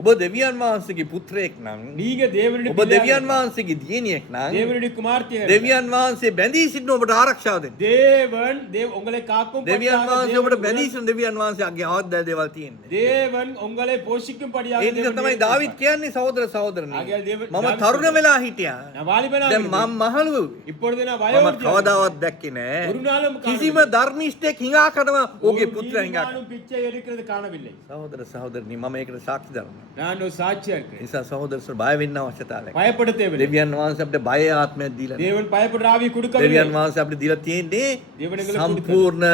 ඔබ දෙවියන් වහන්සේගේ පුත්‍රයෙක් නම් நீங்க தேவனுடைய ඔබ දෙවියන් වහන්සේගේ දියණියෙක් නම් தேவனுடைய குமார்த்திகள். දෙවියන් වහන්සේ බැඳී සිටින ඔබට ආරක්ෂාව දෙන්න. தேவன் உங்களை காக்கும் දෙවියන් படியாக වහන්සේ ඔබට தேவன் බැඳී සිටින දෙවියන් වහන්සේගේ අවද්ද දේවල් තියෙන්නේ. தேவன் உங்களை போஷிக்கும்படியாக ඒ නිසා தேவன் තමයි நியமித்தார். දාවිත් කියන්නේ සහෝදර සහෝදරනි ආගල් දේව- මම දාවිත් තරුණ වෙලා හිටියා. நான் வாலிபனாக දැන් இருந்தேன். මම මහලු. இப்பொழுது நான் මම வயோதிகன். කවදාවත් දැක්කේ නෑ. ஒரு நாளும் කිසිම ධර්මිෂ්ඨයෙක් හිඟා කරනවා ඔහුගේ පුත්‍රයා හිඟා කරනවා. நானும் பிச்சை எடுக்கிறது காணவில்லை. සහෝදර සහෝදරනි මම ඒකට සාක්ෂි දරනවා. நான் ஒரு சாட்சியா ඒ இருக்கிறேன். නිසා සහෝදරසෝ බය වෙන්න අවශ්‍යතාවයක්. பயப்பட தேவையில்லை. දෙවියන් වහන්සේ අපිට බය ආත්මයක් දීලා නැහැ. தேவன் பயப்படுற ஆவியை கொடுக்கவில்லை. දෙවියන් වහන්සේ අපිට දීලා තියෙන්නේ දෙවියන් එங்களுக்கு සම්පූර්ණ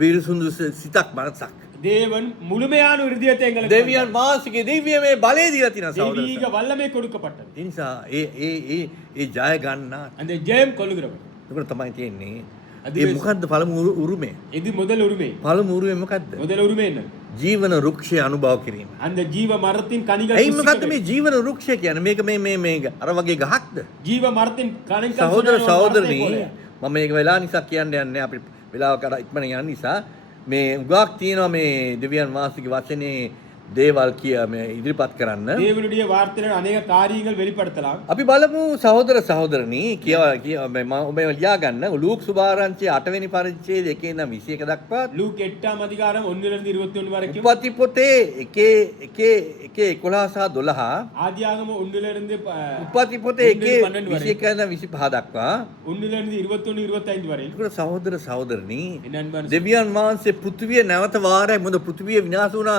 පිරිසුදු සිතක් මනසක්. தேவன் முழுமையான ஒரு இதயத்தை எங்களுக்கு දෙවියන් වහන්සේගේ දිව්‍යමය බලය දීලා තියෙනවා සහෝදර. தெய்வீக வல்லமை கொடுக்கப்பட்டது. ඒ නිසා ඒ ජය ගන්න அந்த ஜெயம் கொள்ளுகிறவர். ඒකට තමයි තියෙන්නේ. අද ඒ මොකද්ද පළමු උරුමය? இது முதல் உரிமை. පළමු උරුමය මොකද්ද? முதல் உரிமை என்ன? ජීවන රුක්ෂය අනුභව කිරීම. அந்த ஜீவ மரத்தின் கனிகள் ඇයි புசிக்க මොකද්ද வேண்டும். මේ ජීවන රුක්ෂය කියන්නේ? මේක මේ අර වගේ ගහක්ද? ஜீவ மரத்தின் கனிகள் සහෝදර சொன்ன ஒரு மரத்தை සහෝදරනි போல. මම මේක වෙලා නිසා කියන්න යන්නේ අපි වෙලාවකට ඉක්මන යන නිසා මේ උගාක් තියෙනවා මේ දෙවියන් වහන්සේගේ වචනේ දේවල් කිය මේ ඉදිරිපත් කරන්න. தேவனுடைய வார்த்தையில் அநேக காரியங்கள் வெளிப்படுத்தலாம். අපි බලමු සහෝදර සහෝදරනි ඔබ ලියා ගන්න ලූක් සුභාරංචියේ 8 වෙනි පරිච්ඡේදය 1 ඉඳන් 21 දක්වා லூக் 8ஆம் அதிகாரம் 1 லிருந்து 21 வரைக்கும், උපති පොතේ 1 11 සහ 12 ஆதியாகமம் 1 லிருந்து උපති පොතේ 1 12 வரை. 21 ඉඳන් 25 දක්වා 1 லிருந்து 21 25 வரை. ඒකට සහෝදර සහෝදරනි என் அன்பான දෙවියන් වහන්සේ පෘථිවිය නැවත වාරයක් මොකද පෘථිවිය විනාශ වුණා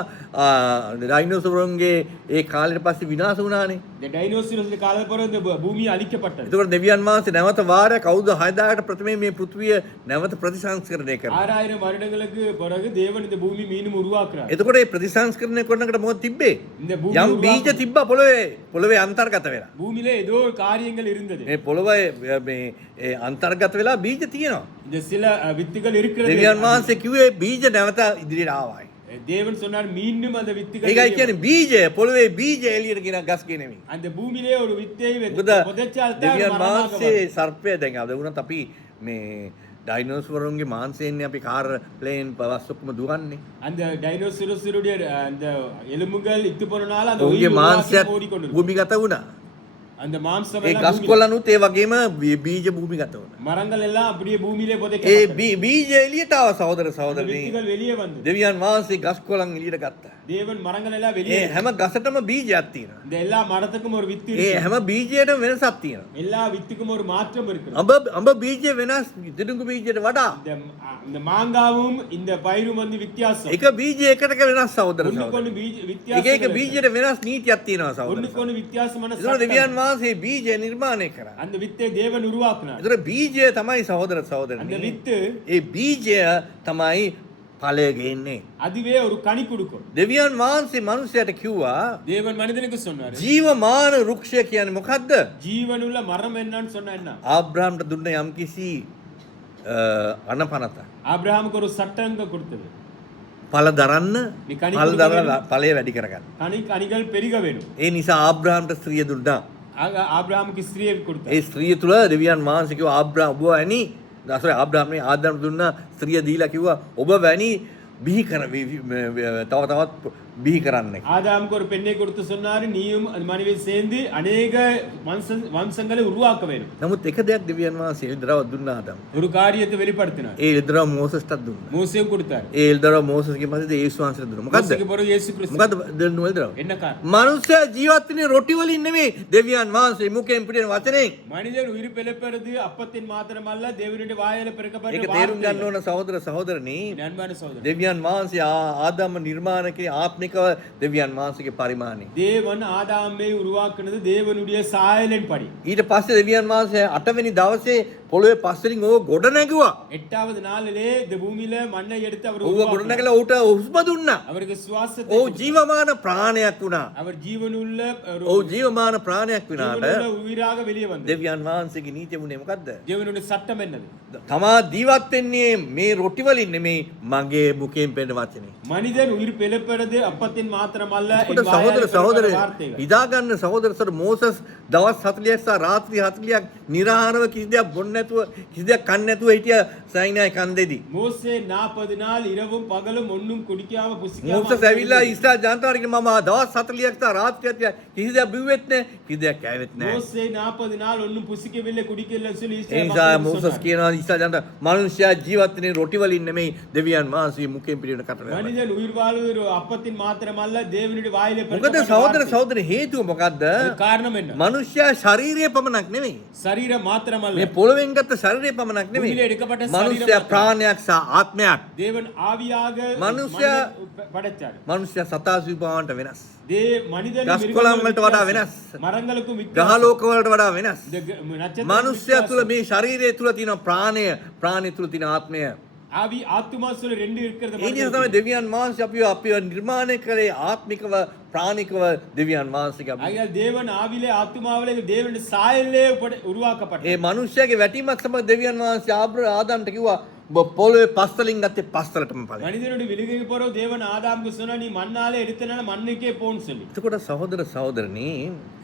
ඩයිනෝසවරුන්ගේ ඒ කාලෙට පස්සේ විනාශ වුණානේ. இந்த டைனோசரஸ் காலத்துல பிறகு இந்த பூமி அழிக்கப்பட்டது. එතකොට දෙවියන් වහන්සේ නැවත වාරයක් අවුරුදු 6000කට ප්‍රථමයෙන් මේ පෘථිවිය නැවත ප්‍රතිසංස්කරණය කරනවා. 6000 வருடங்களுக்கு பிறகு தேவன் இந்த பூமி மீண்டும் உருவாக்குறார். එතකොට මේ ප්‍රතිසංස්කරණය කරනකොට මොකද තිබ්බේ? இந்த பூமி යම් බීජ තිබ්බා පොළවේ අන්තර්ගත වෙලා. பூமியில ஏதோ ஒரு காரியங்கள் இருந்தது. මේ පොළවේ මේ අන්තර්ගත වෙලා බීජ තියෙනවා. இந்த சில வித்துகள் இருக்கிறது. දෙවියන් වහන්සේ කිව්වේ බීජ නැවත ඉදිරියට ආවායි. தேவன் சொன்னார் மீண்டும் அந்த வித்துகள் ඒකයි කියන්නේ බීජය පොළවේ බීජ එළියට ගෙන ගස් ගෙනෙමි. அந்த பூமியிலே ஒரு வித்தை මොකද புதைச்சால் தான் දෙවියන් மரமாக වහන්සේ வரும். සර්පය දැන් අද වුණත් අපි මේ ඩයිනෝසවරුන්ගේ මාංශයෙන්නේ අපි කාර් ප්ලේන් බස් ඔක්කොම දුවන්නේ. அந்த டைனோசரஸுடைய அந்த எலும்புகள் இத்து போனனால அந்த ඔවුන්ගේ உயிர் මාංශයත් ஓடிக்கொண்டிருக்கும். භූමිගත වුණා. அந்த மாம்சம் ඒ எல்லாம் ගස් பூமியில- කොළනුත් ඒ වගේම බීජ භූමිගත වුණා. மரங்கள் எல்லாம் அப்படியே பூமியிலே ඒ புதைக்கப்பட்டது. බීජ එළියට ආව සහෝදර அந்த සහෝදරනි. வித்துகள் வெளியே வந்தது. දෙවියන් වහන්සේ ගස් කොළන් එළියට ගත්තා. தேவன் மரங்கள் எல்லாம் ඒ வெளியே හැම ගසටම බීජයක් තියෙනවා. இந்த எல்லா மரத்துக்கும் ஒரு வித்து ඒ இருக்கு. හැම බීජයටම වෙනසක් තියෙනවා. எல்லா வித்துக்கும் ஒரு மாற்றம் இருக்கு. අඹ බීජය වෙනස් දිනුඟු බීජයට වඩා. இந்த மாங்காவும் இந்த பயிரும் வந்து வித்தியாசம். එක බීජය එකටක වෙනස් සහෝදර ஒண்ணுக்கு සහෝදරනි. ஒண்ணு එක வித்தியாசம் එක බීජයට වෙනස් නීතියක් තියෙනවා සහෝදර. ஒண்ணுக்கு ஒண்ணு வித்தியாசமான ඒතර சட்டம். දෙවියන් වහන්සේ බීජය නිර්මාණය කරා. அந்த வித்தை தேவன் உருவாக்குனார். ඒතර බීජය තමයි සහෝදර அந்த සහෝදරනි. வித்து ඒ බීජය තමයි ඵලය ගේන්නේ. அதுவே ஒரு கனி கொடுக்கும். දෙවියන් වහන්සේ මනුස්සයට කිව්වා தேவன் மனிதனுக்கு சொன்னாரு, ජීවමාන වෘක්ෂය කියන්නේ මොකද්ද? ஜீவனுள்ள மரம் என்னன்னு சொன்னா என்ன? ආබ්‍රහම්ට දුන්න යම්කිසි අනපනත. ஆபிரகாமுக்கு ஒரு சட்டங்க கொடுத்தது. ඵල දරන්න நீ කනි ඵල கொடுக்க දරලා ඵලය වැඩි කරගන්න. கனிகள் பெருக வேணும். ඒ නිසා ආබ්‍රහම්ට ස්ත්‍රිය දුන්නා. ஆக ஆபிரகாமுக்கு ஸ்திரியை கொடுத்தார். ඒ ස්ත්‍රිය තුල දෙවියන් වහන්සේ කිව්වා ආබ්‍රහම් ඔබ වැනි ආබ්‍රහම් ආදම් දුන්නා ස්ත්‍රිය දීලා කිව්වා ඔබ වැනි බිහි කර තව තවත් බිහි කරන්න. ஆதாமுக்கு ஒரு பெண்ணை கொடுத்து சொன்னாரு, நீயும் அந்த மனைவி சேர்ந்து அநேக வம்சங்களை உருவாக்க வேணும். නමුත් එක දෙයක් දෙවියන් වහන්සේ එල්දරව දුන්නා ආදම්. ஒரு காரியத்தை வெளிப்படுத்தினார். ඒ එල්දරව මෝසස්ටත් දුන්නා. மோசேயும் கொடுத்தார். ඒ එල්දරව මෝසස්ගේ පස්සේ යේසුස් වහන්සේට දුන්නා. මොකද්ද? மோசேக்கு பிறகு இயேசு கிறிஸ்து. මොකද්ද දෙන්නු එල්දරව? என்ன காரணம்? මනුෂ්‍ය ජීවත් වෙන්නේ රොටි වලින් නෙමෙයි දෙවියන් වහන්සේ මුඛයෙන් පිටින වචනෙන්. மனிதன் உயிர் பிழைப்பது அப்பத்தின் மாத்திரமல்ல, தேவனுடைய வாயில பிறக்கப்பட்ட ඒක තේරුම් ගන්න வார்த்தை. ඕන සහෝදර සහෝදරනි. அன்பான சகோதரர், දෙවියන් වහන්සේ ආදම්ම නිර්මාණ කරේ ආත්මිකව දෙවියන් වහන්සේගේ පරිමාණය. தேவன் ஆதாமை உருவாக்குனது தேவனுடைய சாயலின் படி. ඊට පස්සේ දෙවියන් වහන්සේ 8 වෙනි දවසේ පොළොවේ පස්වලින් ඕක ගොඩ නැගුවා. 8வது நாளிலே இந்த பூமியில மண்ணை எடுத்து அவர் ඕක ගොඩ உருவாக்கினார். නැගලා ඌට හුස්ම දුන්නා. அவருக்கு சுவாசத்தை ඕ கொடுத்தார். ජීවමාන ප්‍රාණයක් වුණා. அவர் ජීවනුள்ள ඕ ජීවමාන ප්‍රාණයක් වුණාට ஜீவனுள்ள உயிராக வெளியே வந்தார். දෙවියන් වහන්සේගේ නීතිය වුණේ මොකද්ද? தேவனுடைய சட்டம் என்னது? තමා ජීවත් වෙන්නේ මේ රොටි වලින් නෙමෙයි මගේ මුඛයෙන් පෙනෙන වචනේ. மனிதன் உயிர் பிழைப்பது அப்பத்தின் மாத்திரமல்ல, එතකොට என் வாயால் සහෝදර பிறக்கிற සහෝදර வார்த்தைகள். හිතා ගන්න සහෝදර සහෝදර මෝසස් දවස් 40ක් සහ රාත්‍රී 40ක් නිරාහනව කිසි දෙයක් බොන්න නැතුව කිසි දෙයක් කන්න නැතුව හිටිය සයිනායි කන්දේදී. மோசே 40 நாள் இரவும் பகலும் ஒண்ணும் குடிக்காம புசிக்காம මෝසස් ඇවිල්ලා ඊශ්‍රායල් ජනතාවට කිව්වා මම දවස් 40ක් සහ රාත්‍රී 40ක් කිසි දෙයක් බිව්වෙත් නැහැ කිසි දෙයක් කෑවෙත් නැහැ. மோசே 40 நாள் ஒண்ணும் புசிக்கவில்லை குடிக்கவில்லை சொல்லி ඒ இஸ்ரவேல் නිසා மக்களுக்கு මෝසස් சொன்னார். කියනවා ඊශ්‍රායල් ජනතාව මනුෂ්‍යයා ජීවත් වෙන්නේ රොටි වලින් නෙමෙයි දෙවියන් වහන්සේ මුඛයෙන් පිළිවෙන කට. மனிதன் உயிர் வாழ்வது ஒரு அப்பத்தின் மாத்திரமல்ல, தேவனுடைய வாயிலே මොකද பிறக்கப்பட்ட සහෝදර வார்த்தை. සහෝදර හේතුව මොකද්ද? அது காரணம் என்ன? මනුෂ්‍යයා ශරීරය පමණක් නෙමෙයි. சரீரம் மாத்திரமல்ல, මේ පොළොවෙන් ගත්ත ශරීරය පමණක් නෙමෙයි. பூமியிலே எடுக்கப்பட்ட මනුෂ්‍යයා சரீரம் ප්‍රාණයක් සහ ආත්මයක්. தேவன் ஆவியாக மனுஷ- மனிதனை படைச்சார். මනුෂ්‍යයා සතා ස්වභාවන්ට වෙනස්. மனிதன் ගස් කොළන් වලට වඩා වෙනස්. மரங்களுக்கும் ග්‍රහ வித்தியாசம். ලෝක වලට වඩා වෙනස්. இந்த நட்சத்திரம் මනුෂ්‍යයා තුල வித்தியாசம். මේ ශරීරය තුල තියෙන ප්‍රාණය තුල තියෙන ආත්මය. ஆவி ஆத்துமா சொல்லி ரெண்டு இருக்கிறது. ඒ නිසා තමයි දෙවියන් වහන්සේ අපිව නිර්මාණය කරේ ආත්මිකව ප්‍රාණිකව දෙවියන් වහන්සේගේ අපි. ஆகையால் தேவன் ஆவிலே ஆத்துமாவிலே தேவனுடைய சாயலிலே உருவாக்கப்பட்டார். ඒ මනුෂ්‍යයාගේ වැටීමක් සමග දෙවියන් වහන්සේ ආදම්ට කිව්වා ඔබ පොළොවේ පස්වලින් ගත්තේ පස්වලටම ඵලයි. மனிதனுடைய விழுகைக்கு போற தேவன் ஆதாமுக்கு சொன்னா, நீ மண்ணாலே எடுத்தனால மண்ணுக்கே போன்னு சொல்லி. එතකොට සහෝදර සහෝදරනි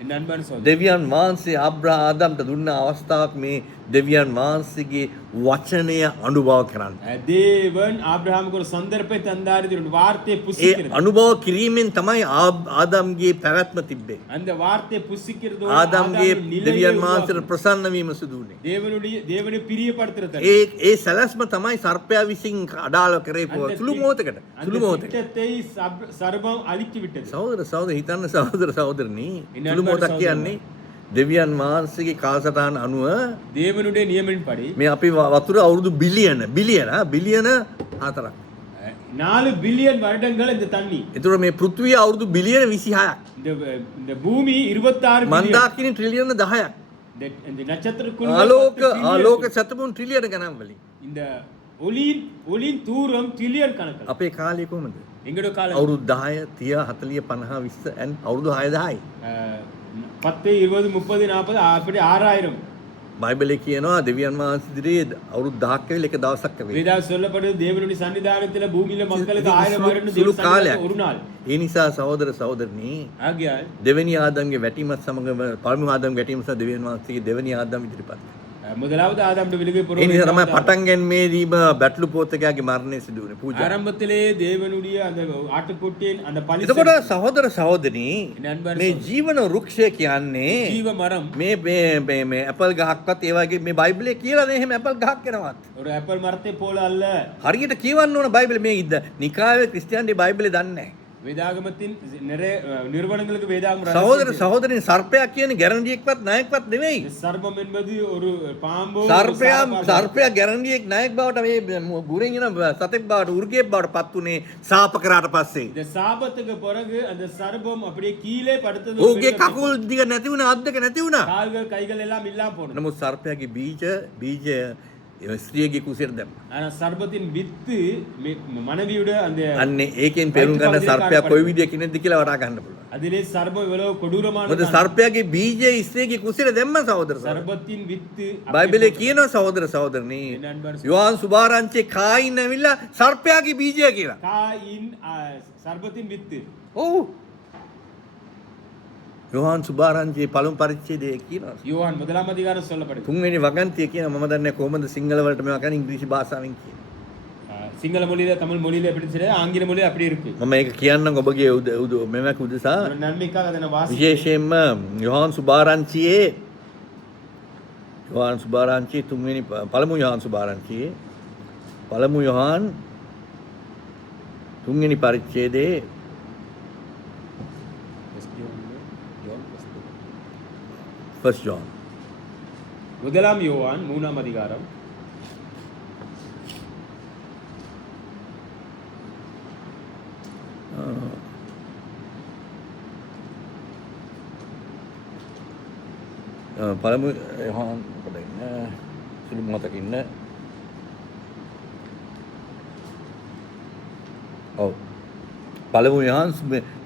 என் அன்பான சகோதரர், දෙවියන් වහන්සේ ආදම්ට දුන්න අවස්ථාවක් මේ දෙවියන් වහන්සේගේ වචනය අනුභව කරන්න. தேவன் ஆபிரகாமுக்கு ஒரு சந்தர்ப்பத்தை தந்தார். இதனுடைய வார்த்தையை ඒ புசிக்கிறது. අනුභව කිරීමෙන් තමයි ආදම්ගේ පැවැත්ම තිබ්බේ. அந்த வார்த்தையை புசிக்கிறது ආදම්ගේ දෙවියන් වහන්සේට ප්‍රසන්න වීම සිදු වුණේ. தேவனை பிரியப்படுத்துறது. ඒ සැලැස්ම තමයි සර්පයා විසින් අඩාල කරේ සුළු මොහොතකට. அந்த සුළු මොහොතකට. திட்டத்தை சர்பம் அழித்து விட்டது. සහෝදර සහෝදර හිතන්න සහෝදර සහෝදරනි ඉන්න සුළු මොහොතක් සහෝදර. කියන්නේ දෙවියන් වහන්සේගේ කාලසටහන අනුව தேவனுடைய நியமனின்படி මේ අපි වතුර අවුරුදු බිලියන 4ක්. 4 பில்லியன் வருடங்கள் இந்த தண்ணி. ඒතර මේ පෘථිවිය අවුරුදු බිලියන 26ක්. இந்த பூமி 26 பில்லியன். මන්දාකිනි ට්‍රිලියන 10ක්. இந்த நட்சத்திரக்குள் ආලෝක සතපුන් ට්‍රිලියන ගණන් වලින්. இந்த ஒளியின் தூரம் ட்ரில்லியன் கணக்கு. අපේ කාලය කොහමද? எங்களோட காலம் අවුරුදු 10 30 40 50 20 and අවුරුදු 6000යි. 10 20 30 40 அப்படி 6000. බයිබලයේ කියනවා දෙවියන් වහන්සේ ඉදිරියේ අවුරුදු 10ක් වෙල එක දවසක් වෙයි. வேதா சொல்லப்படுது தேவனுடைய சன்னிதானத்துல பூமியில மக்களுக்கு 1000 வருடம் සුළු தேவ කාලයක්. சன்னிதானத்துல ஒரு நாள். ඒ නිසා සහෝදර සහෝදරනි ஆகையால் දෙවෙනි ආදම්ගේ වැටීමත් සමග පළමු ආදම්ගේ වැටීම සහ දෙවියන් වහන්සේගේ දෙවෙනි ආදම් ඉදිරිපත්. முதலாவது ஆதாம் விழுகை ඒ නිසා තමයි පටන් ගැනීමේදීම බැටළු පෝතකයාගේ මරණය සිදු වුණේ පූජා. ஆரம்பத்திலே தேவனுடைய அந்த ஆட்டுக்குட்டியின் அந்த பலி එතකොට සහෝදර සහෝදරනි නන්බර් මේ ජීවන වෘක්ෂය කියන්නේ ஜீவ மரம் මේ ඇපල් ගහක්වත් ඒ වගේ මේ බයිබලයේ කියලා නැහැ එහෙම ඇපල් ගහක් වෙනවත්. ஒரு ஆப்பிள் மரத்தை போல அல்ல. හරියට කියවන්න ඕන බයිබලයේ මේ නිකායේ ක්‍රිස්තියානි බයිබලයේ දන්නේ නැහැ. வேதாகமத்தின் நிறைய நிறுவனங்களுக்கு வேதாகமம் සහෝදර සහෝදරනි සර්පයා කියන්නේ ගැරන්ඩියෙක්වත් නායකවත් නෙවෙයි. சர்ப்பம் என்பது ஒரு பாம்போ සර්පයා ගැරන්ඩියෙක් නායක බවට මේ ගුරෙන් එන සතෙක් බවට උර්ගයෙක් බවට පත් උනේ සාප කරාට පස්සේ. இந்த சாபத்துக்கு பிறகு அந்த சர்ப்பம் அப்படியே கீழே படுத்தது. ඔහුගේ කකුල් දිග නැති වුණා අත් දෙක නැති වුණා. கால்கள் கைகள் எல்லாம் இல்லாம போனது. නමුත් සර්පයාගේ බීජ ස්ත්‍රියගේ කුසෙට දැම්මා. ஆனா சர்ப்பத்தின் வித்து மனைவியோட அந்த අන්නේ ඒකෙන් පෙරුම් ගන්න සර්පයා කොයි විදියකින් ඉන්නද කියලා වටා ගන්න පුළුවන්. அதிலே சர்ப்பம் எவ்வளவு கொடூரமான මොකද සර්පයාගේ බීජය ස්ත්‍රියගේ කුසෙට දැම්ම සහෝදර සහෝදරනි. சர்ப்பத்தின் வித்து බයිබලයේ කියනවා සහෝදර සහෝදරනි යෝහන් සුභාරංචේ කායින් ඇවිල්ලා සර්පයාගේ බීජය කියලා. Coin சர்ப்பத்தின் with. ඔව්. යෝහන් සුභාරංචේ පළමු පරිච්ඡේදයේ කියනවා. யோவான் முதலாம் அதிகாரம் சொல்லப்படுது. තුන්වෙනි වගන්තිය කියන මම දන්නේ කොහොමද සිංහල වලට මේවා කියන්නේ ඉංග්‍රීසි භාෂාවෙන් කියන. சிங்கள மொழியில தமிழ் மொழியில எப்படி சொல்றது ஆங்கில மொழியில அப்படி இருக்கு. මම ඒක කියන්නම් ඔබගේ මෙමක උදෙසා ஒரு நன்மைக்காக அதை நான் வாசி. විශේෂයෙන්ම යෝහන් සුභාරංචියේ තුන්වෙනි පළමු යෝහන් සුභාරංචියේ පළමු යෝහන් තුන්වෙනි පරිච්ඡේදයේ First John. முதலாம் யோவான் 3ஆம் அதிகாரம் පළමු යෝහන් පොඩ්ඩක් ඉන්න සුළු මොහොතක ඉන්න. ඔව්. පළමු යෝහන්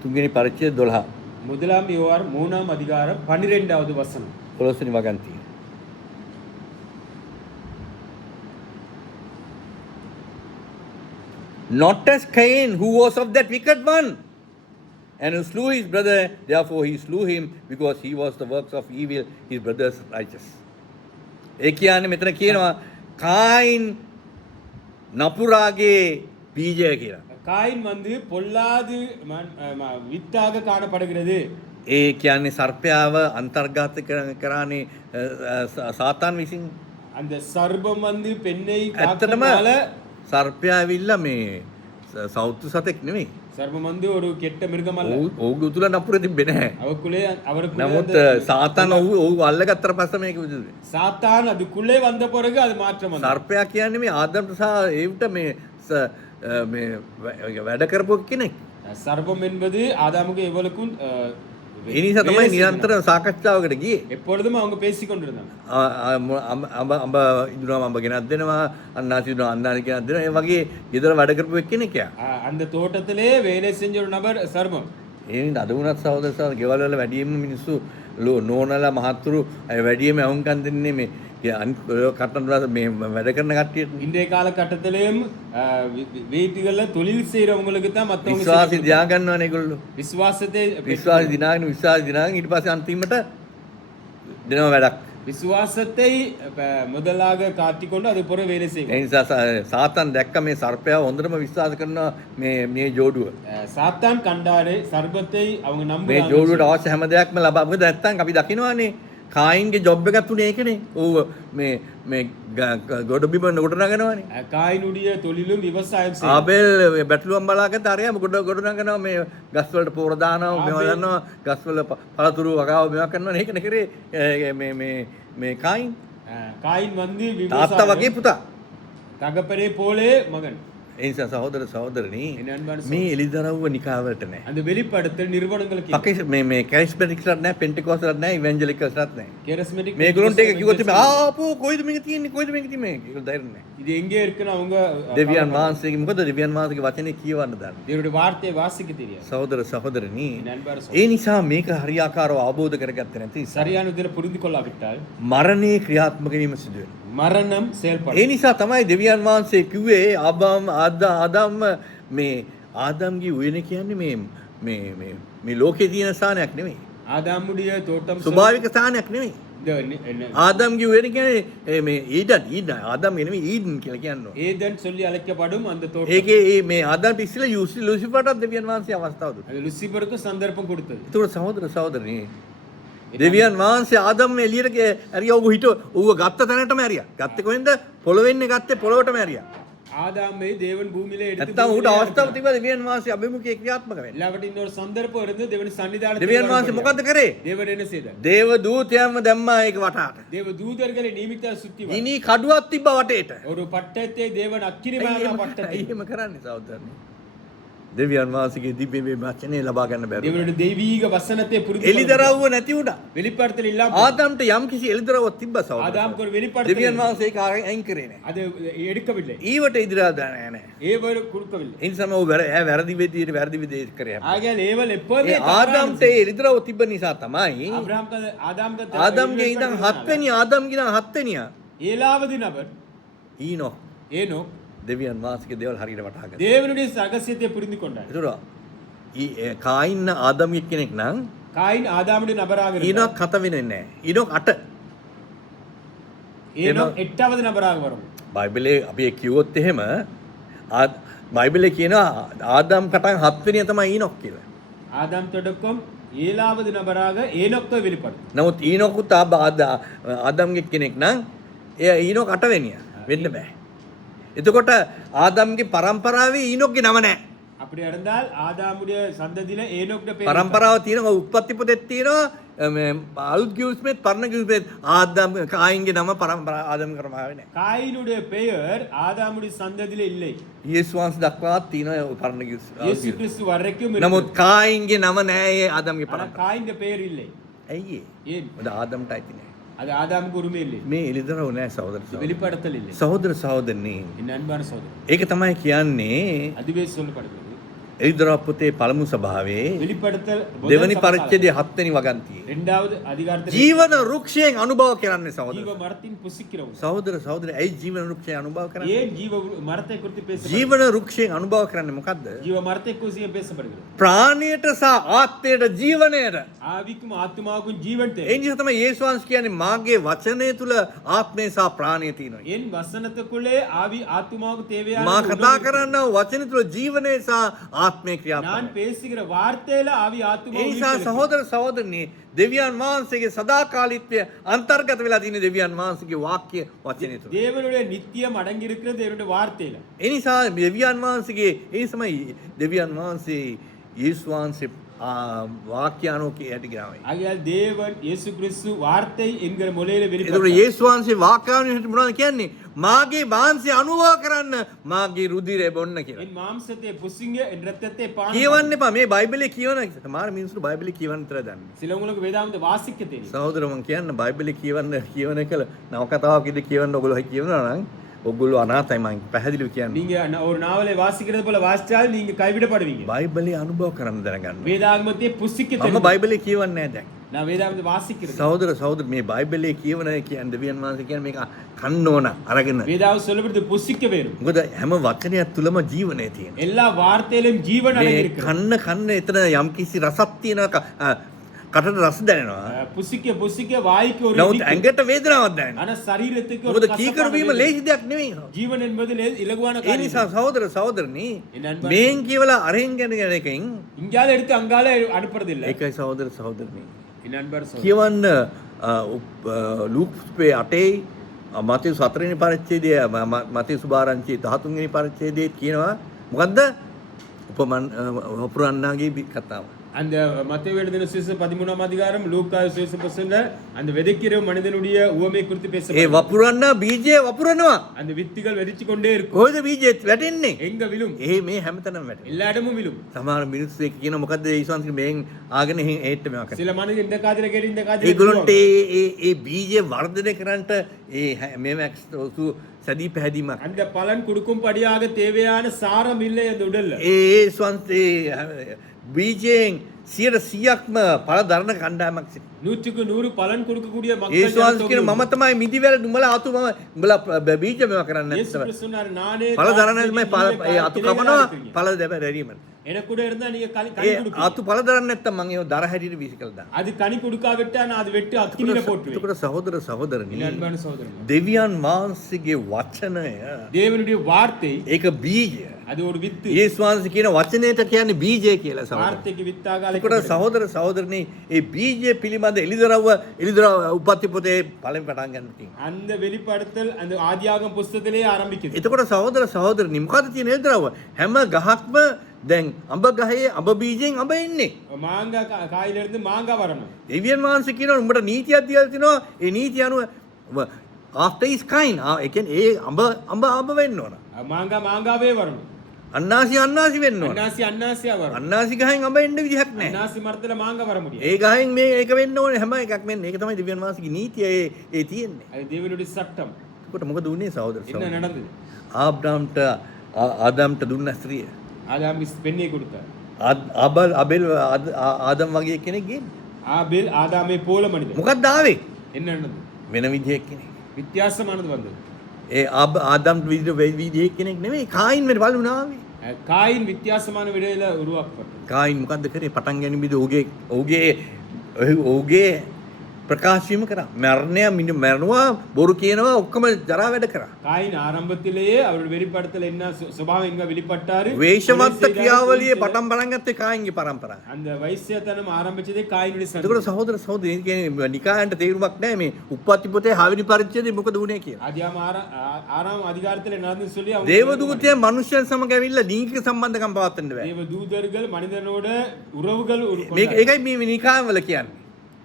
තුන්වෙනි පරිච්ඡේද 12. முதலாம் யோவான் 3ஆம் அதிகாரம் 12வது வசனம். 12 වෙනි වගන්තිය. Not as Cain, who was of that wicked one, and who slew his brother, therefore he slew him, because he was the works of evil, his brother's righteous. ඒ කියන්නේ මෙතන කියනවා කායින් නපුරාගේ බීජය කියලා. காயின் வந்து பொல்லாது வித்தாக காணப்படுகிறது. ඒ කියන්නේ සර්පයාව අන්තර්ගත කරානේ සාතාන් විසින්. அந்த சர்ப்பம் வந்து பெண்ணை ඇත්තටම காத்தனால සර්පයා ඇවිල්ලා මේ සෞතු සතෙක් නෙමෙයි. சர்ப்பம் வந்து ஒரு கெட்ட மிருகம் அல்ல. ඔහුගේ උතුල නපුර තිබ්බේ නැහැ. அவருக்குள்ளே නමුත් සාතාන් ඔහු අල්ලගත්තට පස්සේ මේක විදුනේ. சாத்தான் அதுக்குள்ளே வந்த பிறகு அது மாற்றம் வந்தது. සර්පයා කියන්නේ මේ ආදම්ට සහ ඒවට මේ වැඩ කරපු කෙනෙක්. சர்ப்பம் என்பது ஆதாமுக்கு எவ்வளவுக்கும் ඒ නිසා තමයි නිරන්තර සාකච්ඡාවකට ගියේ. எப்பொழுதும் அவங்க பேசிக் கொண்டிருந்தாங்க. අඹ ඉදුණාම අඹ ගෙනත් දෙනවා, අන්නාසි ඉදුණා අන්නාසි ගෙනත් දෙනවා. ඒ වගේ ගෙදර වැඩ කරපු කෙනෙක් යා. அந்த தோட்டத்திலே வேலை செஞ்ச ஒரு நபர் சர்ப்பம். ඒ අද වුණත් සහෝදර සහෝදර ගෙවල් වල වැඩියෙන්ම මිනිස්සු නෝනලා මහත්තුරු අය වැඩියෙන්ම අවුන්කම් දෙන්නේ මේ කටන මේ වැඩ කරන කට්ටියට. இன்றைய காலகட்டத்திலேயும் வீட்டுகள்ல தொழில் செய்யறவங்களுக்கு தான் மத்தவங்க විශ්වාසය දිනා ගන්නවනේ ඒගොල්ලෝ. விசுவாசத்தை විශ්වාසය දිනාගෙන ඊට පස්සේ අන්තිමට දෙනවා වැඩක්. விசுவாசத்தை முதலாக காட்டிக்கொண்டு அது புற வேலை செய்யும். ඒ නිසා සාතන් දැක්ක මේ සර්පයාව හොඳටම විශ්වාස කරනවා මේ ජෝඩුව. சாத்தான் கண்டாரு சர்ப்பத்தை அவங்க මේ நம்புறாங்க. ජෝඩුවට අවශ්‍ය හැම දෙයක්ම ලබා. මොකද නැත්තම් අපි දකිනවානේ කායින්ගේ ජොබ් එකක් තුනේ ඒකනේ. ඌ මේ ගොඩ බිම ගොඩනගනවානේ. காயினுடைய தொழிலும் விவசாயம் செய்யும். ආබෙල් බැටළුවන් බලාගත්ත අරයාම ගොඩනගනවා මේ ගස් වලට පොර දානවා මේවා දානවා ගස් වල පළතුරු වගාව මේවා කරනවා. ඒක නේ කරේ මේ කායින්. காயின் வந்து තාත්තා වගේ පුතා. தகப்பனே போலே மகன். ඒ නිසා සහෝදර සහෝදරනි එන අන්බන් මේ එලිදරව්ව නිකාවලට නැහැ. அந்த வெளிப்படுத்தல் නිර්වණங்களுக்கு මේ කැරිස්මැටික්ස්ලත් නැහැ, පෙන්ටිකොස්ටල්ත් නැහැ, ඉවැන්ජලිකල්ස්ලත් නැහැ. charismatic මේගොල්ලන්ට ඒක කිව්වොත් ආපෝ කොයිද මේක තියෙන්නේ කොයිද මේක තියෙන්නේ ඒක ධෛර්ය නැහැ. இது எங்கே இருக்குன்னு அவங்க දෙවියන් වහන්සේගේ මොකද දෙවියන් වහන්සේගේ වචනේ කියවන්න දාන්න. தேவனுடைய வார்த்தையை வாசிக்க தெரியாது. සහෝදර සහෝදරනි என் அன்பான ඒ නිසා මේක හරියාකාරව අවබෝධ කරගත්තේ නැති නිසා சரியான விதத்தில் புரிந்து கொள்ளாவிட்டால் මරණේ ක්‍රියාත්මක වීම සිදු වෙනවා. மரணம் செயல்படும். ඒ නිසා තමයි දෙවියන් වහන්සේ කිව්වේ ආදම්ගේ උයන කියන්නේ මේ ලෝකේ තියෙන ස්ථානයක් නෙමෙයි. ஆதாமுடைய தோட்டம் ස්වභාවික ස්ථානයක් නෙමෙයි. ආදම් කිව්වේ කියන්නේ මේ ඊඩන් ආදම් නෙමෙයි ඊඩන් කියලා කියනවා. ஏதன் சொல்லி அழைக்கப்படும் அந்த தோட்டம். ඒකේ මේ ආදම්ට ඉස්සෙල්ලා ලුසිෆර්ටත් දෙවියන් වහන්සේ අවස්ථාව දුන්නා. அது லுசிபருக்கு சந்தர்ப்பம் கொடுத்தது. ඒතකොට සහෝදර සහෝදරනි දෙවියන් වහන්සේ ආදම් එළියට ඇරියා ඌ ඌව ගත්ත තැනටම ඇරියා. ගත්තේ කොහෙන්ද? පොළොවෙන්නේ ගත්තේ පොළොවටම ඇරියා. ஆதாமை தேவன் பூமியிலே எடுத்து නැත්තම් ඌට අවස්ථාව තිබ්බා දෙවියන් වහන්සේ අභිමුඛයේ ක්‍රියාත්මක වෙන්න. எல்லாவற்றின் இன்னொரு சந்தர்ப்பம் இருந்து தேவன் சன்னிதானத்தில் දෙවියන් වහන්සේ මොකද්ද කරේ? தேவன் என்ன செய்தார்? දේව දූතයන්ව දැම්මා ඒක වටාට. தேவ தூதர்களை நியமித்தார் சுத்தி வர. ගිනි කඩුවක් තිබ්බා වටේට. ஒரு பட்டத்தை தேவன் அக்கினிமயமான பட்டத்தை. එහෙම කරන්නේ සහෝදරනි. දෙවියන් වහන්සේගේ දිව්‍ය වචනේ ලබා ගන්න බැරුව. தேவனுடைய தெய்வீக வசனத்தை புரிந்து එලිදරව්ව නැති වුණා. வெளிப்படுத்தல் இல்லாம ආදම්ට යම් කිසි එලිදරව්වක් තිබ්බා සහෝදරනි. ஆதாமுக்கு ஒரு வெளிப்படுத்தல் දෙවියන් වහන්සේ ඒක අයින් කරේ නැහැ. அது எடுக்கவில்லை. ඊවට ඉදිරියට දාන්නේ නැහැ. ஏவல் கொடுக்கவில்லை. ඒ නිසාම ඌ වැරදි විදිහට කරේ. ஆகையால் ஏவல் எப்போதுமே ආදම්ට ඒ එලිදරව්ව තිබ්බ නිසා තමයි ආදම්ගේ ඉඳන් 7 වෙනි ආදම්ගේ ඉඳන් 7 වෙනියා ஏழாவது நபர் ඊනොක් ஏனோக் දෙවියන් වහන්සේගේ දේවල් හරියට වටහා ගත්තා. தேவனுடைய ரகசியத்தை புரிந்து கொண்டார். ඒතර කායින් ආදම් කෙනෙක් නම් காயின் ஆதாமுடைய நபராக இருந்தார். ඊනොක් 7 වෙන්නේ නැහැ. ඊනොක් 8. ஏனோக் எட்டாவது நபராக வரும். බයිබලයේ අපි කිව්වොත් එහෙම බයිබලයේ කියනවා ආදම් කටන් 7 වෙනිය තමයි ඊනොක් කියලා. ஆதாம் தொடக்கம் ஏழாவது நபராக ஏனோக்கை வெளிப்படும். නමුත් ඊනොකුත් ආදම්ගේ කෙනෙක් නම් එයා ඊනොක් 8 වෙනිය වෙන්න බෑ. එතකොට ආදම්ගේ පරම්පරාවේ ඊනොක්ගේ නම නැහැ. அப்படி இருந்தால் ஆதாமுடைய சந்ததியில ஏனோக்ட பேர் පරම්පරාව තියෙනවා උත්පත්ති පොතේ තියෙනවා මේ අලුත් කිව්ස්මෙත් පරණ කිව්ස්මෙත් ආදම් කායින්ගේ නම පරම්පරාව ආදම් කරමාවේ නැහැ. காயினுடைய பெயர் ஆதாமுடைய சந்ததியில இல்லை. යේසුස් වහන්සේ දක්වාත් තියෙනවා පරණ කිව්ස්. இயேசு கிறிஸ்து வரைக்கும் නමුත් කායින්ගේ නම නැහැ ඒ ආදම්ගේ ஆனா පරම්පරාව. காயின் பெயர் இல்லை. ඇයි ඒ? ஏன்? මොකද ආදම්ට අයිති නැහැ. அது ஆதாமுக்கு உரிமை இல்லை. මේ එළිදරව් නැහැ සහෝදර සහෝදරි. வெளிப்படுத்தல் இல்லை. සහෝදර සහෝදරනි என் அன்பான சகோதரன், ඒක තමයි කියන්නේ அதுவே சொல்லப்படுகிறது. එළිදරව් පොතේ පළමු සභාවේ வெளிப்படுத்தல் දෙවනි පරිච්ඡේදයේ 7 වෙනි වගන්තියේ இரண்டாவது அதிகாரத்தில் ජීවන වෘක්ෂයෙන් අනුභව කරන්නේ සහෝදර. ஜீவ மரத்தின் புசிக்கிறவங்க. සහෝදර සහෝදරි ඇයි ජීවන වෘක්ෂයෙන් අනුභව කරන්නේ? ஏன் ஜீவ மரத்தை குறித்து பேச ජීවන වෘක්ෂයෙන් අනුභව කරන්නේ මොකද්ද? ஜீவ மரத்தை குறித்து பேசப்படுகிறது. ප්‍රාණයට සහ ආත්මයට ජීවනයට. ஆவிக்கும் ஆத்மாவுக்கும் ஜீவன் ඒ தேவை. නිසා තමයි යේසුස් වහන්සේ කියන්නේ මාගේ වචනය තුල ආත්මය සහ ප්‍රාණය තියෙනවා. என் வசனத்துக்குள்ளே ஆவி ஆத்மாவுக்கு தேவையான මා உணவு කතා இருக்கிறது. කරන්න වචනය තුල ජීවනය සහ ආත්මය ක්‍රියාත්මක. நான் பேசுகிற வார்த்தையில ஆவி ඒ ஆத்மா නිසා සහෝදර සහෝදරනි දෙවියන් වහන්සේගේ සදාකාලීත්වය අන්තර්ගත වෙලා තියෙන දෙවියන් වහන්සේගේ වාක්‍ය වචනය තුල. தேவனுடைய நித்தியம் அடங்கி இருக்கிறது தேவனுடைய வார்த்தையில. ඒ නිසා දෙවියන් වහන්සේගේ ඒ තමයි දෙවියන් වහන්සේ යේසුස් වහන්සේ වාක්‍යානෝ කියටි ගාවයි. ஆகையால் தேவன் இயேசு கிறிஸ்து வார்த்தை என்கிற மொழியில ඒතකොට வெளிப்படுத்தார். යේසුස් වහන්සේ වාක්‍යානෝ මොනවද කියන්නේ? මාගේ මාංශය අනුභව කරන්න මාගේ රුධිරය බොන්න කියලා. என் மாம்சத்தை புசிங்க என் ரத்தத்தை பானம் කියවන්න එපා. මේ බයිබලයේ කියවන සමහර මිනිස්සු බයිබලයේ කියවන්න විතර දන්නේ. சிலவங்களுக்கு வேதாந்தத்தை வாசிக்க தெரியும். සහෝදර මම කියන්න බයිබලයේ කියවන එක නව කතාවක් ඉද කියවන්න ඔයගොල්ලෝ කියවනවා නම් ඔයගොල්ලෝ අනාථයි මම පැහැදිලිව කියන්නේ. நீங்க ஒரு நாவலை வாசிக்கிறது போல வாசிச்சால் நீங்க கைவிடப்படுவீங்க. බයිබලයේ අනුභව කරන්න දැනගන්න. வேதாகமத்தை புசிக்க මම தெரியும். බයිබලයේ කියවන්නේ නැහැ දැන්. நான் வேதாகமத்தை வாசிக்கிறது. සහෝදර සහෝදර මේ බයිබලයේ කියවන කියන්නේ දෙවියන් වහන්සේ කියන්නේ මේක කන්න ඕන අරගෙන. வேதாகம் சொல்லப்படுது புசிக்க வேணும். මොකද හැම වචනයක් තුලම ජීවනය තියෙනවා. எல்லா வார்த்தையிலும் ஜீவன் அடங்கி මේ இருக்கு. කන්න එතන යම්කිසි රසක් තියෙනවා කටට රස දැනෙනවා. புசிக்க புசிக்க வாய்க்கு ஒரு නමුත් இனிப்பு. ඇඟට වේදනාවක් දැනෙනවා. ஆனா சரீரத்துக்கு ஒரு මොකද கசப்பான කීකරු වීම வேதனை. ලේසි දෙයක් නෙවෙයි. ஜீவன் என்பது இலகுவான ඒ காரியம். නිසා සහෝදර සහෝදරනි என் අන්பான මේන් කියවලා අරෙන් ගැන එකෙන් இங்கால எடுத்து அங்கால அனுப்புறது இல்ல. ඒකයි සහෝදර සහෝදරනි என் அன்பான சகோதரன், කියවන්න ලූක්ස්පේ 8යි මතෙව් 4 වෙනි පරිච්ඡේදය මතෙව් සුභාරංචි 13 වෙනි පරිච්ඡේදයේ කියනවා මොකද්ද උපමන්නාගේ කතාව. அந்த மத்தேயு எழுதின சுவிசேஷம் 13ஆம் அதிகாரம் லூக்கா சுவிசேஷத்துல அந்த விதைக்கிற மனிதனுடைய உவமை குறித்து ඒ பேசப்படுது. වපුරන්න බීජය වපුරනවා. அந்த வித்துகள் வெடிச்சு கொண்டே இருக்கும். කොහෙද බීජය වැටෙන්නේ? எங்க விழும்? ඒ මේ හැමතැනම වැටෙනවා. எல்லா இடமும் விழும். සමහර මිනිස්සු ඒක කියන මොකද්ද ඒ ඊසන්ස් මේන් ආගෙන ඒත් මේවා කරා. சில மனிதர் இந்த காதுல கேட்டு இந்த காதுல ඒගොල්ලන්ට ඒ බීජය වර්ධනය කරන්නට මේව සැදී පැහැදීමක්. அந்த பலன் கொடுக்கும்படியாக தேவையான சாரம் இல்லை அந்த உடல்ல. ඒ ස්වන්සේ බීජයෙන් 100%ක්ම පළ දරන කණ්ඩායමක් සිටිනවා. 100க்கு 100 பலன் கொடுக்கக்கூடிய ඒ மக்கள் ස්වන්ස කියන මම තමයි මිදිවැල නුඹලා අතු මම උඹලා බීජ මේවා කරන්නේ இயேசு නැත්නම් கிறிஸ்து சொன்னார், நானே පළ දරන මේ நீங்க අතු கிளைகளா කපනවා இருக்கிறீங்க. පළ දෙබැරීම. எனக்கூட இருந்தா நீங்க கனி ඒ கொடுப்பீங்க. අතු පළ දරන්නේ නැත්තම් මම ඒව දර හැටියට වීසි කළා දානවා. அது கனி கொடுக்காவிட்டா நான் அது வெட்டு அக்கினியில போட்டுருவேன். එතකොට සහෝදර සහෝදරනි என் அன்பான சகோதரனே, දෙවියන් වහන්සේගේ වචනය தேவனுடைய வார்த்தை ඒක බීජය. அது ஒரு வித்து. යේසුස් වහන්සේ කියන වචනයට කියන්නේ බීජය කියලා සහෝදර. வார்த்தைக்கு வித்தாக එතකොට அழைக்கப்படுகிறது. සහෝදර සහෝදරනි ඒ බීජය පිළිබඳ එළිදරව් උපත්ති පොතේ පළවෙනි පටන් ගන්න තියෙනවා. அந்த வெளிப்படுத்தல் அந்த ஆதியாகம புஸ்தகத்திலே ஆரம்பிக்குது. එතකොට සහෝදර සහෝදරනි මොකද තියෙන එළිදරව්? හැම ගහක්ම දැන් අඹ ගහේ අඹ බීජයෙන් අඹ එන්නේ. மாங்காய் காயில இருந்து மாங்காய் வரணும். දෙවියන් වහන්සේ කියනවා උඹට නීතියක් දීලා තිනවා. ඒ නීතිය අනුව after is kind. ඒ කියන්නේ ඒ අඹ වෙන්න ඕන. மாங்காவே வரணும். අන්නාසි වෙන්න ඕන. அன்னாசியா வரும். අන්නාසි ගහෙන් අඹ එන්න විදිහක් නැහැ. அன்னாசி மரத்துல மாங்காய் வர முடியும். ඒ ගහෙන් මේ ඒක වෙන්න ඕනේ හැම එකක් වෙන්න. ඒක තමයි දෙවියන් වහන්සේගේ නීතිය ඒ තියෙන්නේ. அது தேவனுடைய சட்டம். එතකොට මොකද උනේ සහෝදර என்ன සහෝදරි? நடந்தது? ආබ්‍රාම්ට ආදම්ට දුන්න ස්ත්‍රිය. ஆதாம் பெண்ணை கொடுத்தார். අබෙල් ආදම් වගේ කෙනෙක් ගේන්නේ. ஆபேல் ஆதாமை போல மனிதன். මොකක්ද ආවේ? என்ன நடந்தது? වෙන විදිහක් කෙනෙක්. வித்தியாசமானது வந்தது. ඒ ආදම් විදිහක් කෙනෙක් නෙමෙයි කායින් වෙන බලුණ ආවේ. காயின் வித்தியாசமான விடையில உருவாக்கப்பட்டது. කායින් මොකද්ද කරේ? පටන් ගැනීමේදී ඔහුගේ ප්‍රකාශ වීම කරා. මරණය මරනවා බොරු කියනවා ඔක්කොම ජරා වැඩ කරා. காயின் ஆரம்பத்திலேயே அவருடைய வெளிப்படுத்தல என்ன சுபாவம் எங்க வெளிப்பட்டாரு? වේශමත්ත ක්‍රියාවලියේ පටන් ගත්තේ කායින්ගේ පරම්පරාව. அந்த வைசியத்தனம் ஆரம்பிச்சதே காயினுடைய சந்ததி. එතකොට සහෝදර සහෝදරි කියන්නේ නිකායන්ට තේරුමක් නැහැ මේ උප්පත්ති පොතේ 6 වෙනි පරිච්ඡේදයේ මොකද වුනේ කියලා. ஆதியாகம ஆறாம் அதிகாரத்துல நடந்து சொல்லி அவங்க දේවදූතයන් මනුෂ්‍යයන් සමග ඇවිල්ලා ලිංගික සම්බන්ධකම් පවත්වන්න බෑ. தேவ தூதர்கள் மனிதனோட உறவுகள் මේක ඒකයි මේ නිකායන් වල කියන්නේ.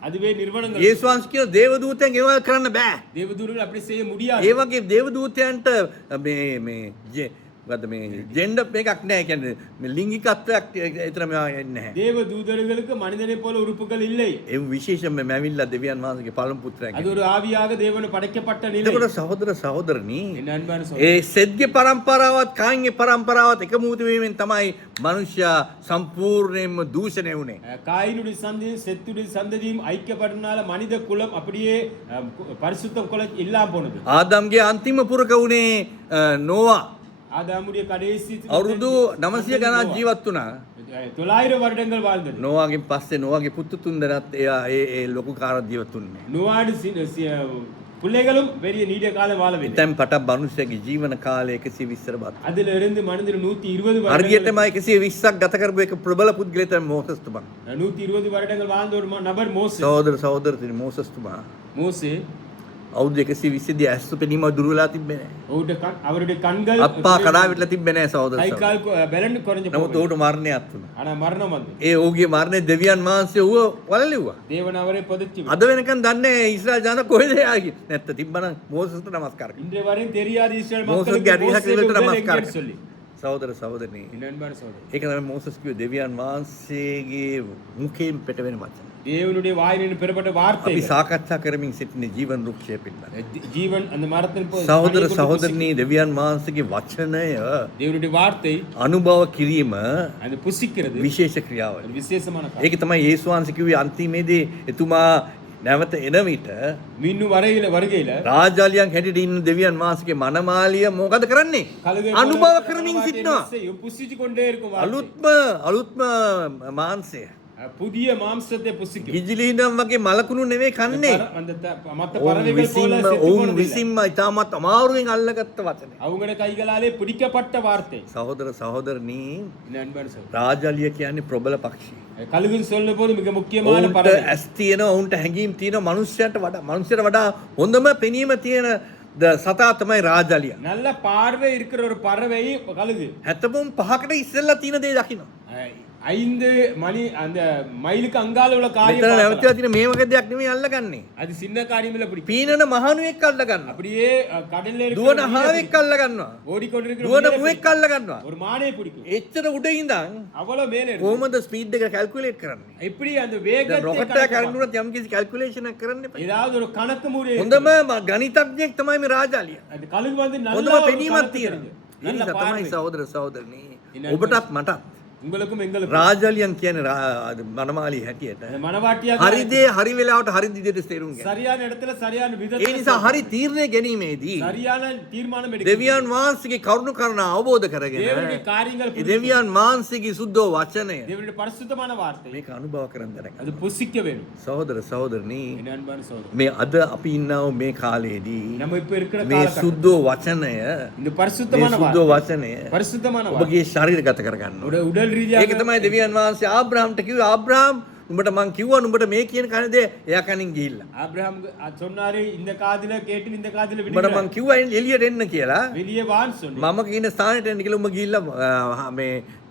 அதுவே நிறுவனங்கள். යේසුස් වහන්සේ කියන දේවදූතයන් ඒව කරන්න බෑ. தேவதூதர்கள் அப்படி செய்ய முடியாது. ඒ වගේ දේවදූතයන්ට මේ මොකද්ද මේ ජෙන්ඩර් එකක් නැහැ කියන්නේ මේ ලිංගිකත්වයක් ඒතර මේවා එන්නේ නැහැ. தேவ தூதர்களுக்கு மனிதனை போல உறுப்புகள் இல்லை. ඒ විශේෂයෙන්ම ඇවිල්ලා දෙවියන් වහන්සේගේ පළමු පුත්‍රයා. அது ஒரு ஆவியாக தேவன் படைக்கப்பட்ட நிலை. එතකොට සහෝදර සහෝදරනි என் அன்பான ඒ சகோதரனே, සෙද්ගේ පරම්පරාවත් කායින්ගේ පරම්පරාවත් එකමුතු වීමෙන් තමයි මනුෂ්‍යයා සම්පූර්ණයෙන්ම දූෂණය වුනේ. காயினுடைய சந்ததியும் செத்துடைய சந்ததியும் ஐக்கியப்பட்டனால மனித குலம் அப்படியே பரிசுத்தம் கொலை இல்லாம போனது. ආදම්ගේ අන්තිම පුරක වුණේ නෝවා. ஆதாமுடைய கடைசி අවුරුදු 900 ගණන් ජීවත් වුණා. 900 வருடங்கள் வாழ்ந்தது. නෝවාගෙන් පස්සේ නෝවාගේ පුතු තුන්දෙනාත් එයා ඒ ලොකු කාලයක් ජීවත් වුණේ. நோவாடு பிள்ளைகளும் பெரிய நீண்ட காலம் வாழவில்லை. එතෙන් පටන් මනුෂ්‍යගේ ජීවන කාලය 120 බත්. அதுல இருந்து மனிதர் 120 හරියටම 120ක් ගත කරපු එක ප්‍රබල පුද්ගලයා තමයි මෝසස් තුමා. 120 வருடங்கள் வாழ்ந்த ஒரு நபர் மோசே. සහෝදර සහෝදරතුනි මෝසස් තුමා மோசே අවුරුදු 120 දී ඇස් පෙනීම දුර වෙලා තිබ්බේ නැහැ. அவருடைய கண்கள் අප්පා කඩා විట్లా තිබ්බේ නැහැ සහෝදර. கை கால் பெலன் குறைஞ்சு නමුත් போகுது. උට මරණයක් වුණා. ஆனா மரணம் வந்து ඒ ඔහුගේ මරණය දෙවියන් වහන්සේ ඌව වලලිව්වා. தேவன் அவரை புதைச்சி අද වෙනකන් දන්නේ ඉස්රායල් ජනතාව කොහෙද යන්නේ නැත්ත තිබ්බනම් මෝසස්ට නමස්කාර කරනවා. இன்றைய வரையும் தெரியாத இஸ்ரேல் மோசஸ் மக்களுக்கு ගැරිහක් மோசே වලට உடல் නමස්කාර எங்கேன்னு சொல்லி. සහෝදර සහෝදරනි என் அன்பான சகோதரன், ඒක තමයි මෝසස් කිව්වේ දෙවියන් වහන්සේගේ මුඛයෙන් පිට වෙන වචන. தேவனுடைய வாயிலிருந்து பெறப்பட்ட வார்த்தை. අපි සාකච්ඡා කරමින් සිටින ජීවන රුක්ෂය පිළිබඳ. ஜீவன் அந்த மரத்தின் සහෝදර සහෝදරනි දෙවියන් වහන්සේගේ වචනය தேவனுடைய வார்த்தை අනුභව කිරීම அந்த புசிக்கிறது විශේෂ ක්‍රියාවක්. ஒரு விசேஷமான காரியம். ඒක තමයි යේසුස් වහන්සේ කිව්වේ අන්තිමේදී එතුමා නැවත එන විට மீண்டும் வருகையில රාජාලියන් හැටියට ඉන්න දෙවියන් වහන්සේගේ මනමාලිය මොකද කරන්නේ? கழுகை අනුභව போல කරමින් என்ன සිටිනවා. செய்யும்? புசிச்சு கொண்டே இருக்கும் வார்த்தை. අලුත්ම මාංශය. புதிய மாம்சத்தை புசிக்கும். ගිජිලීනම් වගේ මලකුණු නෙවෙයි කන්නේ. அந்த மத்த பறவைகள் போல செத்து ඔවුන් போனதில்லை. විසින්ම ඉතාමත් අමාරුවෙන් අල්ලගත්ත වචනය. அவங்களோட கைகளாலே பிடிக்கப்பட்ட வார்த்தை. සහෝදර සහෝදරනි இந்த அன்பான சகோதரன், රාජාලිය කියන්නේ ප්‍රබල පක්ෂී. கழுகுன்னு சொல்லும் போது மிக முக்கியமான ඔවුන්ට பறவை. ඇස් තියෙනවා ඔවුන්ට හැඟීම් තියෙනවා මනුෂ්‍යයට වඩා හොඳම පෙනීම තියෙන සතා තමයි රාජාලිය. நல்ல பார்வை இருக்கிற ஒரு பறவை கழுகு. හැතපොම් 5කට ඉස්සෙල්ලා තියෙන දේ දකිනවා. 5 மணி அந்த மயிலுக்கு அங்கால உள்ள காரியம் මෙතන பார்க்கலாம். නැවතිලා තියෙන මේ වගේ දෙයක් නෙමෙයි අල්ලගන්නේ. அது சின்ன காரியம் இல்ல பிடிக்கும். පීනන මහණුවෙක් අල්ල ගන්නවා. அப்படியே கடல்ல இருக்கிற දුවන மீனை හාවෙක් අල්ල ගන්නවා. ஓடிக்கொண்டிருக்கிற දුවන மீனை මුවෙක් අල්ල ගන්නවා. ஒரு மானை பிடிக்கும். එච්චර උඩ ඉඳන් அவ்வளவு மேலே இருக்கு. කොහොමද ස්පීඩ් එක කැල්කියුලේට් කරන්නේ? எப்படி அந்த දැන් வேகத்தை රොකට් එක කරනුනත් යම් කිසි කැල්කියුලේෂන් එකක් කරන්න එපා. ஏதாவது ஒரு கணக்கு முறை හොඳම ගණිතඥයෙක් තමයි මේ රාජාලිය. அந்த கழுகு வந்து நல்ல හොඳම ஒரு පෙනීමක් கணக்கு තියෙනවා. தெரியுது. ඒ நல்ல නිසා තමයි பார்வை. සහෝදර සහෝදරනි ඉන්න ඔබටත් මටත් உங்களுக்கும் எங்களுக்கும் රාජලියන් කියන්නේ මනමාලී හැටියට மனவாட்டியாக හරි දේ හරි වෙලාවට හරි විදිහට තේරුම් ගන්න. சரியான இடத்துல சரியான ඒ விதத்துல නිසා හරි තීරණය ගැනීමේදී சரியான தீர்மானம் எடுக்க දෙවියන් වහන්සේගේ කරුණු කරන අවබෝධ කරගෙන தேவனுடைய காரியங்கள் ඒ දෙවියන් වහන්සේගේ සුද්ධ වචනය தேவனுடைய பரிசுத்தமான வார்த்தை මේක අනුභව කරන් දැනගන්න. அது புசிக்க வேணும். සහෝදර සහෝදරනි என் அன்பான சகோதரன், මේ අද අපි ඉන්නව මේ කාලේදී நம்ம இப்ப இருக்கிற මේ காலகட்டம் සුද්ධ වචනය இந்த මේ பரிசுத்தமான සුද්ධ வார்த்தை වචනය பரிசுத்தமான வார்த்தை ඔබගේ ශරීරගත කරගන්න ඕනේ. உடல் ඒක ரீதியாக තමයි දෙවියන් වහන්සේ ආබ්‍රහම්ට කිව්වේ ආබ්‍රහම් උඹට මං කිව්වා නුඹට මේ කියන කන දේ එයා කනින් ගිහිල්ලා. ஆபிரகாம் சொன்னாரு இந்த காதுல கேட்டு இந்த காதுல උඹට விடுங்க මං කිව්වා එළියට එන්න කියලා. வெளியே வான்னு சொன்னேன். මම කියන ස්ථානෙට එන්න කියලා උඹ ගිහිල්ලා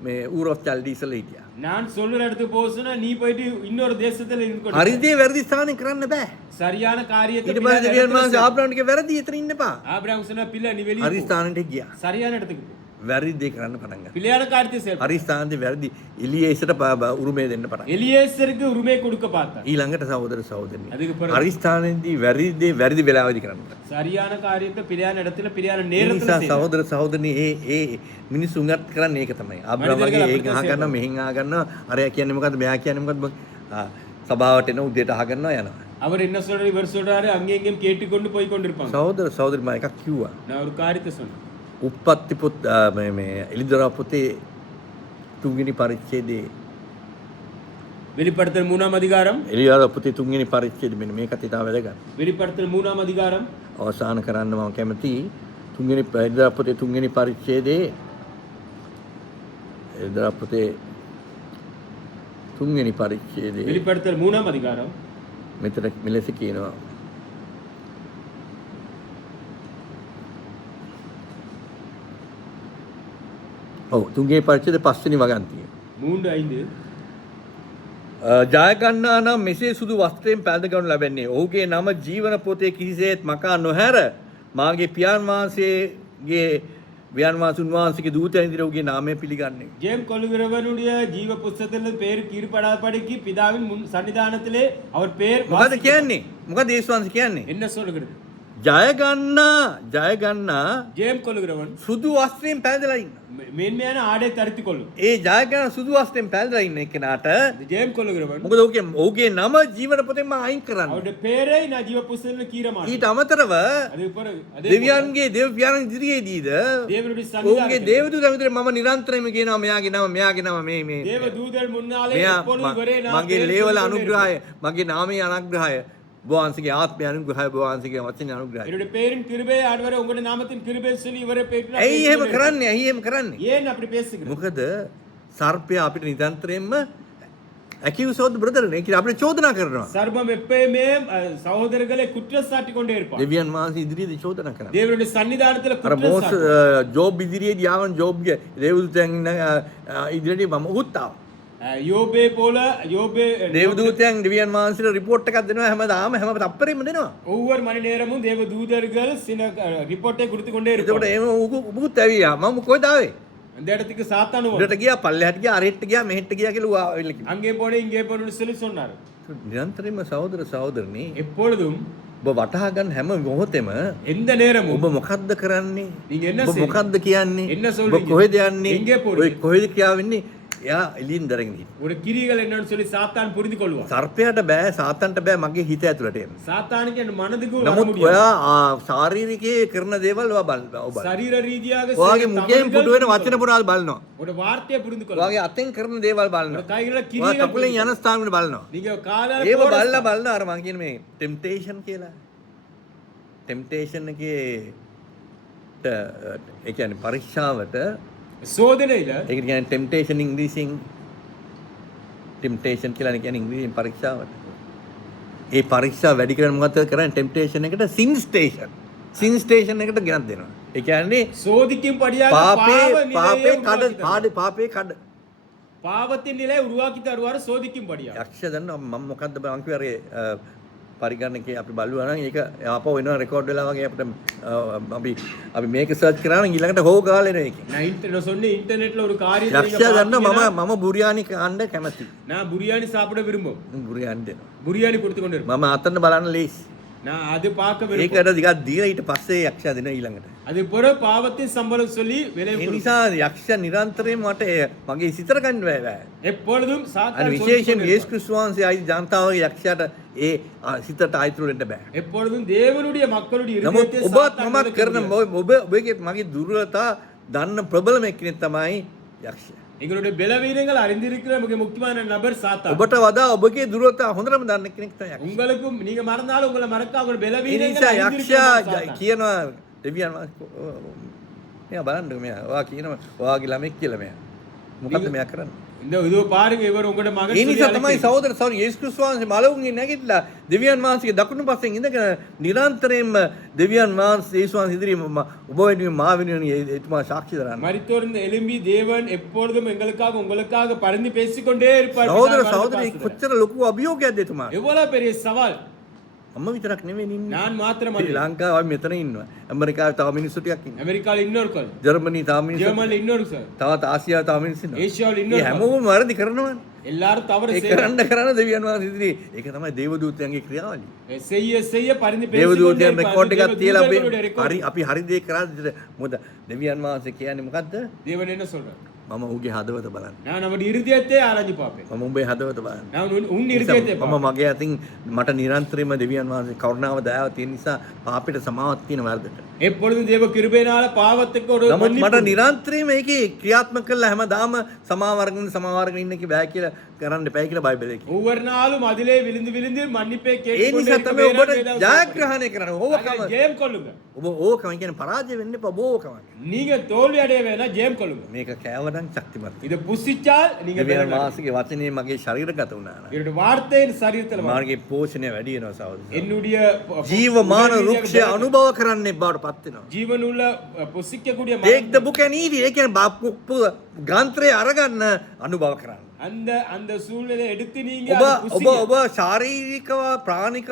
මේ ඌරොස් චල්ඩි ඉස්සලා හිටියා. நான் சொல்லுற இடத்துக்கு போக சொன்னா நீ போயிட்டு இன்னொரு தேசத்துல இருந்து கொண்டு හරි දේ වැරදි ස්ථානේ කරන්න බෑ. சரியான காரியத்தை ඊට පස්සේ දෙවියන් වහන්සේ ආබ්‍රහම්ට කිව්වා වැරදි එතන ඉන්න එපා. ஆபிரகாம் சொன்னா பிள்ளை நீ வெளியே හරි போ. ස්ථානෙට ගියා. சரியான இடத்துக்கு போ. වැරදි දේ කරන්න පටන් ගත්තා. பிள்ளையான காரியத்தை செயல்படு. හරි ස්ථානදී වැරදි එලියේසට උරුමය දෙන්න පටන් ගත්තා. எலியேசருக்கு உரிமை கொடுக்க பார்த்தார். ඊළඟට සහෝදර සහෝදරනි அதுக்கு பிறகு හරි ස්ථානෙදී වැරදි දේ වැරදි වෙලාවදී කරන්න. சரியான காரியத்தை பிரியான இடத்துல பிரியான ඒ நேரத்துல නිසා செய்யணும். සහෝදර සහෝදරනි ඒ මිනිස්සුන්ගත් කරන්නේ ඒක තමයි. ආබ්‍රහම්ගේ ඒක අහගන්න මෙහෙන් අහගන්න අරයා කියන්නේ මොකද්ද මෙයා කියන්නේ මොකද්ද සභාවට එන උදේට අහගන්නවා යනවා. அவர் என்ன சொல்றாரு இவர் சொல்றாரு அங்கே இங்கேயும் கேட்டுக்கொண்டு போய் கொண்டிருப்பாங்க. සහෝදර සහෝදරි මම එකක් කිව්වා. நான் ஒரு காரியத்தை சொன்னேன். උප්පත්ති පොත් මේ එලිදරා පොතේ තුන්වෙනි පරිච්ඡේදයේ வெளிப்படுத்தல் 3ஆம் அதிகாரம் එලිදරා පොතේ තුන්වෙනි පරිච්ඡේදය මෙන්න මේකත් ඉතාල වැදගත්. வெளிப்படுத்தல் 3ஆம் அதிகாரம் අවසාන කරන්න මම කැමති තුන්වෙනි එලිදරා පොතේ තුන්වෙනි පරිච්ඡේදයේ එලිදරා පොතේ තුන්වෙනි පරිච්ඡේදයේ வெளிப்படுத்தல் 3ஆம் அதிகாரம் මෙතන මෙලෙස කියනවා. ඔව් තුන්වෙනි පරිච්ඡේදයේ පස්වෙනි වගන්තිය. 3:5 ජය ගන්නා නම් මෙසේ සුදු වස්ත්‍රයෙන් පැළඳගනු ලැබෙන්නේ. ඔහුගේ නම ජීවන පොතේ කිසිසේත් මකා නොහැර මාගේ පියාණන් වහන්සේගේ උන්වහන්සේගේ දූතයන් ඉදිරියේ ඔහුගේ නාමය පිළිගන්නේ. ஜெயம் கொள்கிறவனுடைய ஜீவ புஸ்தகத்தில் பேர் கீழ்ப்படாதபடிக்கு பிதாவின் முன் சன்னிதானத்திலே அவர் பேர் මොකද කියන්නේ? මොකද යේසුස් වහන්සේ කියන්නේ? என்ன சொல்லுகிறது? ජය ගන්නා ஜெயம் கொள்கிறவன் සුදු වස්ත්‍රයෙන් පැළඳලා ඉන්න. மேன்மையான ஆடை தரித்துக் கொள்ளும். ඒ ජය ගන්න සුදු වස්ත්‍රයෙන් පැළඳලා ඉන්න එක්කනට இந்த ஜெயம் கொள்கிறவன் මොකද ඔහුගේ නම ජීවන පොතෙන් මම අයින් කරන්න. அவருடைய பேரை நான் ஜீவ புஸ்தகத்தில் கீற மாட்டேன். ඊට අමතරව அதுக்கு பிறகு அதே දෙවියන්ගේ දේව පියාණන් ඉදිරියේදීද தேவனுடைய ඔහුගේ சன்னிதானத்தில் දේවදූතයන් විතර මම නිරන්තරයෙන්ම කියනවා මෙයාගේ නම මේ தேவ தூதர் முன்னாலே මෙයා எப்பொழுதும் ஒரே මගේ ලේවල අනුග්‍රහය මගේ නාමයේ අනුග්‍රහය බෝවන්සේගේ ආත්මය අනුග්‍රහය බෝවන්සේගේ වචනේ අනුග්‍රහය. என்னுடைய பேரின் கிருபை ஆண்டவரே உங்களுடைய நாமத்தின் கிருபை சொல்லி இவரை பேசினார். ඇයි එහෙම කරන්නේ? ඇයි එහෙම කරන්නේ? ஏன் அப்படி பேசுகிறீங்க? මොකද සර්පයා අපිට නිරන්තරයෙන්ම accuse of the brother නේ කියලා අපිට චෝදනා කරනවා. சர்பம் எப்பயுமே சகோதரர்களை குற்றச்சாட்டி கொண்டே இருப்பான். දෙවියන් වහන්සේ ඉදිරියේදී චෝදනා කරනවා. தேவனுடைய சன்னிதானத்துல අර මෝස් குற்றச்சாட்டு ජෝබ් ඉදිරියේදී ආවන් ජෝබ්ගේ දේවදූතයන් ඉදිරියේදී මම උහුත් ආවා. யோபே போல யோபே දේවදූතයන් දෙවියන් වහන්සේට රිපෝට් එකක් දෙනවා හැමදාම හැම තප්පරෙම දෙනවා. ஒவ்வொரு மணி நேரமும் தேவ தூதர்கள் சில ரிப்போர்ட்டை கொடுத்து கொண்டே එතකොට இருப்பாங்க. එහෙම උගුත් ඇවියා මම කොහෙද ආවේ? அந்த இடத்துக்கு சாத்தானு උඩට ගියා පල්ලෙහාට ගියා අරහෙට ගියා මෙහෙට ගියා කියලා ඌ ආවිල්ල කිව්වා. அங்கே போனே இங்கே போனேன்னு சொல்லி சொன்னார். නිරන්තරයෙන්ම සහෝදර සහෝදරනි எப்பொழுதும் ඔබ වටහා ගන්න හැම මොහොතෙම எந்த நேரமும் ඔබ මොකද්ද කරන්නේ? நீங்க என்ன ඔබ මොකද්ද කියන්නේ? என்ன ඔබ சொல்றீங்க? කොහෙද යන්නේ? எங்கே போறீங்க? ඔය කොහෙද කියාවෙන්නේ? එයා එළියෙන් දරගෙන ඉන්නේ. ஒரு கிரிகள் என்னன்னு சொல்லி சாத்தான் புரிந்து கொள்வான். සර්පයාට බෑ සාතන්ට බෑ මගේ හිත ඇතුළට එන්න. சாத்தானுக்கு என் மனதுக்கு வர නමුත් முடியாது. ඔයා ශාරීරිකයේ කරන දේවල් ඔයා බලනවා. சரீர ரீதியாக ඔයාගේ செய்யும் මුඛයෙන් தவறுகள் පුටු වෙන புரிந்து වචන පුරාල් බලනවා. ஒரு வார்த்தையை புரிந்து கொள்ளும். ඔයාගේ අතෙන් කරන දේවල් බලනවා. ஒரு கையில ඔයා கிரிகள் කකුලෙන් යන ස්ථාන වල බලනවා. நீங்க காலால ඒව போற බලලා බලනවා අර මං කියන මේ ටෙම්ප්ටේෂන් කියලා. ටෙම්ප්ටේෂන් එකේ ඒ කියන්නේ පරීක්ෂාවට சோதனையில ඒක කියන්නේ ටෙම්ප්ටේෂන් ඉංග්‍රීසියෙන් ටෙම්ප්ටේෂන් කියලා කියන්නේ ඉංග්‍රීසියෙන් පරීක්ෂාවට. ඒ පරීක්ෂාව වැඩි කරන මොකද කරන්නේ ටෙම්ප්ටේෂන් එකට සින් ස්ටේෂන් එකට ගෙනත් දෙනවා. ඒ කියන්නේ சோதிக்கும் படியாக පාපේ பாவ කඩ பாவத்தின் நிலை உருவாக்கி தருவார் சோதிக்கும் படியாக. යක්ෂ දන්න මම මොකද්ද මං කිව්වේ අර පරිගණකේ අපි බලුවා නම් ඒක ආපහු වෙනවා රෙකෝඩ් වෙලා වගේ අපිට අපි මේක සර්ච් කරා නම් ඊළඟට හොව ගාලා එනවා ඒකේ. நான் நான் சொன்ன இன்டர்நெட்ல ஒரு காரியத்தை நீங்க යක්ෂයා දන්න பார்த்தீங்கன்னா, මම බුරියානි කන්න කැමතියි. நான் பிரியாணி சாப்பிட விரும்பும். බුරියානි දෙනවා. பிரியாணி கொடுத்து கொண்டு இருப்பேன். මම අතන බලන්න ලේසි. நான் அது பார்க்க விரும்புகிறேன். ඒකට ටිකක් දීලා ඊට පස්සේ යක්ෂයා දෙන ඊළඟට. அது பிற பாவத்தின் சம்பளம் சொல்லி விலை ඒ கொடுக்கும். නිසා යක්ෂයා නිරන්තරයෙන් මට මගේ සිතට ගන්න බෑ. எப்பொழுதும் අර சாத்தான் විශේෂයෙන් යේසුස් ක්‍රිස්තුස් වහන්සේ ආයි ජනතාවගේ යක්ෂයාට ඒ සිතට ආයතුරු වෙන්න බෑ. எப்பொழுதும் தேவனுடைய மக்களுடைய නමුත් இருதயத்தை ඔබත් சாத்தான் මමත් விலக்க කරන முடியாது. ඔබගේ මගේ දුර්වලතා දන්න ප්‍රබලම එක්කෙනෙක් තමයි යක්ෂයා. எங்களுடைய பலவீனங்கள் அறிந்திருக்கிற மிக முக்கியமான நபர் சாத்தான். ඔබට වඩා ඔබගේ දුර්වලතා හොඳටම දන්න කෙනෙක් තමයි යක්ෂයා. உங்களுக்கும் நீங்க மறந்தாலும் உங்களை மறக்காம உங்கள் ඒ பலவீனங்கள் නිසා அறிந்திருக்கிற යක්ෂයා நபர் சாத்தான். කියනවා දෙවියන් මෙයා බලන්න මෙයා ඔයා කියනවා ඔයාගේ ළමෙක් කියලා මෙයා. මොකද්ද මෙයා කරන්නේ? இந்த இது பாருங்க இவர் உங்களோட மகன் ඒ சொல்லி නිසා තමයි அழைக்கிறார். සහෝදර සහෝදරි යේසුස් ක්‍රිස්තුස් වහන්සේ මලවුන්ගේ නැගිටලා දෙවියන් වහන්සේගේ දකුණු පස්සෙන් ඉඳගෙන නිරන්තරයෙන්ම දෙවියන් වහන්සේ යේසුස් වහන්සේ ඉදිරියේ ඔබ වෙනුවෙන් මා වෙනුවෙන් එතුමා සාක්ෂි දරනවා. மரித்தோர்ந்த எழும்பி தேவன் எப்பொழுதும் எங்களுக்காக உங்களுக்காக பரிந்து பேசிக்கொண்டே இருப்பார். සහෝදර பிதாவான සහෝදරි பாசுரர். කොච්චර ලොකු අභියෝගයක්ද එතුමා. எவ்வளவு பெரிய சவால். අම්ම විතරක් නෙවෙයි ඉන්නේ. நான் மாத்திரம் ශ්‍රී அல்ல. ලංකාව මෙතන ඉන්නවා. ඇමරිකාවේ තව මිනිස්සු ටිකක් ඉන්නවා. அமெரிக்கால இன்னொரு கல், ජර්මනි තව මිනිස්සු. ஜெர்மன்ல இன்னொரு சார், තවත් ආසියාව තව මිනිස්සු ඉන්නවා. ஏசியாவில் මේ இன்னொரு கல். හැමෝම වැරදි කරනවානේ. எல்லாரும் தவறு ඒ කරන්න දෙවියන් වහන්සේ ඉදිරියේ ඒක තමයි දේවදූතයන්ගේ ක්‍රියාවලිය. செய்ய செய்ய பரிந்து பேசிக்கொண்டே දේවදූතයන් இருப்பார். රෙකෝඩ් එකක් තියලා අපි தேவதூதர்களுடைய record. අපි හරි දේ කරාද මොකද දෙවියන් වහන්සේ කියන්නේ මොකද්ද? தேவன் என்ன சொல்றார்? මම ඌගේ හදවත බලන්න. நான் அவருடைய இருதயத்தை ஆராய்ஞ்சு பார்ப்பேன். මම උඹේ හදවත බලන්න. நான் உன் இருதயத்தை මම பார்ப்பேன். මගේ අතින් මට නිරන්තරයෙන්ම දෙවියන් වහන්සේ කරුණාව දයාව තියෙන නිසා පාපෙට සමාවක් තියෙන වර්ධට. எப்பொழுதும் தேவ கிருபையினால பாவத்துக்கு ஒரு නමුත් මට மன்னிப்பு. නිරන්තරයෙන්ම ඒකේ ක්‍රියාත්මක කළා හැමදාම සමාවර්ගන ඉන්න කි බෑ කියලා කරන්න එපයි කියලා බයිබලයේ කියනවා. ஒவ்வொரு நாளும் அதிலே விழுந்து விழுந்து மன்னிப்பை ඒ கேட்டுக்கொண்டே නිසා இருக்க තමයි வேண்டாம் ඔබට வேண்டாம் ජයග්‍රහණය කරන්න ඕකම. சொல்றார். ஜெயம் கொள்ளுங்க. ඔබ ඕකම කියන්නේ පරාජය වෙන්න එපා ඕකම. நீங்க தோல்வி அடைய வேணாம், ஜெயம் கொள்ளுங்க. මේක කෑවනම් ශක්තිමත්. இதை புசிச்சால் நீங்க දෙවියන් பெறலாம். වහන්සේගේ වචනේ මගේ ශරීරගත වුණා නම් என்னுடைய வார்த்தையின் சரீரத்தில் வரும். මාර්ගයේ පෝෂණය වැඩි වෙනවා සහෝදරයා. என்னுடைய ජීවමාන உடல் රුක්ෂය ரீதியாக අනුභව කරන්නේ බවට පත් වෙනවා. ஜீவனுள்ள புசிக்கக்கூடிய take the book and eat it. ඒ කියන්නේ ග්‍රන්ථය අරගන්න අනුභව කරන්න. அந்த அந்த சூழ்நிலை எடுத்து நீங்க ඔබ அதை ඔබ புசிங்க. ඔබ ශාරීරිකව ප්‍රාණිකව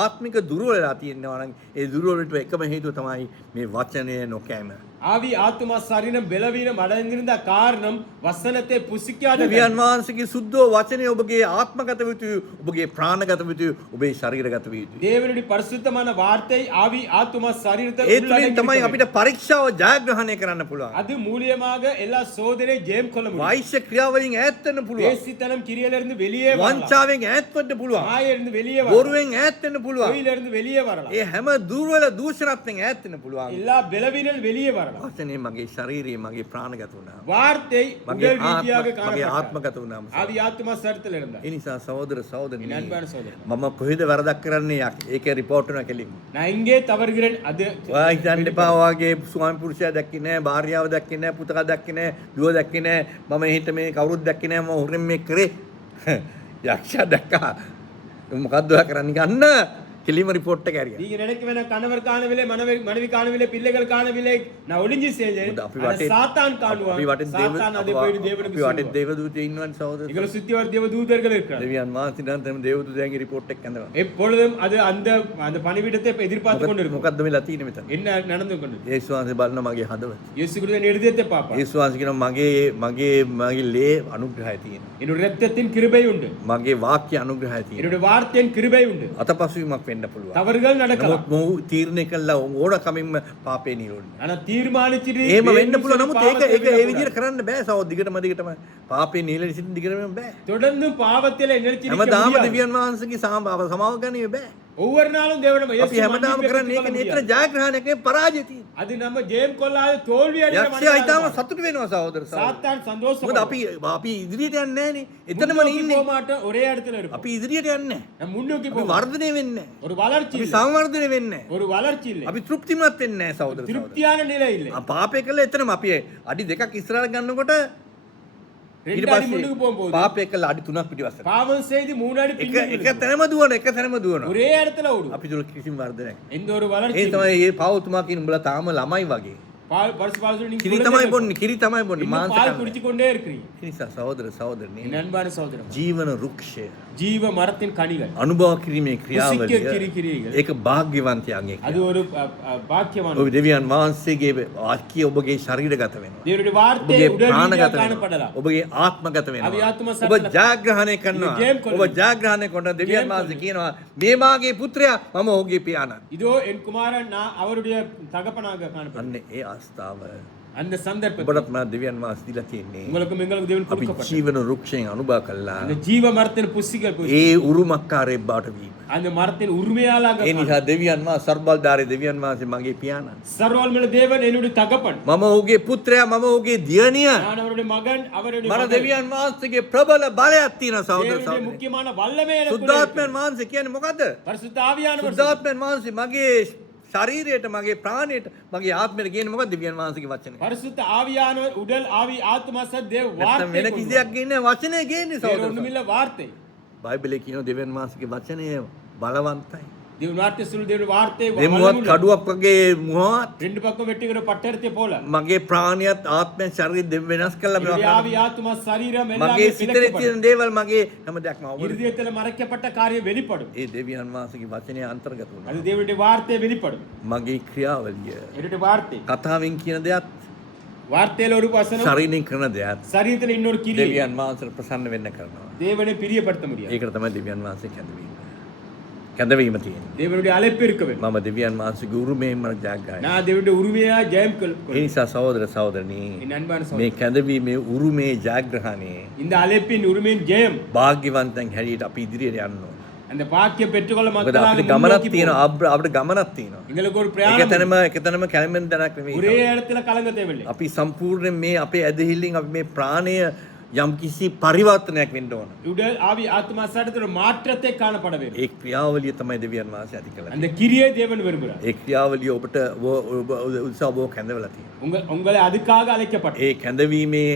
ආත්මික දුර්වල වෙලා තියෙනවා නම් ඒ දුර්වලට එකම හේතුව තමයි මේ වචනය නොකෑම. ஆவி ஆத்துமா சரீரம் பலவீனம் அடைந்திருந்த காரணம் வசனத்தை புசிக்காத දෙවියන් වහන්සේගේ සුද්ධෝ වචනය ඔබගේ ආත්මගත යුතුයි, ඔබගේ ප්‍රාණගත යුතුයි, ඔබේ ශරීරගත යුතුයි. தேவனுடைய பரிசுத்தமான வார்த்தை ஆவி ஆத்துமா சரீரத்தை ඒ තුලින් உள்ளடக்கி තමයි இருக்க අපිට පරීක්ෂාව ජයග්‍රහණය කරන්න வேண்டும். පුළුවන්. அது மூலியமாக எல்லா சோதனை ஜெயம் கொள்ள முடியும். වෛශ්‍ය ක්‍රියාවලින් ඈත් වෙන්න පුළුවන්. வேசித்தனம் கிரியையிலிருந்து வெளியே வரலாம். වංචාවෙන් ඈත් වෙන්න පුළුවන්. மாயிலிருந்து வெளியே வரலாம். බොරුවෙන් ඈත් වෙන්න පුළුවන්. பொய்யிலிருந்து வெளியே வரலாம். ඒ හැම දුර්වල දූෂණත්වෙන් ඈත් වෙන්න පුළුවන්. எல்லா பலவீனம் வெளியே வரலாம். වචනේ මගේ ශරීරයේ මගේ ප්‍රාණගත වුණා. வார்த்தை මගේ உடல் ரீதியாக මගේ காணப்பட்டது. ආත්මගත වුණා. ஆவி ஆத்துமா சரீரத்தில் இருந்தார். ඒ නිසා සහෝදර සහෝදරනි என் அன்பான சகோதரன், මම කොහෙද වරදක් කරන්නේ ඒක රිපෝට් වෙනවා කෙලින්ම. நான் எங்கே தவறுகிறேன் அது ඔයා හිතන්න එපා ඔයාගේ ස්වාමි පුරුෂයා දැක්කේ නැහැ, භාර්යාව දැක්කේ නැහැ, පුතලා දැක්කේ නැහැ, දුව දැක්කේ නැහැ. මම හිත මේ කවුරුත් දැක්කේ නැහැ, මම හොරෙන් මේ කරේ. යක්ෂයා දැක්කා. මොකද්ද ඔයා කරන්නේ ගන්න? කෙලින්ම රිපෝට් එක ඇරියා. நீங்க நினைக்க வேணாம் கணவர் காணவில்லை, மனைவி காணவில்லை, பிள்ளைகள் காணவில்லை, நான் ஒளிஞ்சு செய்தேன். අපි ஆனா වටේ சாத்தான் காணுவான். අපි වටේ சாத்தான் அதை போயிட்டு தேவனுக்கு අපි වටේ சொல்லுவான். දේවදූතයෝ ඉන්නවනේ සහෝදර. எங்களை சுத்தி வர தேவதூதர்கள் இருக்கிறார்கள். දෙවියන් වහන්සේ නම් දේවදූතයන්ගේ රිපෝට් එක කඳනවා. எப்பொழுதும் அது அந்த அந்த பணிவிடத்தை எதிர்பார்த்து கொண்டு இருக்கும். මොකද්ද වෙලා තියෙන්නේ මෙතන? என்ன நடந்து கொண்டு යේසුස් වහන්සේ බලන මගේ හදවත. இயேசு கிறிஸ்துவின் இருதயத்தை பார்ப்பார். යේසුස් වහන්සේ කියනවා මගේ ලේ අනුග්‍රහය තියෙනවා. என்னுடைய ரத்தத்தின் கிருபை உண்டு, මගේ වාක්‍ය අනුග්‍රහය තියෙනවා. என்னுடைய வார்த்தையின் கிருபை உண்டு. අතපසුවීමක් වෙන්න පුළුවන්. தவறுகள் நடக்கலாம், නමුත් මොහු තීරණය කළා ඕන කමින්ම පාපේ නිරෝධය. ஆனா தீர்மானிச்சிட்டு එහෙම වෙන්න පුළුවන්. නමුත් ඒක பாவத்தை ඒ விடக்கூடாது. විදිහට කරන්න බෑ සහෝදර. දිගටම පාපේ නිලන සිටින් දිගටම බෑ. தொடர்ந்து பாவத்திலே நிலைத்திருக்க හැමදාම முடியாது. දෙවියන් වහන්සේගේ සමාව ගන්නේ බෑ. ஒவ்வொரு நாளும் தேவனும் අපි හැමදාම කරන්නේ ඒක නේතර ජයග්‍රහණයක් නෙවෙයි පරාජය තියෙන. அது நம்ம ஜெயம் கொள்ளாத தோல்வி அடைகிற යක්ෂයා හිතාම மனிதனாக සතුටු වෙනවා සහෝදර සහෝදර. சாத்தான் சந்தோஷம். මොකද අපි ඉදිරියට යන්නේ නැහනේ. එතනම ඉන්නේ. போக மாட்டோம், ஒரே இடத்துல இருப்போம். අපි ඉදිරියට යන්නේ නැහැ. நம்ம முன்னோக்கி අපි போவோம். වර්ධනය වෙන්නේ නැහැ. ஒரு வளர்ச்சி අපි இல்லை. සංවර්ධනය වෙන්නේ නැහැ. ஒரு வளர்ச்சி இல்லை. අපි තෘප්තිමත් වෙන්නේ නැහැ සහෝදර සහෝදර. திருப்தியான நிலை இல்லை. පාපේ කළා එතනම අපි අඩි දෙකක් ඉස්සරහට ගන්නකොට ඊට ரெண்டு அடி முன்னுக்கு போகும்போது පාපේ කළා අඩි 3ක් පිටිපස්සට. பாவம் செய்து 3 அடி එක பின்னுக்கு එක තැනම දුවන එක තැනම දුවනවා. ஒரே இடத்துல ஓடும். අපි තුල කිසිම වර්ධනයක්. எந்த ஒரு வளர்ச்சி ඒ இல்லை. තමයි මේ පෞතුමා කියන උඹලා තාම ළමයි වගේ. பரிசு பால் நீங்க කිරි තමයි බොන්නේ කිරි තමයි බොන්නේ இன்னும் මාංශ பால் කන්නේ. குடிச்சு கொண்டே இருக்கிறீங்க. ඒ නිසා සහෝදර සහෝදරනි என் அன்பான சகோதரன், ජීවන වෘක්ෂය ஜீவ மரத்தின் கனிகள் අනුභව කිරීමේ புசிக்க ක්‍රියාවලිය கிரிகள் ඒක භාග්‍යවන්තයන්ගේ அது ஒரு பாக்கியமான ඔබ දෙවියන් වහන්සේගේ වාක්‍ය ඔබගේ ශරීරගත වෙනවා. தேவனுடைய வார்த்தை ඔබගේ உடல் ரீதியாக ප්‍රාණගත காணப்படலாம். වෙනවා. ඔබගේ ආත්මගත අභි වෙනවා. ආත්ම ඔබ සත්‍යල- ජයග්‍රහණය කරනවා. ජයම් කොල්ලේ. ඔබ ජයග්‍රහණය කරන දෙවියන් ජයම් වහන්සේ කොල්ලේ. කියනවා මේ මාගේ පුත්‍රයා මම ඔහුගේ පියාණන්. இதோ என் குமாரன் நான் அவருடைய தகப்பனாக காணப்படுறேன். අන්න ඒ අවස්ථාව அந்த சந்தர்ப்பத்தில் ඔබටත් මම දෙවියන් වහන්සේ දීලා තියෙන්නේ. உங்களுக்கும் எங்களுக்கும் தேவன் අපි கொடுக்கப்பட்ட ජීවන වෘක්ෂයෙන් අනුභව කළා. அந்த ஜீவ மரத்தின் புசிகள் ඒ උරුමකාරයෙක් බවට වීම. அந்த மரத்தின் உரிமையாளாக ඒ නිසා දෙවියන් වහන්සේ සර්බල්දාරේ දෙවියන් වහන්සේ මගේ පියාණන්. சர்வவல்லமையுள்ள தேவன் என்னுடைய தகப்பன், මම ඔහුගේ පුත්‍රයා මම ඔහුගේ දියණිය. நான் அவருடைய மகன், அவருடைய මම மகள். දෙවියන් වහන්සේගේ ප්‍රබල බලයක් තියෙනවා සහෝදර தேவனுடைய සහෝදරි. முக்கியமான வல்லமை எனக்குள்ளே සුද්ධාත්මයන් இருக்கிறது. වහන්සේ කියන්නේ මොකද්ද? பரிசுத்த ஆவியானவர் සුද්ධාත්මයන් වහන්සේ මගේ ශරීරයට මගේ ප්‍රාණයට මගේ ආත්මයට කියන්නේ මොකක්ද දෙවියන් වහන්සේගේ වචනේ. பரிசுத்த ஆவியானவர் உடல் ஆவி ஆத்மா சத் தேவ නැත්නම් வார்த்தை වෙන කිසියක් කියන්නේ වචනේ කියන්නේ வேற සහෝදර. ஒண்ணுமில்ல வார்த்தை. බයිබලයේ කියන දෙවියන් වහන්සේගේ වචනය බලවන්තයි. தேவன் வார்த்தை சொல்லு, தேவனுடைய வார்த்தை දෙමුවත් வல்லமையுள்ளது. කඩුවක් වගේ මුවත් ரெண்டு பக்கம் வெட்டுகிற பட்டயத்தை போல මගේ ප්‍රාණයත් ආත්මයත් ශරීරය දෙව වෙනස් කළා என்னுடைய මේවා ஆவி ஆத்மா சரீரம் මගේ எல்லாமே සිතේ பிளக்கப்படும். තියෙන දේවල් මගේ හැම දෙයක්ම අවබෝධ. இருதயத்துல மறைக்கப்பட்ட காரியம் வெளிப்படும். ඒ දෙවියන් වහන්සේගේ වචනය අන්තර්ගත වුණා. அது தேவனுடைய வார்த்தை வெளிப்படும். මගේ ක්‍රියාවලිය என்னுடைய வார்த்தை කතාවෙන් කියන දෙයක් வார்த்தையில ஒரு வசனம், ශරීරයෙන් කරන දෙයක් சரீரத்துல இன்னொரு கிரியை. දෙවියන් වහන්සේට ප්‍රසන්න වෙන්න කරනවා. தேவனை பிரியப்படுத்த முடியாது. ඒකට තමයි දෙවියන් වහන්සේ කැඳවීම. කැඳවීම තියෙන්නේ. தேவனுடைய அழைப்பு இருக்க வேண்டும். මම දෙවියන් වහන්සේගේ උරුමයෙන් මම ජයග්‍රහණය. நான் தேவனுடைய உரிமையா ஜெயம் ඒ නිසා සහෝදර සහෝදරනි என் அன்பான මේ சகோதரன், කැඳවීමේ උරුමේ ජයග්‍රහණේ இந்த அழைப்பின் உரிமையின் ஜெயம், භාග්‍යවන්තයන් හැටියට අපි ඉදිරියට යන්න ඕන. அந்த பாக்கியம் பெற்றுக்கொள்ள මොකද மக்களாக අපිට முன்னோக்கி ගමනක් போகும். තියෙනවා අපිට ගමනක් තියෙනවා. எங்களுக்கு ஒரு එක பிரயாணம், තැනම කැලමෙන් දණක් නෙමෙයි. ஒரே இடத்துல கலங்க தேவையில்லை. අපි සම්පූර්ණයෙන් මේ අපේ ඇදහිල්ලෙන් අපි මේ ප්‍රාණය යම් කිසි පරිවර්තනයක් වෙන්න ඕන. உடல் ஆவி ஆத்மா சரீரத்துல ஒரு மாற்றத்தை காணப்பட வேண்டும். ඒ ක්‍රියාවලිය තමයි දෙවියන් වහන්සේ ඇති කළේ. அந்த கிரியை தேவன் விரும்புகிறார். ඒ ක්‍රියාවලිය ඔබට උත්සාහව කැඳවලා තියෙනවා. உங்களை அதுக்காக அழைக்கப்பட்ட ඒ කැඳවීමේ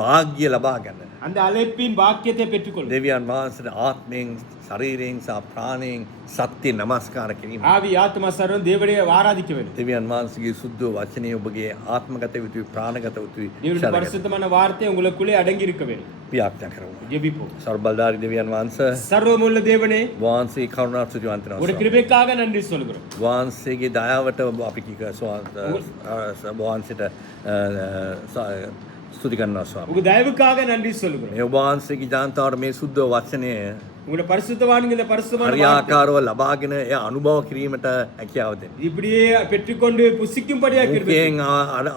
වාග්ය ලබා ගන්න. அந்த அழைப்பின் பாக்கியத்தை பெற்றுக்கொள். දෙවියන් වහන්සේට ආත්මයෙන් ශරීරයෙන් සහ ප්‍රාණයෙන් සත්‍ය නමස්කාර කිරීම. ஆவி ஆத்மா சரீரம் தேவனை ஆராதிக்க வேண்டும். දෙවියන් වහන්සේගේ සුද්ධ වචනය ඔබගේ ආත්මගත යුතුයි ප්‍රාණගත යුතුයි. தேவனுடைய பரிசுத்தமான வார்த்தை உங்களுக்குள்ளே அடங்கி இருக்க வேண்டும். පියාඥා කරමු. ஜெபிப்போம். සර්බල්දාරි දෙවියන් වහන්සේ சர்வமுள்ள தேவனே, වහන්සේ කරුණා සුජවන්ත ஒரு වෙනවා. கிருபைக்காக நன்றி சொல்கிறோம். වහන්සේගේ දයාවට අපි කීක වහන්සේට ස්තුති කරනවා ස්වාමී. உங்க தயவுக்காக நன்றி சொல்கிறோம். මේ වහන්සේගේ ජාන්තාවට මේ සුද්ධ වචනය உங்களுடைய பரிசுத்தவான்கள் இந்த பரிசுத்தமான வார்த்தை හරියාකාරව ලබාගෙන එය අනුභව කිරීමට හැකියාව දෙන්න. இப்படியே பெற்றுக்கொண்டு புசிக்கும்படியா கிருபை. ඒකෙන්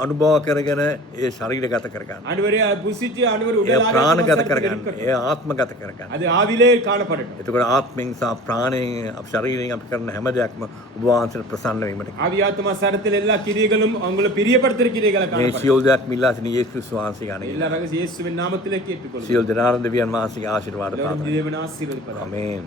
අනුභව කරගෙන ඒ ශරීරගත කරගන්න. ஆண்டவரே புசிச்சு ஆண்டவர் ඒ உடல் ප්‍රාණගත කරගන්න. ඒ ආත්මගත කරගන්න. அது ஆவிலே காணப்படட்டும். එතකොට ආත්මෙන් සහ ප්‍රාණයෙන් ශරීරයෙන් අපි කරන හැම දෙයක්ම ඔබ වහන්සේට ප්‍රසන්න වීමට. ஆவி ஆத்மா சரத்தில் எல்லா கிரியைகளும் உங்களை பிரியப்படுத்துற கிரியைகளை මේ காணப்படட்டும். සියලු දෙයක් මිල්ලා සිටින යේසුස් වහන්සේ ගන්න. எல்லா ரகசிய இயேசுவின் நாமத்திலே கேட்டுக்கொள்ளுங்கள். සියලු දෙනාට දෙවියන් වහන්සේගේ ආශිර්වාද எல்லோரும் පාදයි. தேவன் ஆசீர்வதிப்பாராக. ආමේන්.